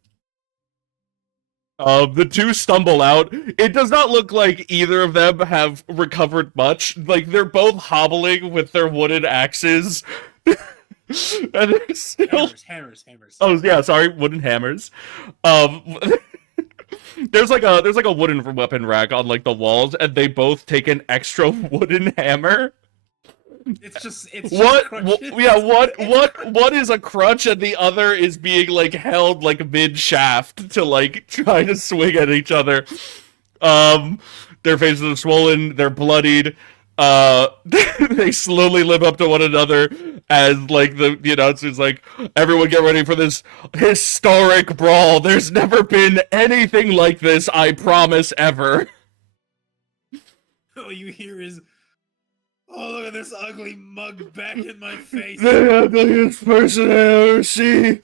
The two stumble out. It does not look like either of them have recovered much. Like, they're both hobbling with their wooden axes. And they're still... Hammers. Oh, yeah, sorry, wooden hammers. There's like a wooden weapon rack on, like, the walls, and they both take an extra wooden hammer. What is a crutch, and the other is being, like, held, like, mid shaft to, like, try to swing at each other. Their faces are swollen, they're bloodied. They slowly live up to one another as, like, the announcer's like, "Everyone get ready for this historic brawl. There's never been anything like this, I promise, ever." All you hear is, "Oh, look at this ugly mug back in my face." "The ugliest person I ever see.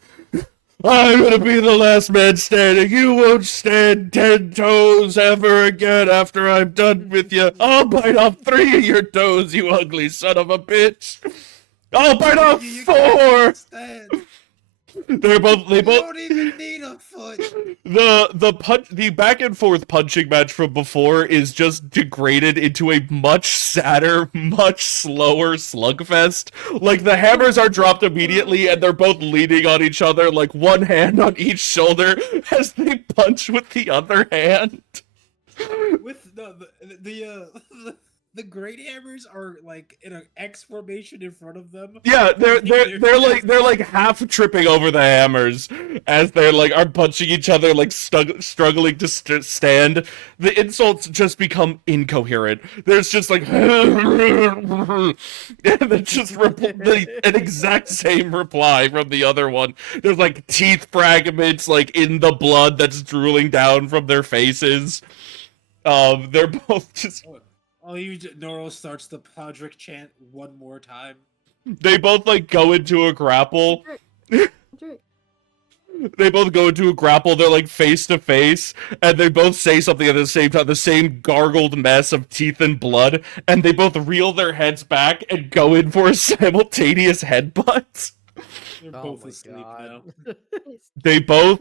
I'm gonna be the last man standing. You won't stand 10 toes ever again after I'm done with you. I'll bite off 3 of your toes, you ugly son of a bitch. I'll bite off 4. They You don't even need a foot. the back and forth punching match from before is just degraded into a much sadder, much slower slugfest. Like the hammers are dropped immediately and they're both leaning on each other, like one hand on each shoulder as they punch with the other hand. With the great hammers are like in an X formation in front of them. Yeah, they're like half tripping over the hammers as they're like are punching each other, like struggling to stand. The insults just become incoherent. There's just like and then just an exact same reply from the other one. There's like teeth fragments like in the blood that's drooling down from their faces. They're both just. Noro starts the Podrick chant one more time. They both like go into a grapple. They both go into a grapple. They're like face to face, and they both say something at the same time. The same gargled mess of teeth and blood, and they both reel their heads back and go in for a simultaneous headbutt. They're both asleep now. They both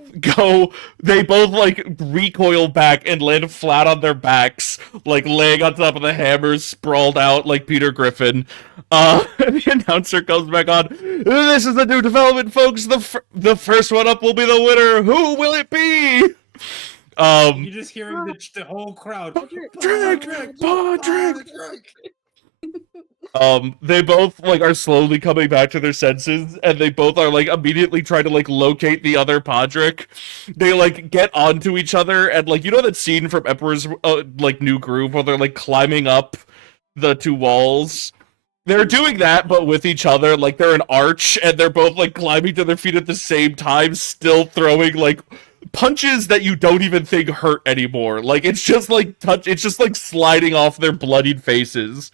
like recoil back and land flat on their backs, like laying on top of the hammers, sprawled out like Peter Griffin. And the announcer comes back on. This is the new development, folks. The first one up will be the winner. Who will it be? You're just hearing the whole crowd. Podrick! They both like are slowly coming back to their senses, and they both are like immediately trying to like locate the other Podrick. They like get onto each other, and like you know that scene from Emperor's like New Groove where they're like climbing up the two walls. They're doing that, but with each other. Like they're an arch, and they're both like climbing to their feet at the same time, still throwing like punches that you don't even think hurt anymore. Like it's just like it's just like sliding off their bloodied faces.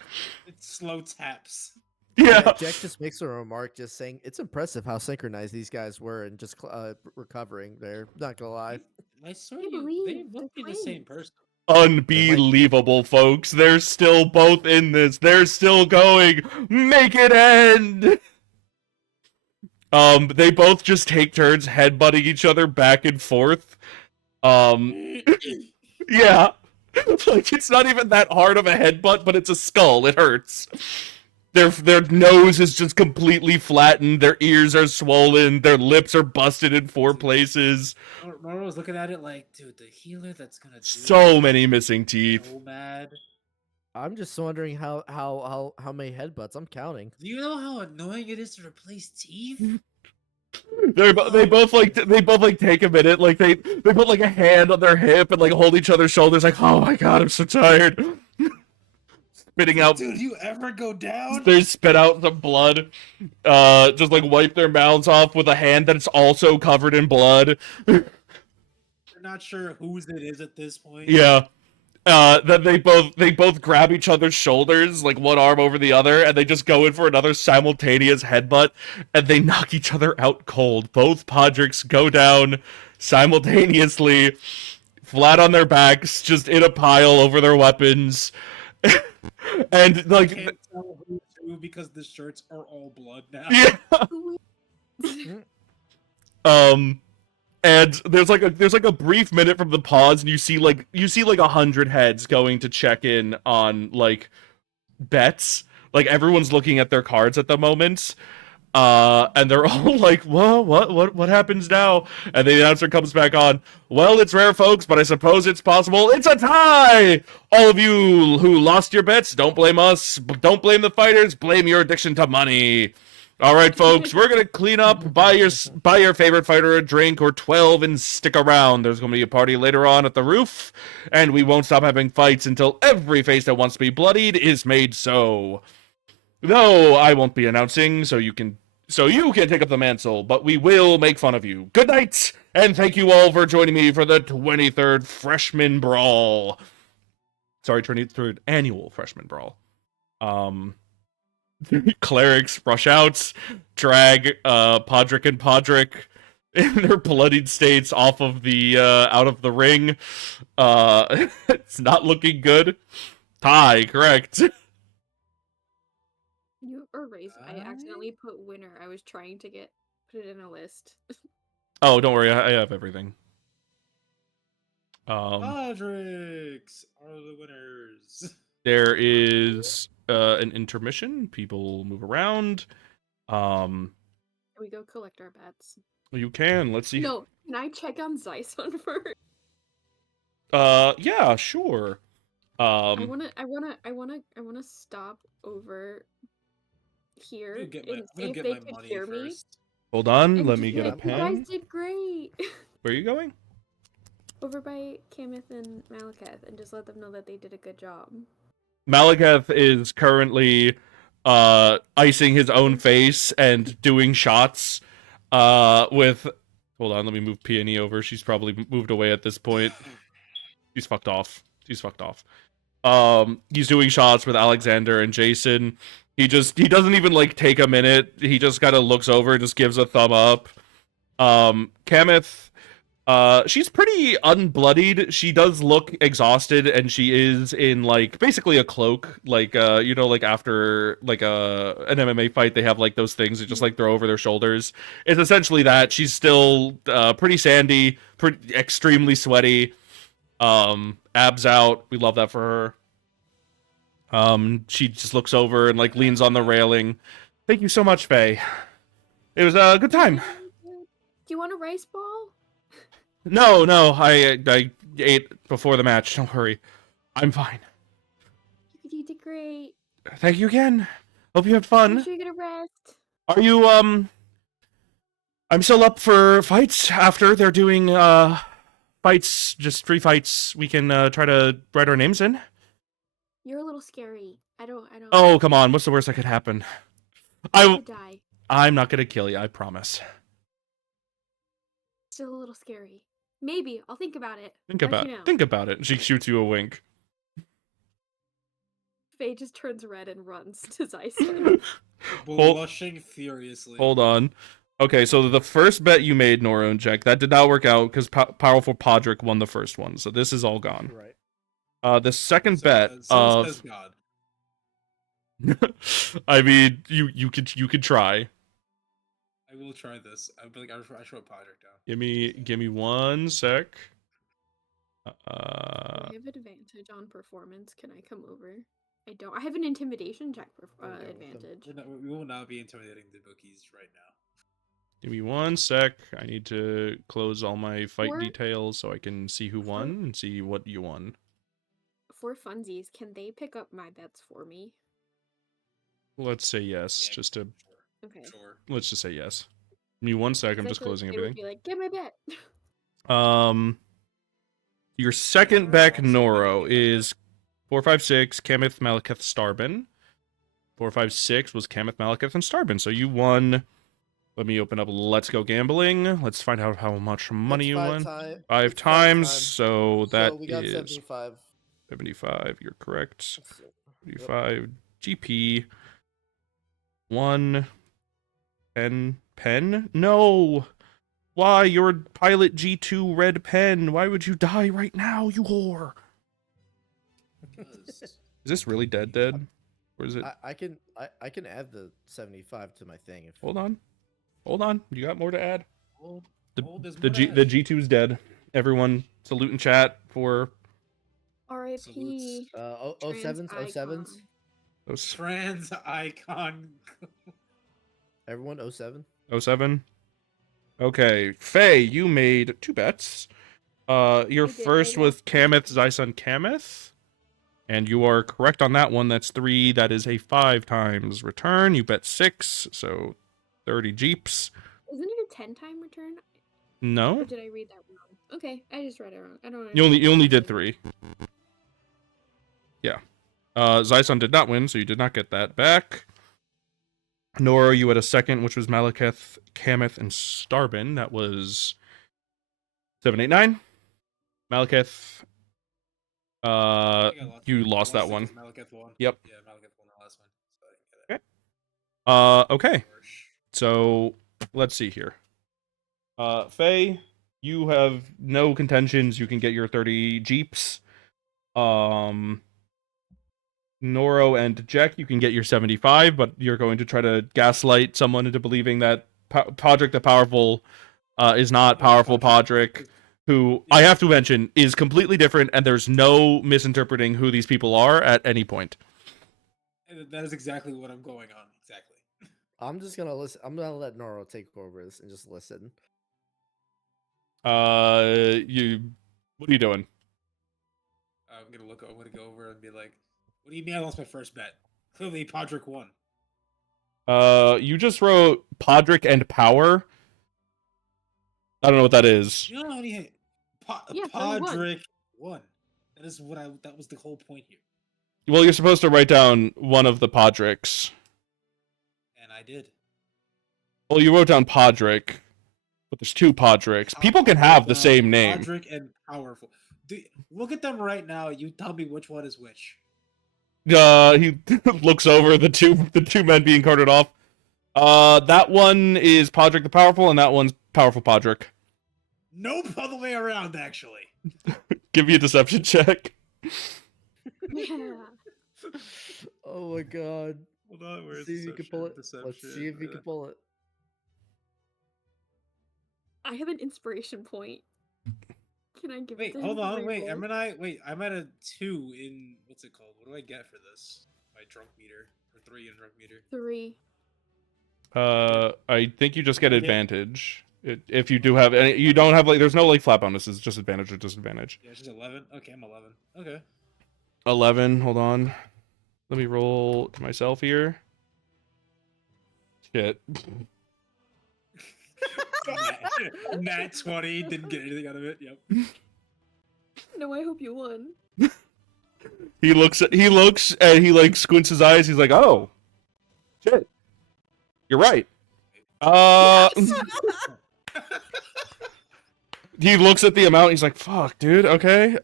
Slow taps. Yeah. Jack just makes a remark just saying it's impressive how synchronized these guys were and just recovering there. Not gonna lie. I swear they must be the same person. Unbelievable, folks. They're still both in this. They're still going. Make it end. They both just take turns headbutting each other back and forth. Yeah. Like, it's not even that hard of a headbutt, but it's a skull. It hurts. Their nose is just completely flattened. Their ears are swollen. Their lips are busted in 4 places. Nora was looking at it like, dude, the healer that's gonna do so many missing teeth. So mad. I'm just wondering how many headbutts. I'm counting. Do you know how annoying it is to replace teeth? They both take a minute, like they put like a hand on their hip and like hold each other's shoulders, like, oh my god, I'm so tired. Spitting out. Dude, you ever go down? They spit out some blood. Just like wipe their mouths off with a hand that's also covered in blood. You're not sure whose it is at this point. Yeah. Then they both grab each other's shoulders, like one arm over the other, and they just go in for another simultaneous headbutt, and they knock each other out cold. Both Podricks go down simultaneously, flat on their backs, just in a pile over their weapons. And like, I can't tell who's who because the shirts are all blood now. Yeah. And there's like a brief minute from the pause, and you see like 100 heads going to check in on like bets. Like everyone's looking at their cards at the moment, and they're all like, "Whoa, what happens now?" And the announcer comes back on. Well, it's rare, folks, but I suppose it's possible. It's a tie. All of you who lost your bets, don't blame us. Don't blame the fighters. Blame your addiction to money. All right, folks, we're gonna clean up, buy your favorite fighter a drink or 12 and stick around. There's gonna be a party later on at the roof, and we won't stop having fights until every face that wants to be bloodied is made so. Though I won't be announcing, so you can take up the mantle, but we will make fun of you. Good night, and thank you all for joining me for the 23rd Freshman Brawl. Sorry, 23rd Annual Freshman Brawl. Clerics rush out, drag Podrick and Podrick in their bloodied states off of the out of the ring. It's not looking good. Tie, correct. You erased. I accidentally put winner. I was trying to put it in a list. Oh, don't worry, I have everything. Podricks are the winners. There is an intermission. People move around. Can we go collect our bets? You can. Let's see. No, can I check on Zyson first? Yeah, sure. I wanna stop over here I'm gonna and see get if they my could money hear me. first. Hold on. And Let just me be get a like, you guys pen. did great. Where are you going? Over by Kamith and Malakath, and just let them know that they did a good job. Malakath is currently icing his own face and doing shots with hold on, let me move Peony over. She's probably moved away at this point. She's fucked off. He's doing shots with Alexander and Jason. He doesn't even like take a minute. He just kind of looks over and just gives a thumb up. Kamith, she's pretty unbloodied. She does look exhausted, and she is in like basically a cloak, like like after like an MMA fight, they have like those things that just like throw over their shoulders. It's essentially that. She's still pretty sandy, pretty extremely sweaty. Abs out. We love that for her. She just looks over and like leans on the railing. Thank you so much, Faye. It was a good time. Do you want a rice ball? No, I ate before the match. Don't worry. I'm fine. You did great. Thank you again. Hope you had Make fun. sure you get a rest. Are you, I'm still up for fights after they're doing, fights, just 3 fights. We can, try to write our names in. You're a little scary. I don't. Oh, come on. What's the worst that could happen? You die. I'm not gonna kill you, I promise. Still a little scary. Maybe I'll think about it. Think Let about you it. know. Think about it. She shoots you a wink. Faye just turns red and runs to Zyson. Blushing furiously. Hold on. Okay, so the first bet you made, Nora and Jack, that did not work out because Powerful Podrick won the first one, so this is all gone. Right. The second bet so of says God. I mean, you could try. I will try this. I show Podrick down. Give me 1 sec. I have advantage on performance. Can I come over? I don't. I have an intimidation check advantage. We will not be intimidating the bookies right now. Give me 1 sec. I need to close all my fight For- details so I can see who won and see what you won. For funsies, can they pick up my bets for me? Let's say yes, Yeah, just to Okay. Sure. let's just say yes. Give me 1 sec. I'm 'Cause I just feel like closing they would everything. be like, get my bet. Your second back Also, Noro maybe get my is 456 Kamith Malakath Starbin. 456 was Kamith Malakath and Starbin. So you won. Let me open up Let's Go Gambling. Let's find out how much money you won. 5 It's times. So that so we got is 75. 75. You're correct. Let's see. 75 GP. 1 pen. No. Why? You're a pilot G2 red pen. Why would you die right now, you whore? Because Is this really dead? Or is it? I can add the 75 to my thing. If Hold on. You got more to add? there's The more G to the add. G2's dead. Everyone salute in chat for R.I.P. 07s, Trans 07s. icon. those Trans icon. Everyone 07. 07. Okay, Faye, you made 2 bets. Your I did, first I with lost. Kamith Zyson Kamith. And you are correct on that one. That's 3. That is a 5 times return. You bet 6, so 30 Jeeps. Isn't it a 10-time return? Or No? did I read that wrong? Okay, I just read it wrong. I don't. You only did 3. Yeah. Zyson did not win, so you did not get that back. Nora, you had a second, which was Malakath, Kamith, and Starbin. That was 789. Malakath, I think I lost you it. lost I that one. because Malakath won. Yep. Yeah, Malakath won the last one. So I didn't get it. Okay. So let's see here. Faye, you have no contentions. You can get your 30 Jeeps. Noro and Jack, you can get your 75, but you're going to try to gaslight someone into believing that Podrick the Powerful is not powerful Podrick. who I have to mention is completely different, and there's no misinterpreting who these people are at any point. And that is exactly what I'm going on. Exactly. I'm just gonna listen. I'm gonna let Noro take over this and just listen. What are you doing? I'm gonna go over and be like, "What do you mean I lost my first bet? Clearly, Podrick won." You just wrote Podrick and Power. I don't know what that is. You know how many Yeah, so he won. Podrick won. That was the whole point here. Well, you're supposed to write down one of the Podricks. And I did. Well, you wrote down Podrick, but there's two Podricks. People can have the same name. Podrick and Powerful. Look at them right now. You tell me which one is which. He looks over the two men being carted off. That one is Podrick the Powerful, and that one's Powerful Podrick. Nope, other way around, actually. Give me a deception check. Yeah. Oh my god. Hold on, Let's see if you can pull it. Let's see if you can pull it. I have an inspiration point. Can I give it Wait, to hold him on, to wait. reroll? I'm at a 2 in what's it called? What do I get for this? My drunk meter or 3 in drunk meter. 3. I think you just get advantage if you do have any. You don't have there's no flat bonuses, just advantage or disadvantage. Yeah, it's just 11. Okay, I'm 11. Okay. 11. Hold on. Let me roll to myself here. Shit. Nat 20, didn't get anything out of it. Yep. No, I hope you won. He looks and he squints his eyes. He's like, "Oh, shit, you're right." He looks at the amount. He's like, "Fuck, dude. Okay.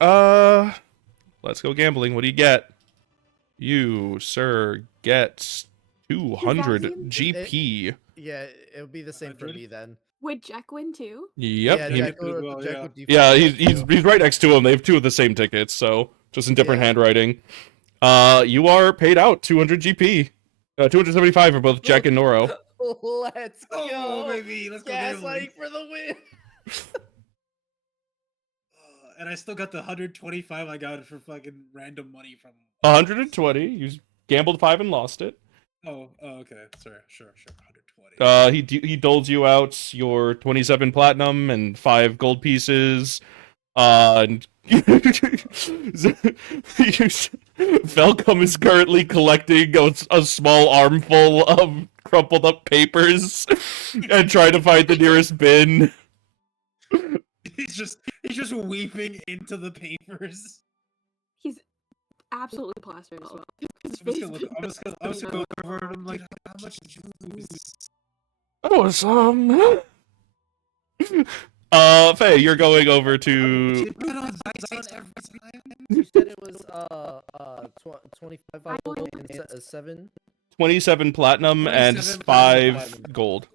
Let's go gambling. What do you get? You, sir, get 200 GP." Yeah, it would be the same for me then. Would Jack win too? Yep. Yeah, he- Jack as would- well, Jack yeah. would default Yeah, to he's right next to him. They have two of the same tickets, so just in different Yeah. handwriting. You are paid out 200 GP. 275 for both Jack and Noro. Let's go, Oh, baby, let's go gambling. Gaslighting for the win. And I still got the 125 I got for fucking random money from. 120. You gambled 5 and lost it. Oh, okay. Sorry, sure. 120. He doles you out your 27 platinum and 5 gold pieces. And Falcom is currently collecting a small armful of crumpled up papers and trying to find the nearest bin. He's just weeping into the papers. He's absolutely plastered as well. His I'm just face gonna look. I'm just gonna go over and I'm like, how much did you lose? That was Faye, you're going over to Did you bet on Zay's every time? You said it was 25 I gold don't and 7. 27 platinum and 27 5 platinum. gold.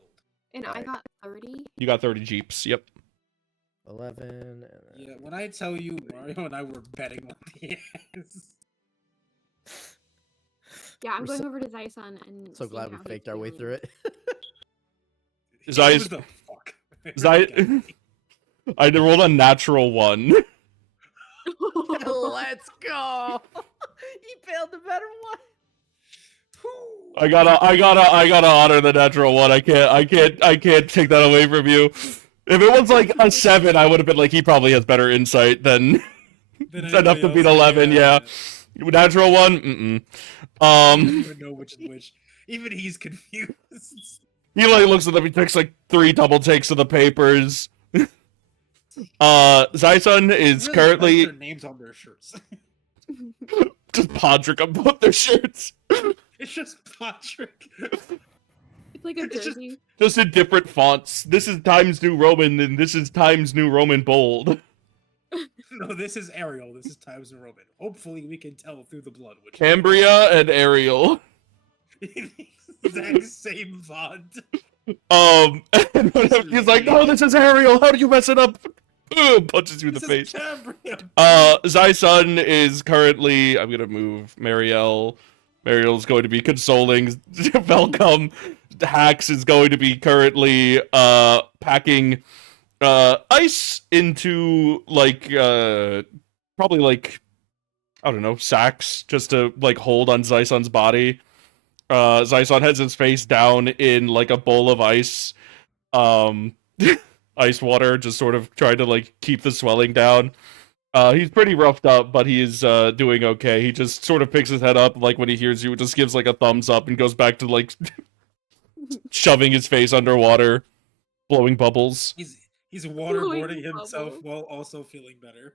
And I got 30. You got 30 jeeps. Yep. 11. And then... Yeah, when I tell you Mario and I were betting on the ass. Yeah, I'm We're going so- over to Zai-san and So seeing glad we how he's faked our way feeling. through it. Zai's- What the fuck? Zai- I rolled a natural 1. Let's go. He failed the better one. I gotta honor the natural 1. I can't take that away from you. If it was like a 7, I would have been like, he probably has better insight than enough to beat 11. Yeah. Natural 1. I don't even know which is which. Even he's confused. He looks at them. He takes 3 double takes of the papers. Zai-san is Really currently write their names on their shirts. just Podrick on both their shirts. It's just Patrick. It's like a It's just- jersey. Just in different fonts. This is Times New Roman, and this is Times New Roman Bold. No, this is Arial. This is Times New Roman. Hopefully, we can tell through the blood. Which Cambria and Ariel. exact same font. And whenever he's like, "No, this is Ariel. How do you mess it up?" Boom, punches you in the This face. is Cambria. Zai-san is currently. I'm gonna move Marielle. Marielle's going to be consoling Velcom. Hax is going to be currently packing ice into like probably like I don't know, sacks just to like hold on Zyson's body. Zyson has his face down in like a bowl of ice. Ice water, just sort of trying to like keep the swelling down. He's pretty roughed up, but he's doing okay. He just sort of picks his head up, like when he hears you, just gives like a thumbs up and goes back to like shoving his face underwater, blowing bubbles. He's waterboarding Blowing himself bubbles. while also feeling better.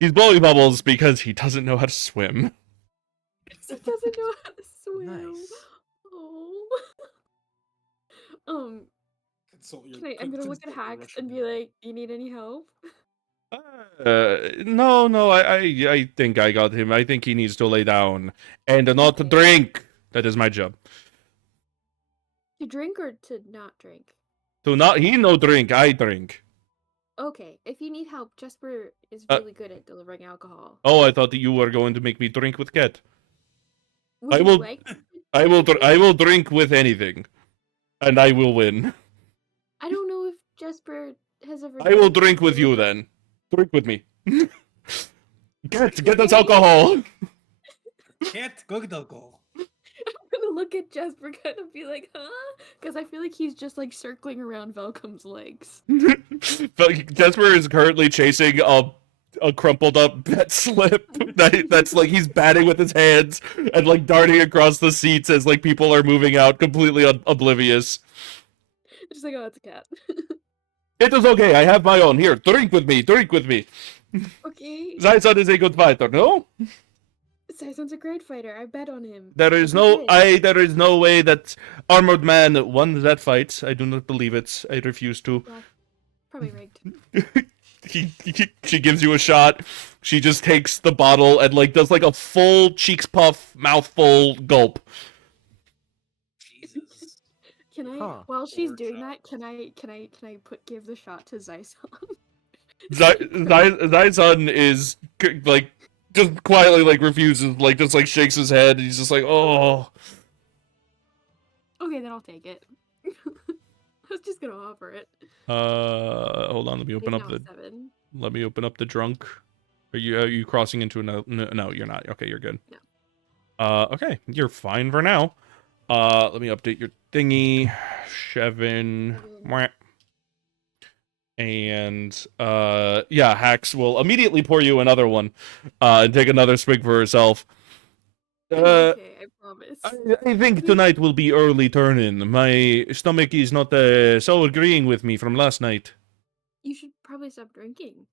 He's blowing bubbles because he doesn't know how to swim. He doesn't know how to swim. Nice. Oh. Consult your, I'm gonna look at consult your Hax Russian and be name. like, "You need any help?" No, I think I got him. I think he needs to lay down and not Okay. drink. That is my job. To drink or to not drink? He no drink, I drink. Okay, if you need help, Jesper is Uh, really good at delivering alcohol. Oh, I thought that you were going to make me drink with Cat. Would I you will- like? I will drink with anything, and I will win. I don't know if Jesper has ever. I will done drink with you before. then. Drink with me. Get us alcohol. Can't go get alcohol. I'm gonna look at Jesper, kind of be like, "Huh?" Because I feel like he's just like circling around Velcom's legs. But Jesper is currently chasing a crumpled up pet slip that's like he's batting with his hands and like darting across the seats as like people are moving out completely oblivious. Just like, oh, it's a cat. It is okay, I have my own. Here, drink with me. Okay. Zyson is a good fighter, no? Syson's a great fighter. I bet on him. There is there is no way that Armored Man won that fight. I do not believe it. I refuse to. Well, probably rigged. She gives you a shot. She just takes the bottle and like does like a full cheeks puff, mouthful gulp. Jesus. Can I, Huh. while she's Or doing shot. that, can I give the shot to Zyson? Zyson is like just quietly like refuses, like just like shakes his head. And he's just like, oh. Okay, then I'll take it. I was just gonna offer it. Hold on. Let me open Maybe up not the. 7. Let me open up the drunk. Are you crossing into no, no, you're not. Okay, you're good. No. Okay, you're fine for now. Let me update your thingy. Seven. Mwah. And yeah, Hax will immediately pour you another one. And take another swig for herself. Okay, I promise. I think tonight will be early turn-in. My stomach is not so agreeing with me from last night. You should probably stop drinking.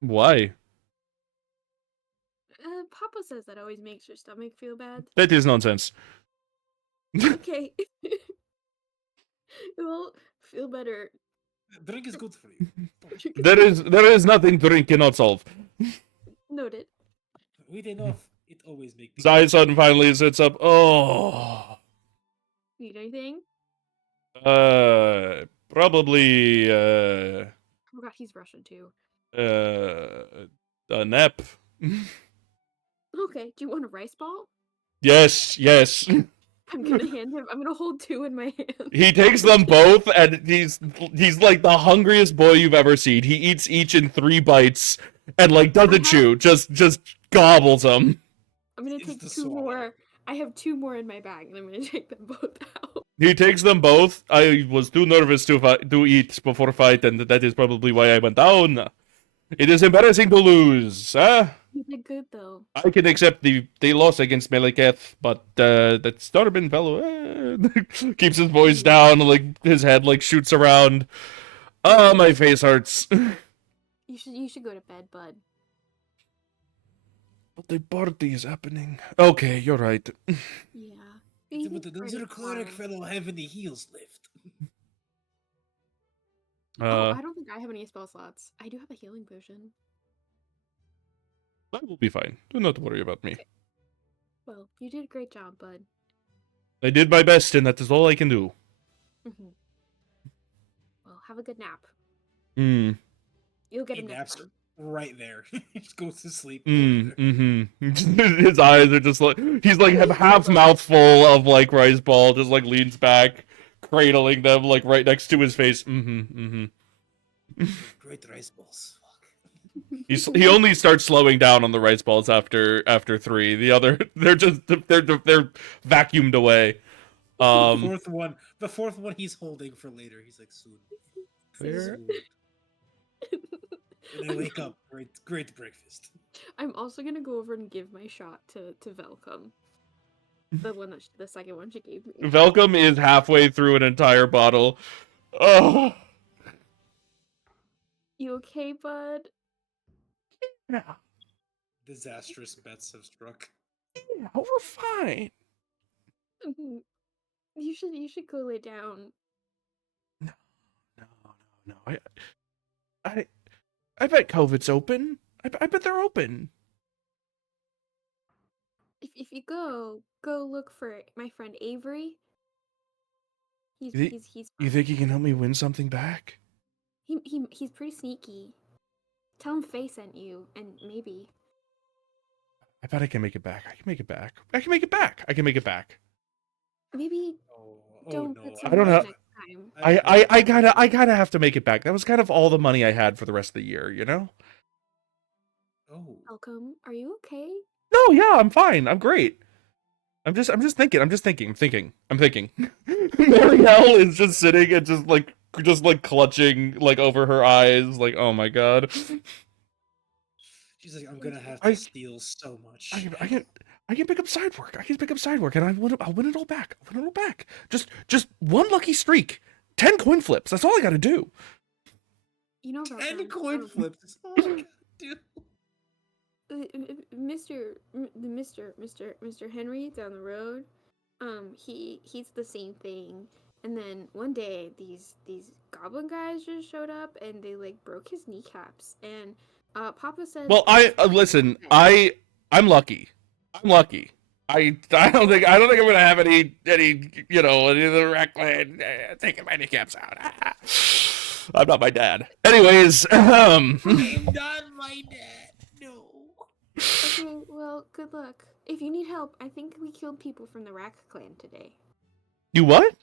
Why? Papa says that always makes your stomach feel bad. That is nonsense. Okay. Well, feel better. Drink is good for you. There is nothing drink cannot solve. Noted. With enough, it always makes me. Zyson finally sits up. Oh. Need anything? Probably I forgot he's Russian too. a nap. Okay, do you want a rice ball? Yes. I'm gonna hand him. I'm gonna hold 2 in my hand. He takes them both, and he's like the hungriest boy you've ever seen. He eats each in 3 bites, and like doesn't chew, just gobbles them. I'm gonna It's take the 2 swallow. more. I have 2 more in my bag, and I'm gonna take them both out. He takes them both. I was too nervous to eat before fight, and that is probably why I went down. It is embarrassing to lose. You did good though. I can accept the loss against Meliketh, but that Starbin fellow keeps his voice down, like his head like shoots around. Oh, my face hurts. You should go to bed, bud. But the party is happening. Okay, you're right. Yeah. But does your cleric fellow have any heals left? Oh, I don't think I have any spell slots. I do have a healing potion. I will be fine. Do not worry about me. Well, you did a great job, bud. I did my best, and that is all I can do. Mm-hmm. Well, have a good nap. Hmm. You'll get He a nap. naps right there. He just goes to sleep. His eyes are just like he's like have half mouthful of like rice ball, just like leans back, cradling them like right next to his face. Great rice balls. He only starts slowing down on the rice balls after 3. The other they're vacuumed away. The fourth one he's holding for later. He's like, soon. Where- Soon. And I wake up. Great breakfast. I'm also gonna go over and give my shot to Velcom. The one that the second one she gave me. Velcom is halfway through an entire bottle. Oh. You okay, bud? Yeah, Disastrous bets have struck. we're fine. You should go lay down. No. I bet COVID's open. I bet they're open. If you go look for my friend Avery. He's You think he can help me win something back? he's pretty sneaky. Tell him Faye sent you, and maybe. I bet I can make it back. I can make it back. I can make it back. Maybe don't no. put I don't know. next time. I gotta have to make it back. That was kind of all the money I had for the rest of the year, you know? Oh. Welcome. Are you okay? No, yeah, I'm fine. I'm great. I'm just thinking. Marielle is just sitting and just like clutching like over her eyes, like, oh my god. She's like, I'm gonna have to steal so much. I can pick up side work. And I'll win it all back. Just one lucky streak. 10 coin flips. That's all I gotta do. You know, 10 Velcom, coin flips. That's all I gotta do. Mr. Henry down the road, he's the same thing. And then one day these goblin guys just showed up and they like broke his kneecaps. And Papa said, Well, listen. I'm lucky. I don't think I'm gonna have any any of the Rat Clan taking my kneecaps out. I'm not my dad. Anyways, I'm not my dad. No. okay, well, good luck. If you need help, I think we killed people from the Rat Clan today. You what?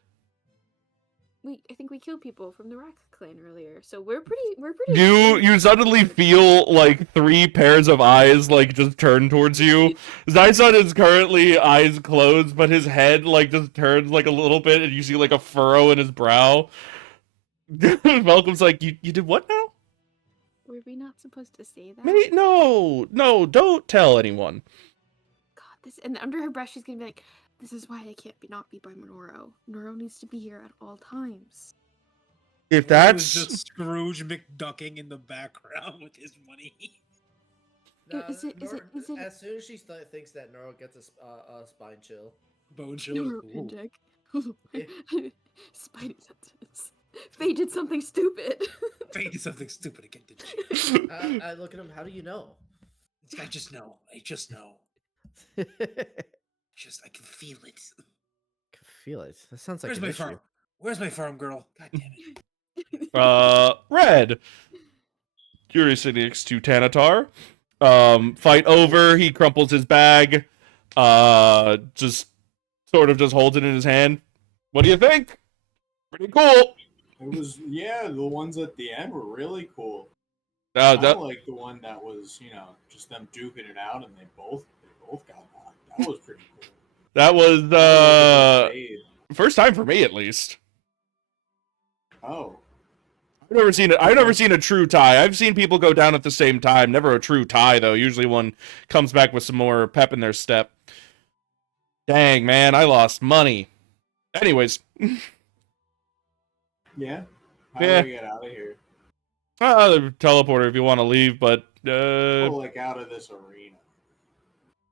I think we killed people from the Rat Clan earlier, so we're pretty. You suddenly feel like 3 pairs of eyes like just turn towards you. Zyson is currently eyes closed, but his head like just turns like a little bit, and you see like a furrow in his brow. Malcolm's like, you did what now? Were we not supposed to say that? Mate, no, don't tell anyone. God, this and under her breath, she's gonna be like, "This is why I can't not be by Monoro. Monoro needs to be here at all times." If It was that's just Scrooge McDucking in the background with his money. Is it- As soon as she thinks that Noro gets a spine chill. Bone chill. Monoro Ooh. Pindeck. Spidey senses. They did something stupid. They did something stupid again, did you? I look at him. How do you know? I just know. I I can feel it. feel it. That sounds like Where's an my issue. farm? Where's my farm girl? God damn it. Red. You're sitting next to Tanatar. Fight over. He crumples his bag. Just sort of just holds it in his hand. What do you think? Pretty cool. It was, yeah, the ones at the end were really cool. I I like the one that was, just them duking it out and they both got knocked. That was pretty cool. That was Fade. first time for me at least. Oh. I've never seen a true tie. I've seen people go down at the same time. Never a true tie though. Usually one comes back with some more pep in their step. Dang, man, I lost money. Anyways. Yeah? How Yeah. do we get out of here? The teleporter if you want to leave, but Like out of this arena.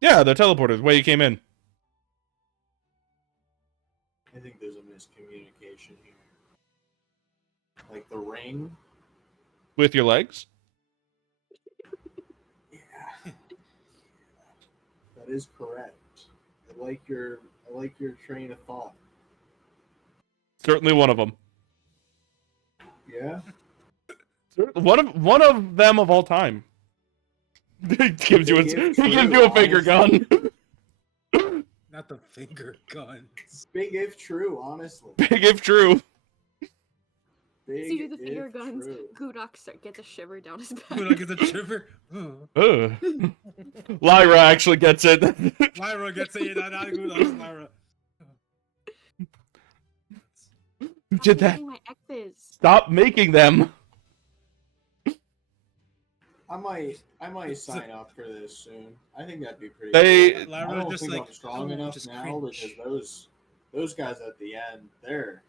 yeah, the teleporter, the way you came in. I think there's a miscommunication here. Like the ring. With your legs? Yeah. That is correct. I like your train of thought. Certainly one of them. Yeah? One of them of all time. gives you a finger gun. Not the finger guns. Big if true, honestly. Big if true. Big As you do the if finger guns, true. Gudok gets a shiver down his back. Gudok gets a shiver. Ugh. Lyra actually gets it. Lyra gets it. Not Gudok's Lyra. Who did that? My exes. Stop making them. I might sign up for this soon. I think that'd be pretty. They- cool. I Lyra's don't just think like, I'm strong "Oh, enough just now cringe." because those guys at the end, they're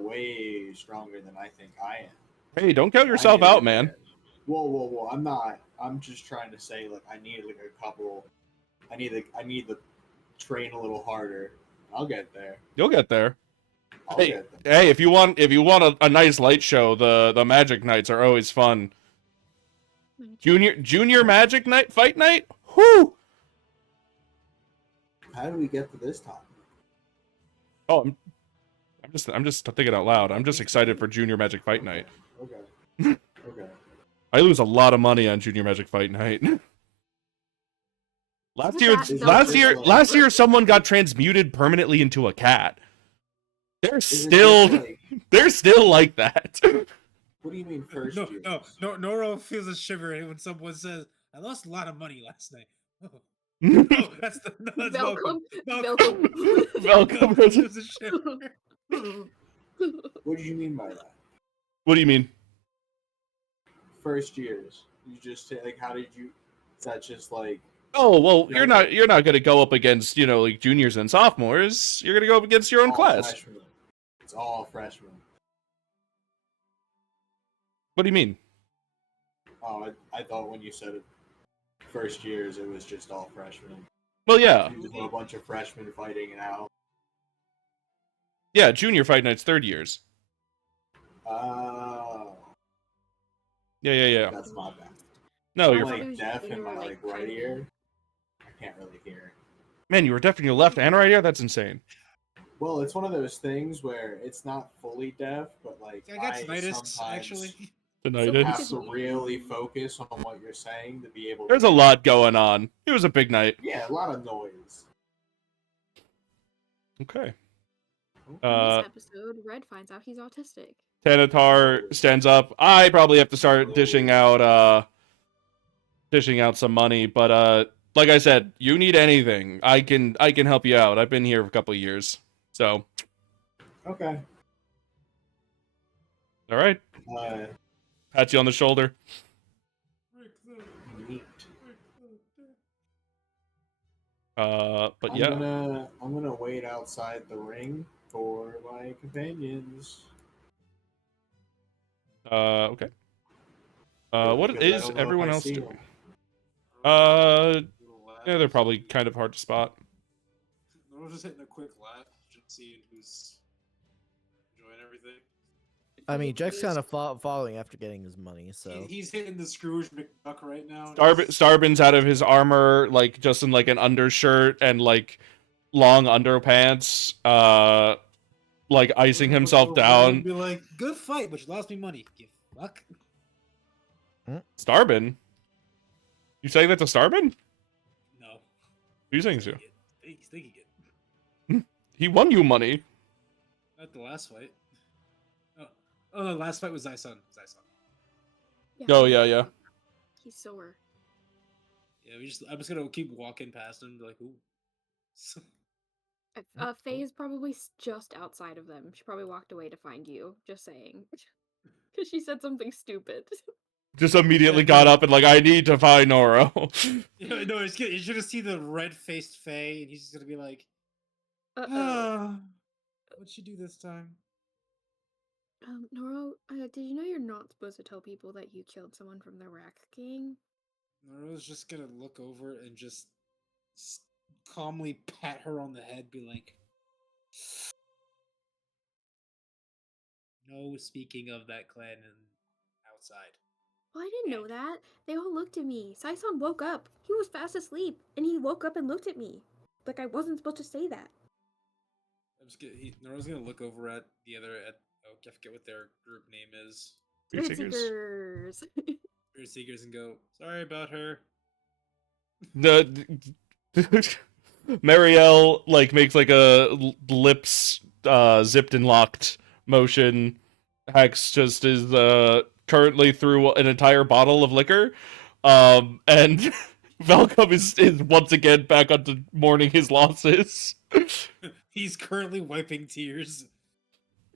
way stronger than I think I am. Hey, don't count I yourself need to out, get man. there. Whoa! I'm not. I'm just trying to say, like, I need like a couple. I need to train a little harder. I'll get there. You'll get there. I'll Hey, get there. hey, if you want a nice light show, the Magic Nights are always fun. Junior Magic Night Fight Night? Whoo! How do we get to this topic? Oh, I'm just thinking out loud. I'm just excited for Junior Magic Fight Night. Okay. Okay. I lose a lot of money on Junior Magic Fight Night. Last year, someone got transmuted permanently into a cat. They're still like that. What do you mean first No, year? no. Noro feels a shiver when someone says, "I lost a lot of money last night." Oh, that's Welcome. Welcome. Welcome. Feels a shiver. What do you mean by that? What do you mean? First years. You just say, like, how did you? Is that just like? Oh well, you're not gonna go up against like juniors and sophomores. You're gonna go up against your own all class. Freshmen. It's all freshmen. What do you mean? Oh, I thought when you said it, first years, it was just all freshmen. Well, yeah, Just a bunch of freshmen fighting it out. yeah. Junior Fight Night's third years. Oh, Yeah. that's not bad. No, I'm you're like deaf in my like right ear. I can't really hear. man. You were deaf in your left and right ear. That's insane. Well, it's one of those things where it's not fully deaf, but like I got tinnitus sometimes actually. Tinnitus. have to really focus on what you're saying to be able. There's to a lot going on. It was a big night. Yeah, a lot of noise. Okay. In this episode, Red finds out he's autistic. Tanatar stands up. I probably have to start dishing out some money, but like I said, you need anything, I can help you out. I've been here for a couple of years. So, Okay. all right. Pat you on the shoulder. Neat. But yeah. I'm gonna wait outside the ring for my companions. Okay. What Because I is don't know if everyone I else see doing? them. Yeah, they're probably kind of hard to spot. We're just hitting a quick laugh, just seeing who's enjoying everything. I mean, Jack's kind of following after getting his money, so He's hitting the Scrooge McDuck right now. Starbin's out of his armor, like just in like an undershirt and like long underpants, like icing himself down. Be like, good fight, but you lost me money. You fuck. Starbin? You saying that to Starbin? No. Who are you saying to? He's thinking it. He won you money. Not the last fight. Oh, the last fight was Zai-san. Oh yeah. He's sore. Yeah, I'm just gonna keep walking past him and be like, ooh. Faye is probably just outside of them. She probably walked away to find you. Just saying. Because she said something stupid. Just immediately got up and like, I need to find Noro. Yeah, no, you're gonna see the red-faced Faye, and he's just gonna be like, what'd she do this time? Noro, did you know you're not supposed to tell people that you killed someone from the Rack Gang? Noro's just gonna look over and just calmly pat her on the head, be like, no speaking of that clan outside. Well, I didn't know that. They all looked at me. Sai-san woke up. He was fast asleep, and he woke up and looked at me. Like I wasn't supposed to say that. Noro's gonna look over at the other, I forget what their group name is. Spirit Seekers. Spirit Seekers, and go, sorry about her. The Marielle like makes like a lips zipped and locked motion, Hex just is currently through an entire bottle of liquor, and Velcom is once again back onto mourning his losses. He's currently wiping tears.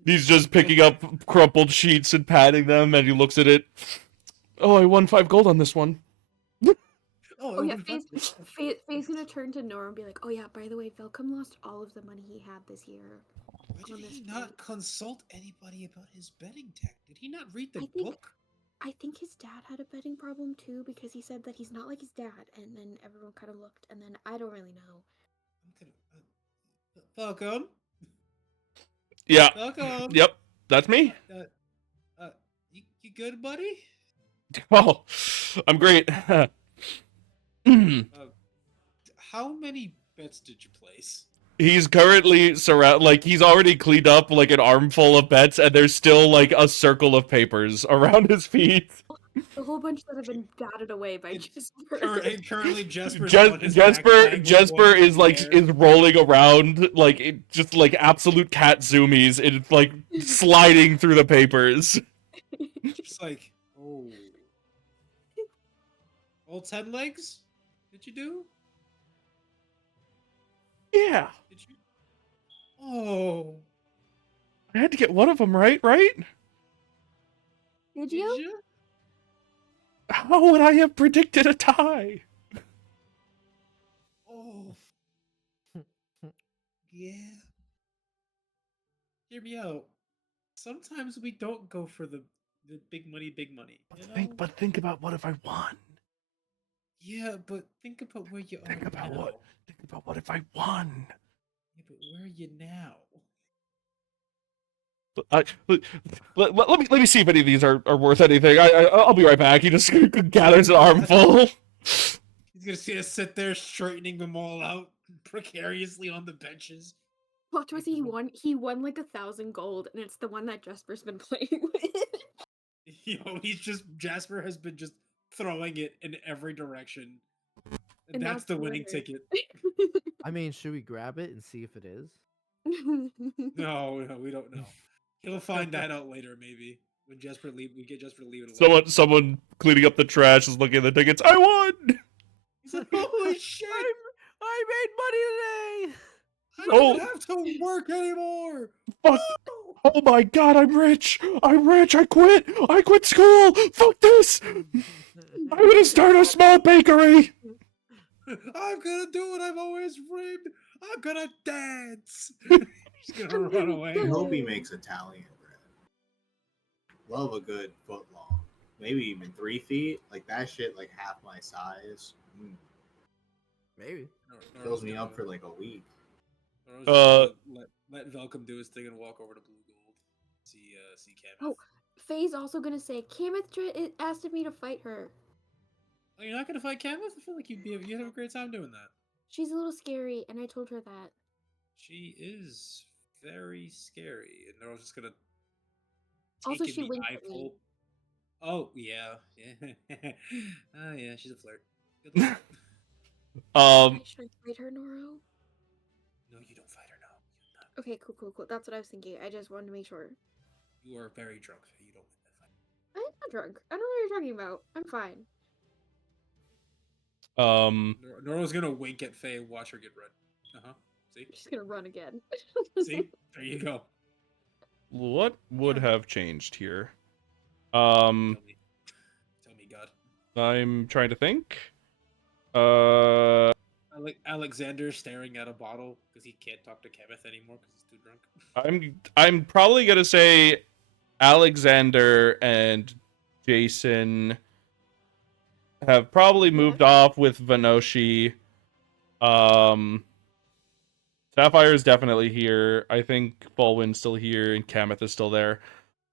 He's just picking up crumpled sheets and patting them, and he looks at it. Oh, I won 5 gold on this one. Oh yeah, Faye's gonna turn to Nora and be like, "Oh yeah, by the way, Velcom lost all of the money he had this year." Why did he not consult anybody about his betting tech? Did he not read the book? I think his dad had a betting problem too, because he said that he's not like his dad, and then everyone kind of looked, and then I don't really know. Welcome. Yeah. Welcome. Yep, that's me. You good, buddy? Oh, I'm great. How many bets did you place? He's currently he's already cleaned up like an armful of bets, and there's still like a circle of papers around his feet. A whole bunch that have been batted away by Jesper. Currently, Jesper is rolling around just like absolute cat zoomies. It's like sliding through the papers. Just like, oh, all 10 legs? Did you do? Yeah. Did you? Oh, I had to get one of them right? Did you? How would I have predicted a tie? Oh. Yeah. Hear me out. Sometimes we don't go for the big money. But think about what if I won? Yeah, but think about where you are now. Think about what if I won? Yeah, but where are you now? Let me see if any of these are worth anything. I'll be right back. He just gathers an armful. He's gonna see us sit there straightening them all out precariously on the benches. What was he won? He won like 1,000 gold, and it's the one that Jasper's been playing with. Jasper has been just throwing it in every direction. And that's the winning ticket. I mean, should we grab it and see if it is? No, we don't know. He'll find that out later, maybe. When Jesper we get Jesper to leave it alone. Someone cleaning up the trash is looking at the tickets. I won! He's like, holy shit! I made money today! I don't have to work anymore! Fuck! Oh my god, I'm rich! I quit school! Fuck this! I'm gonna start a small bakery! I'm gonna do what I've always dreamed! I'm gonna dance! He's gonna run away. I hope he makes Italian bread. Love a good foot long. Maybe even 3 feet. Like that shit, like half my size. Maybe. Fills me up for like a week. Let Velcom do his thing and walk over to Blue Gold. See Cameth. Oh, Faye's also gonna say, Cameth asked me to fight her. Oh, you're not gonna fight Cameth? I feel like you'd have a great time doing that. She's a little scary, and I told her that. She is very scary, and they're all just gonna. Also, she winked at me. Oh yeah. Oh yeah, she's a flirt. Good luck. Should I fight her, Noro? No, you don't fight her now. Okay, cool. That's what I was thinking. I just wanted to make sure. You are very drunk, Faye. You don't win that fight. I'm not drunk. I don't know what you're talking about. I'm fine. Noro's gonna wink at Faye and watch her get red. See? She's gonna run again. See? There you go. What would have changed here? Tell me, God. I'm trying to think. Alexander staring at a bottle because he can't talk to Cameth anymore because he's too drunk. I'm probably gonna say Alexander and Jason have probably moved off with Vanoshi. Sapphire is definitely here. I think Baldwin's still here and Cameth is still there.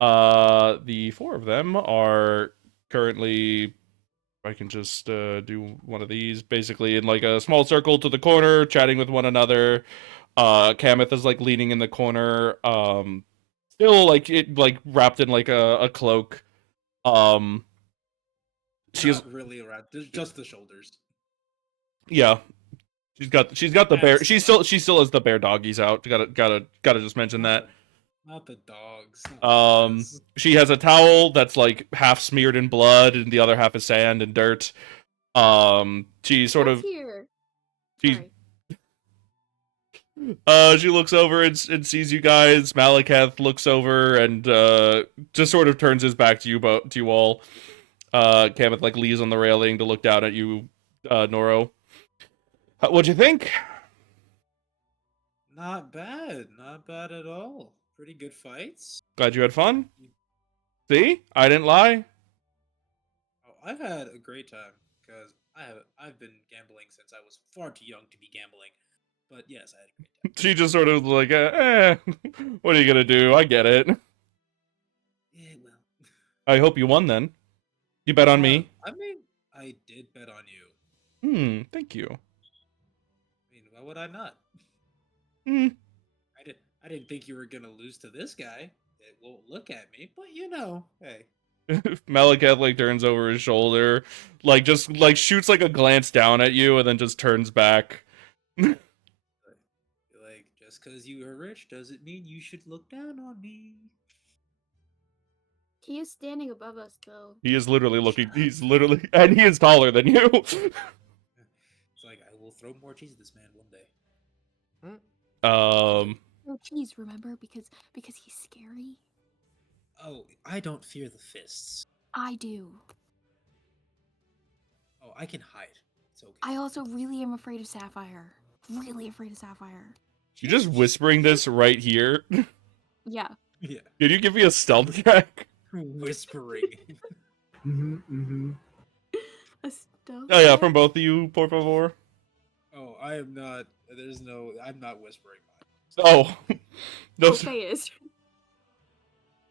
The 4 of them are currently. I can just do one of these, basically in like a small circle to the corner, chatting with one another. Cameth is like leaning in the corner, still like wrapped in like a cloak. She's not really wrapped, just the shoulders. Yeah, she's got the bear. She still has the bear doggies out. Gotta just mention that. Not the dogs. Not this. She has a towel that's like half smeared in blood and the other half is sand and dirt. She sort What's of here? she Sorry. she looks over and sees you guys. Malakath looks over and just sort of turns his back to you all. Kamath like leans on the railing to look down at you, Noro. What'd you think? Not bad. Not bad at all. Pretty good fights. Glad you had fun. See, I didn't lie. Oh, I've had a great time because I've been gambling since I was far too young to be gambling. But yes, I had a great time. She just sort of like, what are you gonna do? I get it. Yeah, well. I hope you won then. You bet on me. I mean, I did bet on you. Thank you. I mean, why would I not? Hmm. I didn't think you were gonna lose to this guy. It won't look at me, but hey. Malakath like turns over his shoulder, like just like shoots like a glance down at you, and then just turns back. Like, just because you are rich doesn't mean you should look down on me. He is standing above us, though. He is literally looking. He's literally, and he is taller than you. It's like I will throw more cheese at this man one day. No cheese, remember? Because he's scary. Oh, I don't fear the fists. I do. Oh, I can hide. It's okay. I also really am afraid of Sapphire. Really afraid of Sapphire. You're just whispering this right here. Yeah. Yeah. Can you give me a stealth check? Whispering. A stealth Oh yeah, check? from both of you, por favor. Oh, I am not. I'm not whispering. Oh, no. Oh, Faye is.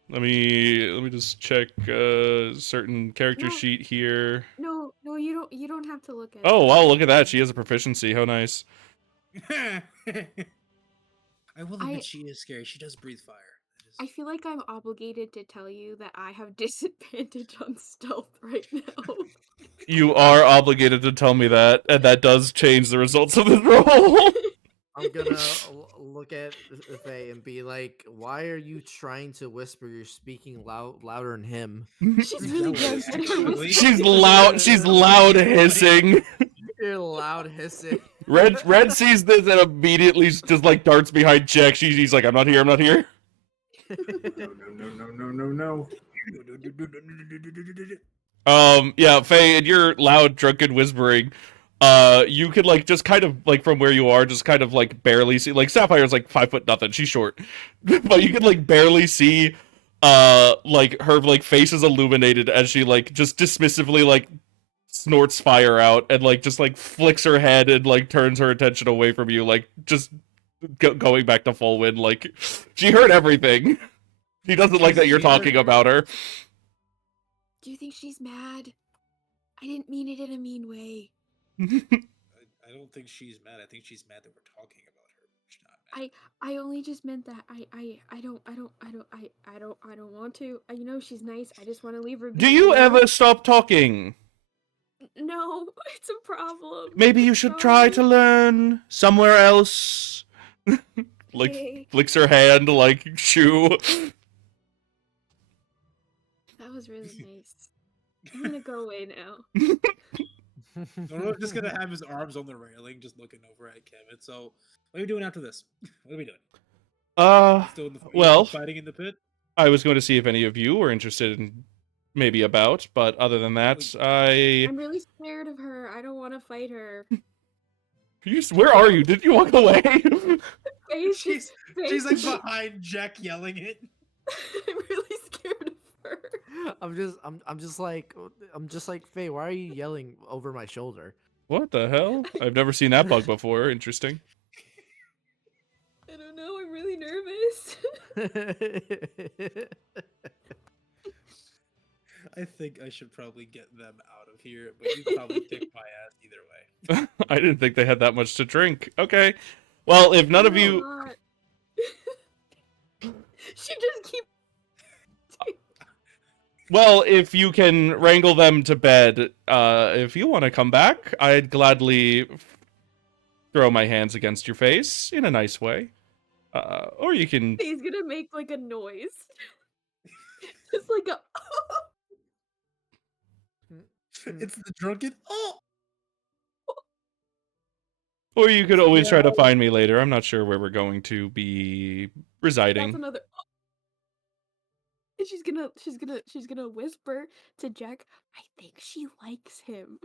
Let me just check certain character No. sheet here. No, you don't have to look at Oh it. wow, look at that. She has a proficiency. How nice. I will admit she is scary. She does breathe fire. I feel like I'm obligated to tell you that I have disadvantage on stealth right now. You are obligated to tell me that, and that does change the results of this roll. I'm gonna look at Faye and be like, "Why are you trying to whisper? You're speaking louder than him." She's really good. at her She's loud. She's loud hissing. You're loud hissing. Red sees this and immediately just like darts behind Jack. He's like, I'm not here. I'm not here. No. Yeah, Faye, in your loud, drunken whispering, you could like just kind of like from where you are, just kind of like barely see. Like Sapphire's like 5 foot nothing. She's short, but you could like barely see. Like her like face is illuminated as she like just dismissively like snorts fire out and like just like flicks her head and like turns her attention away from you, like just going back to full wind. Like she heard everything. She doesn't like that you're talking about her. Do you think she's mad? I didn't mean it in a mean way. I don't think she's mad. I think she's mad that we're talking about her. She's not mad. I only just meant that I don't want to. You know she's nice. I just want to leave her. Do you ever stop talking? No, it's a problem. Maybe you should try to learn somewhere else. Like Okay. flicks her hand like shoo. That was really nice. I'm gonna go away now. I'm just gonna have his arms on the railing, just looking over at Kevin. So, what are we doing after this? What are we doing? Still in the Well, fighting in the pit? I was going to see if any of you were interested in maybe about, but other than that, I'm really scared of her. I don't want to fight her. Where are you? Did you walk away? She's like behind Jack yelling it. I'm really scared of her. I'm just like Faye. Why are you yelling over my shoulder? What the hell? I've never seen that bug before. Interesting. I don't know. I'm really nervous. I think I should probably get them out of here, but you probably kick my ass either way. I didn't think they had that much to drink. Okay. Well, if none of you... She just keeps... Well, if you can wrangle them to bed, if you want to come back, I'd gladly throw my hands against your face in a nice way. Or you can. He's gonna make like a noise. Just like a It's the drunken. Oh, Or you could always try to Yeah. find me later. I'm not sure where we're going to be that's residing. another and she's gonna whisper to Jack, I think she likes him.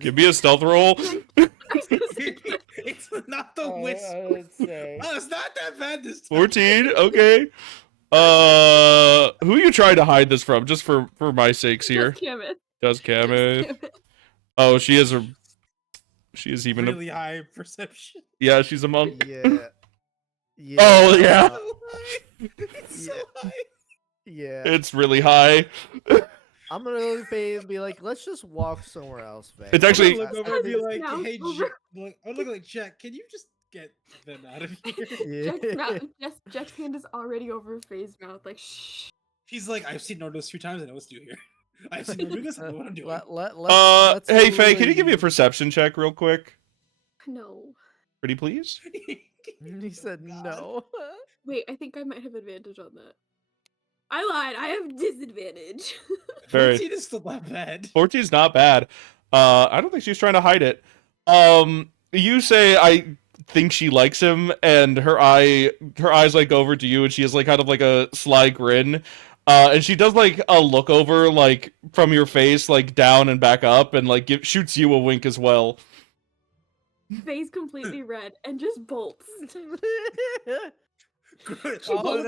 Give me a stealth roll. I was gonna say that. It's not the I whisper. would say. Oh, it's not that bad this time. 14. Okay. Who are you trying to hide this from? Just for my sakes here. Just Kameth. Does Just Kameth? Kameth. Oh, she is even Really high perception. yeah, she's a monk. Yeah. Yeah. Oh, yeah. It's so high. Yeah. It's really high. I'm gonna look at Faye and be like, let's just walk somewhere else, Faye. It's actually- I'm gonna look over and be like, Sounds hey, over. I'm looking like Jack. Can you just get them out of here? Yeah. Jack's hand is already over Faye's mouth, like shh. He's like, I've seen Nardos 2 times. I know what to do here. I've seen him do this. I know what I'm doing. Let's Hey Faye, can you give me a literally- perception check real quick? No. Pretty please? He said God. no. Wait, I think I might have advantage on that. I lied. I have disadvantage. Very. 14 is still not bad. 14's not bad. I don't think she's trying to hide it. You say I think she likes him, and her eyes like go over to you, and she has like kind of like a sly grin. And she does like a look over like from your face like down and back up, and like shoots you a wink as well. Faye's completely red and just bolts. Oh,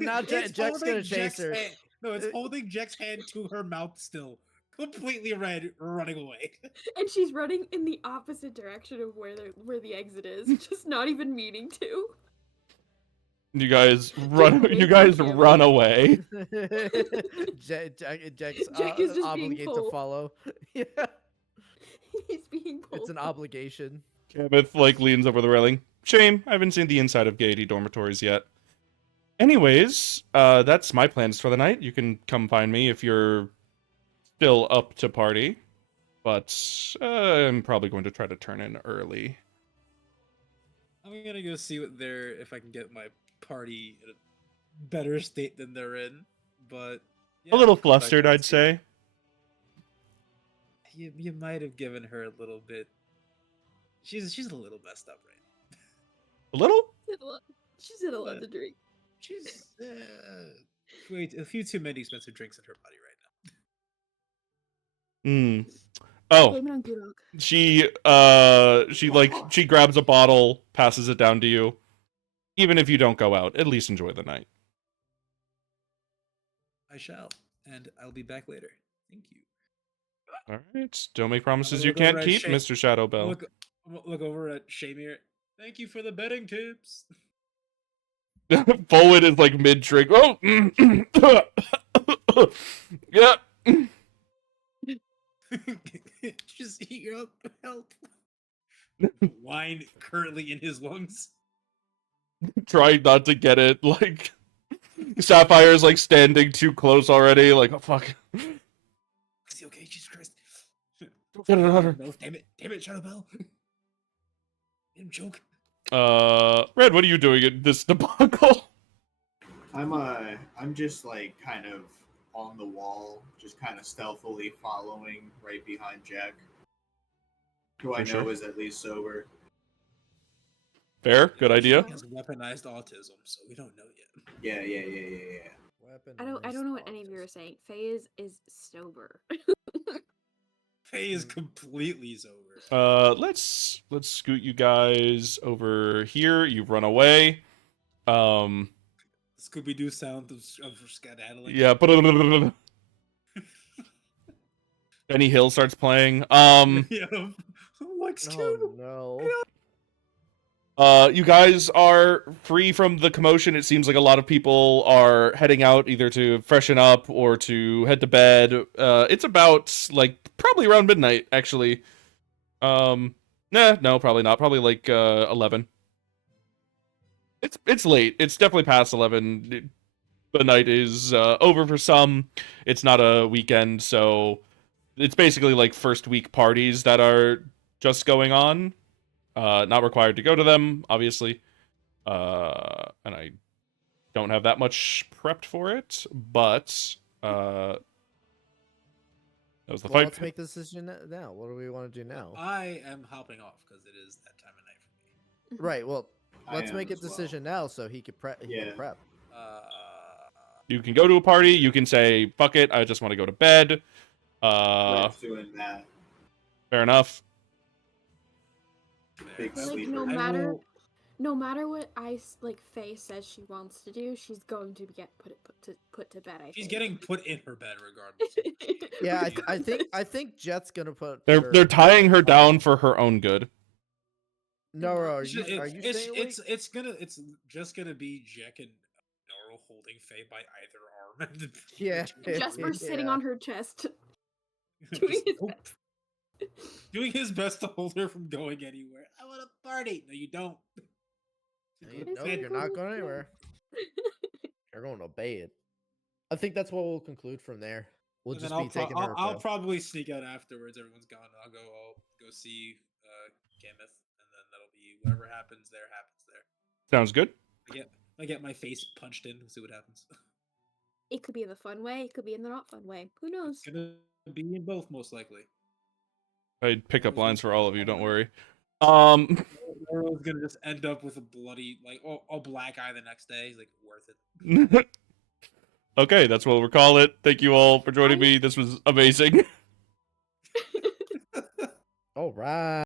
now It's Jack's gonna holding chase Jack's her. hand- No, it's holding Jack's hand to her mouth still. Completely red, running away. And she's running in the opposite direction of where the exit is, just not even meaning to. You guys run. You guys run away. Jack's Jack is just being obligated to pulled. follow. Yeah, He's being pulled. it's an obligation. Kameth like leans over the railing. Shame, I haven't seen the inside of Gaiety dormitories yet. Anyways, that's my plans for the night. You can come find me if you're still up to party, but I'm probably going to try to turn in early. I'm gonna go see if I can get my party in a better state than they're in. But A little come back flustered, and I'd see. say. You might have given her a little bit. She's a little messed up, right? A little? She's had a lot to drink. She's wait, a few too many expensive drinks in her body right now. Hmm. Oh, Blame it on Gudok. she grabs a bottle, passes it down to you. Even if you don't go out, at least enjoy the night. I shall, and I'll be back later. Thank you. All right. Don't make promises gonna you look over can't at keep, Shay- Mr. Shadowbell. Look over at Shamir. Thank you for the betting tips. Forward is like mid drink. Oh, yeah. Just eat up, help. Wine currently in his lungs. Trying not to get it. Like Sapphire's like standing too close already. Like, oh fuck. Is he okay? Jesus Christ. Get it out of her. No, damn it, Shadowbell. Made him choke. Red, what are you doing in this debacle? I'm just like kind of on the wall, just kind of stealthily following right behind Jack, who I know Sure. is at least sober. Fair, good idea. He has weaponized autism, so we don't know yet. Yeah. I don't know what any of you are saying. Faye is sober. Faye is completely sober. Let's scoot you guys over here. You've run away. Scooby-Doo sound of skedaddling. Yeah, but Benny Hill starts playing. Yeah. Like Oh no. You guys are free from the commotion. It seems like a lot of people are heading out either to freshen up or to head to bed. It's about like probably around midnight, actually. No, probably not. Probably like 11. It's late. It's definitely past 11. The night is over for some. It's not a weekend, so it's basically like first week parties that are just going on. Not required to go to them, obviously. And I don't have that much prepped for it, but that was the Well, fight. let's make the decision now. What do we want to do now? I am hopping off because it is that time of night for me. Right. Well, I let's am make a as well. decision now so he could prep. He Yeah. can prep. You can go to a party. You can say, "Fuck it, I just want to go to bed." Red's doing that. Fair enough. Big Like sleeper. no matter what Faye says she wants to do, she's going to get put to bed. She's getting put in her bed regardless. Yeah, I think Jet's gonna put. They're tying her down for her own good. No, are It's you? ju- Are you it's, staying it's, awake? it's just gonna be Jack and Noro holding Faye by either arm. And Yeah. Jesper's sitting Yeah. on her chest, just doing his nope. best. Doing his best to hold her from going anywhere. I want to party. No, you don't. No, you're not going anywhere. You're going to bed. I think that's what we'll conclude from there. We'll And just then be taking her. I'll probably sneak out afterwards. Everyone's gone. I'll go see Gameth, and then that'll be whatever happens there. Sounds good. I get my face punched in and see what happens. It could be in the fun way. It could be in the not fun way. Who knows? It's gonna be in both, most likely. I'd pick up lines for all of you. Don't worry. Noro's gonna just end up with a bloody, a black eye the next day. He's like, worth it. Okay, that's what we'll call it. Thank you all for joining me. This was amazing. All right.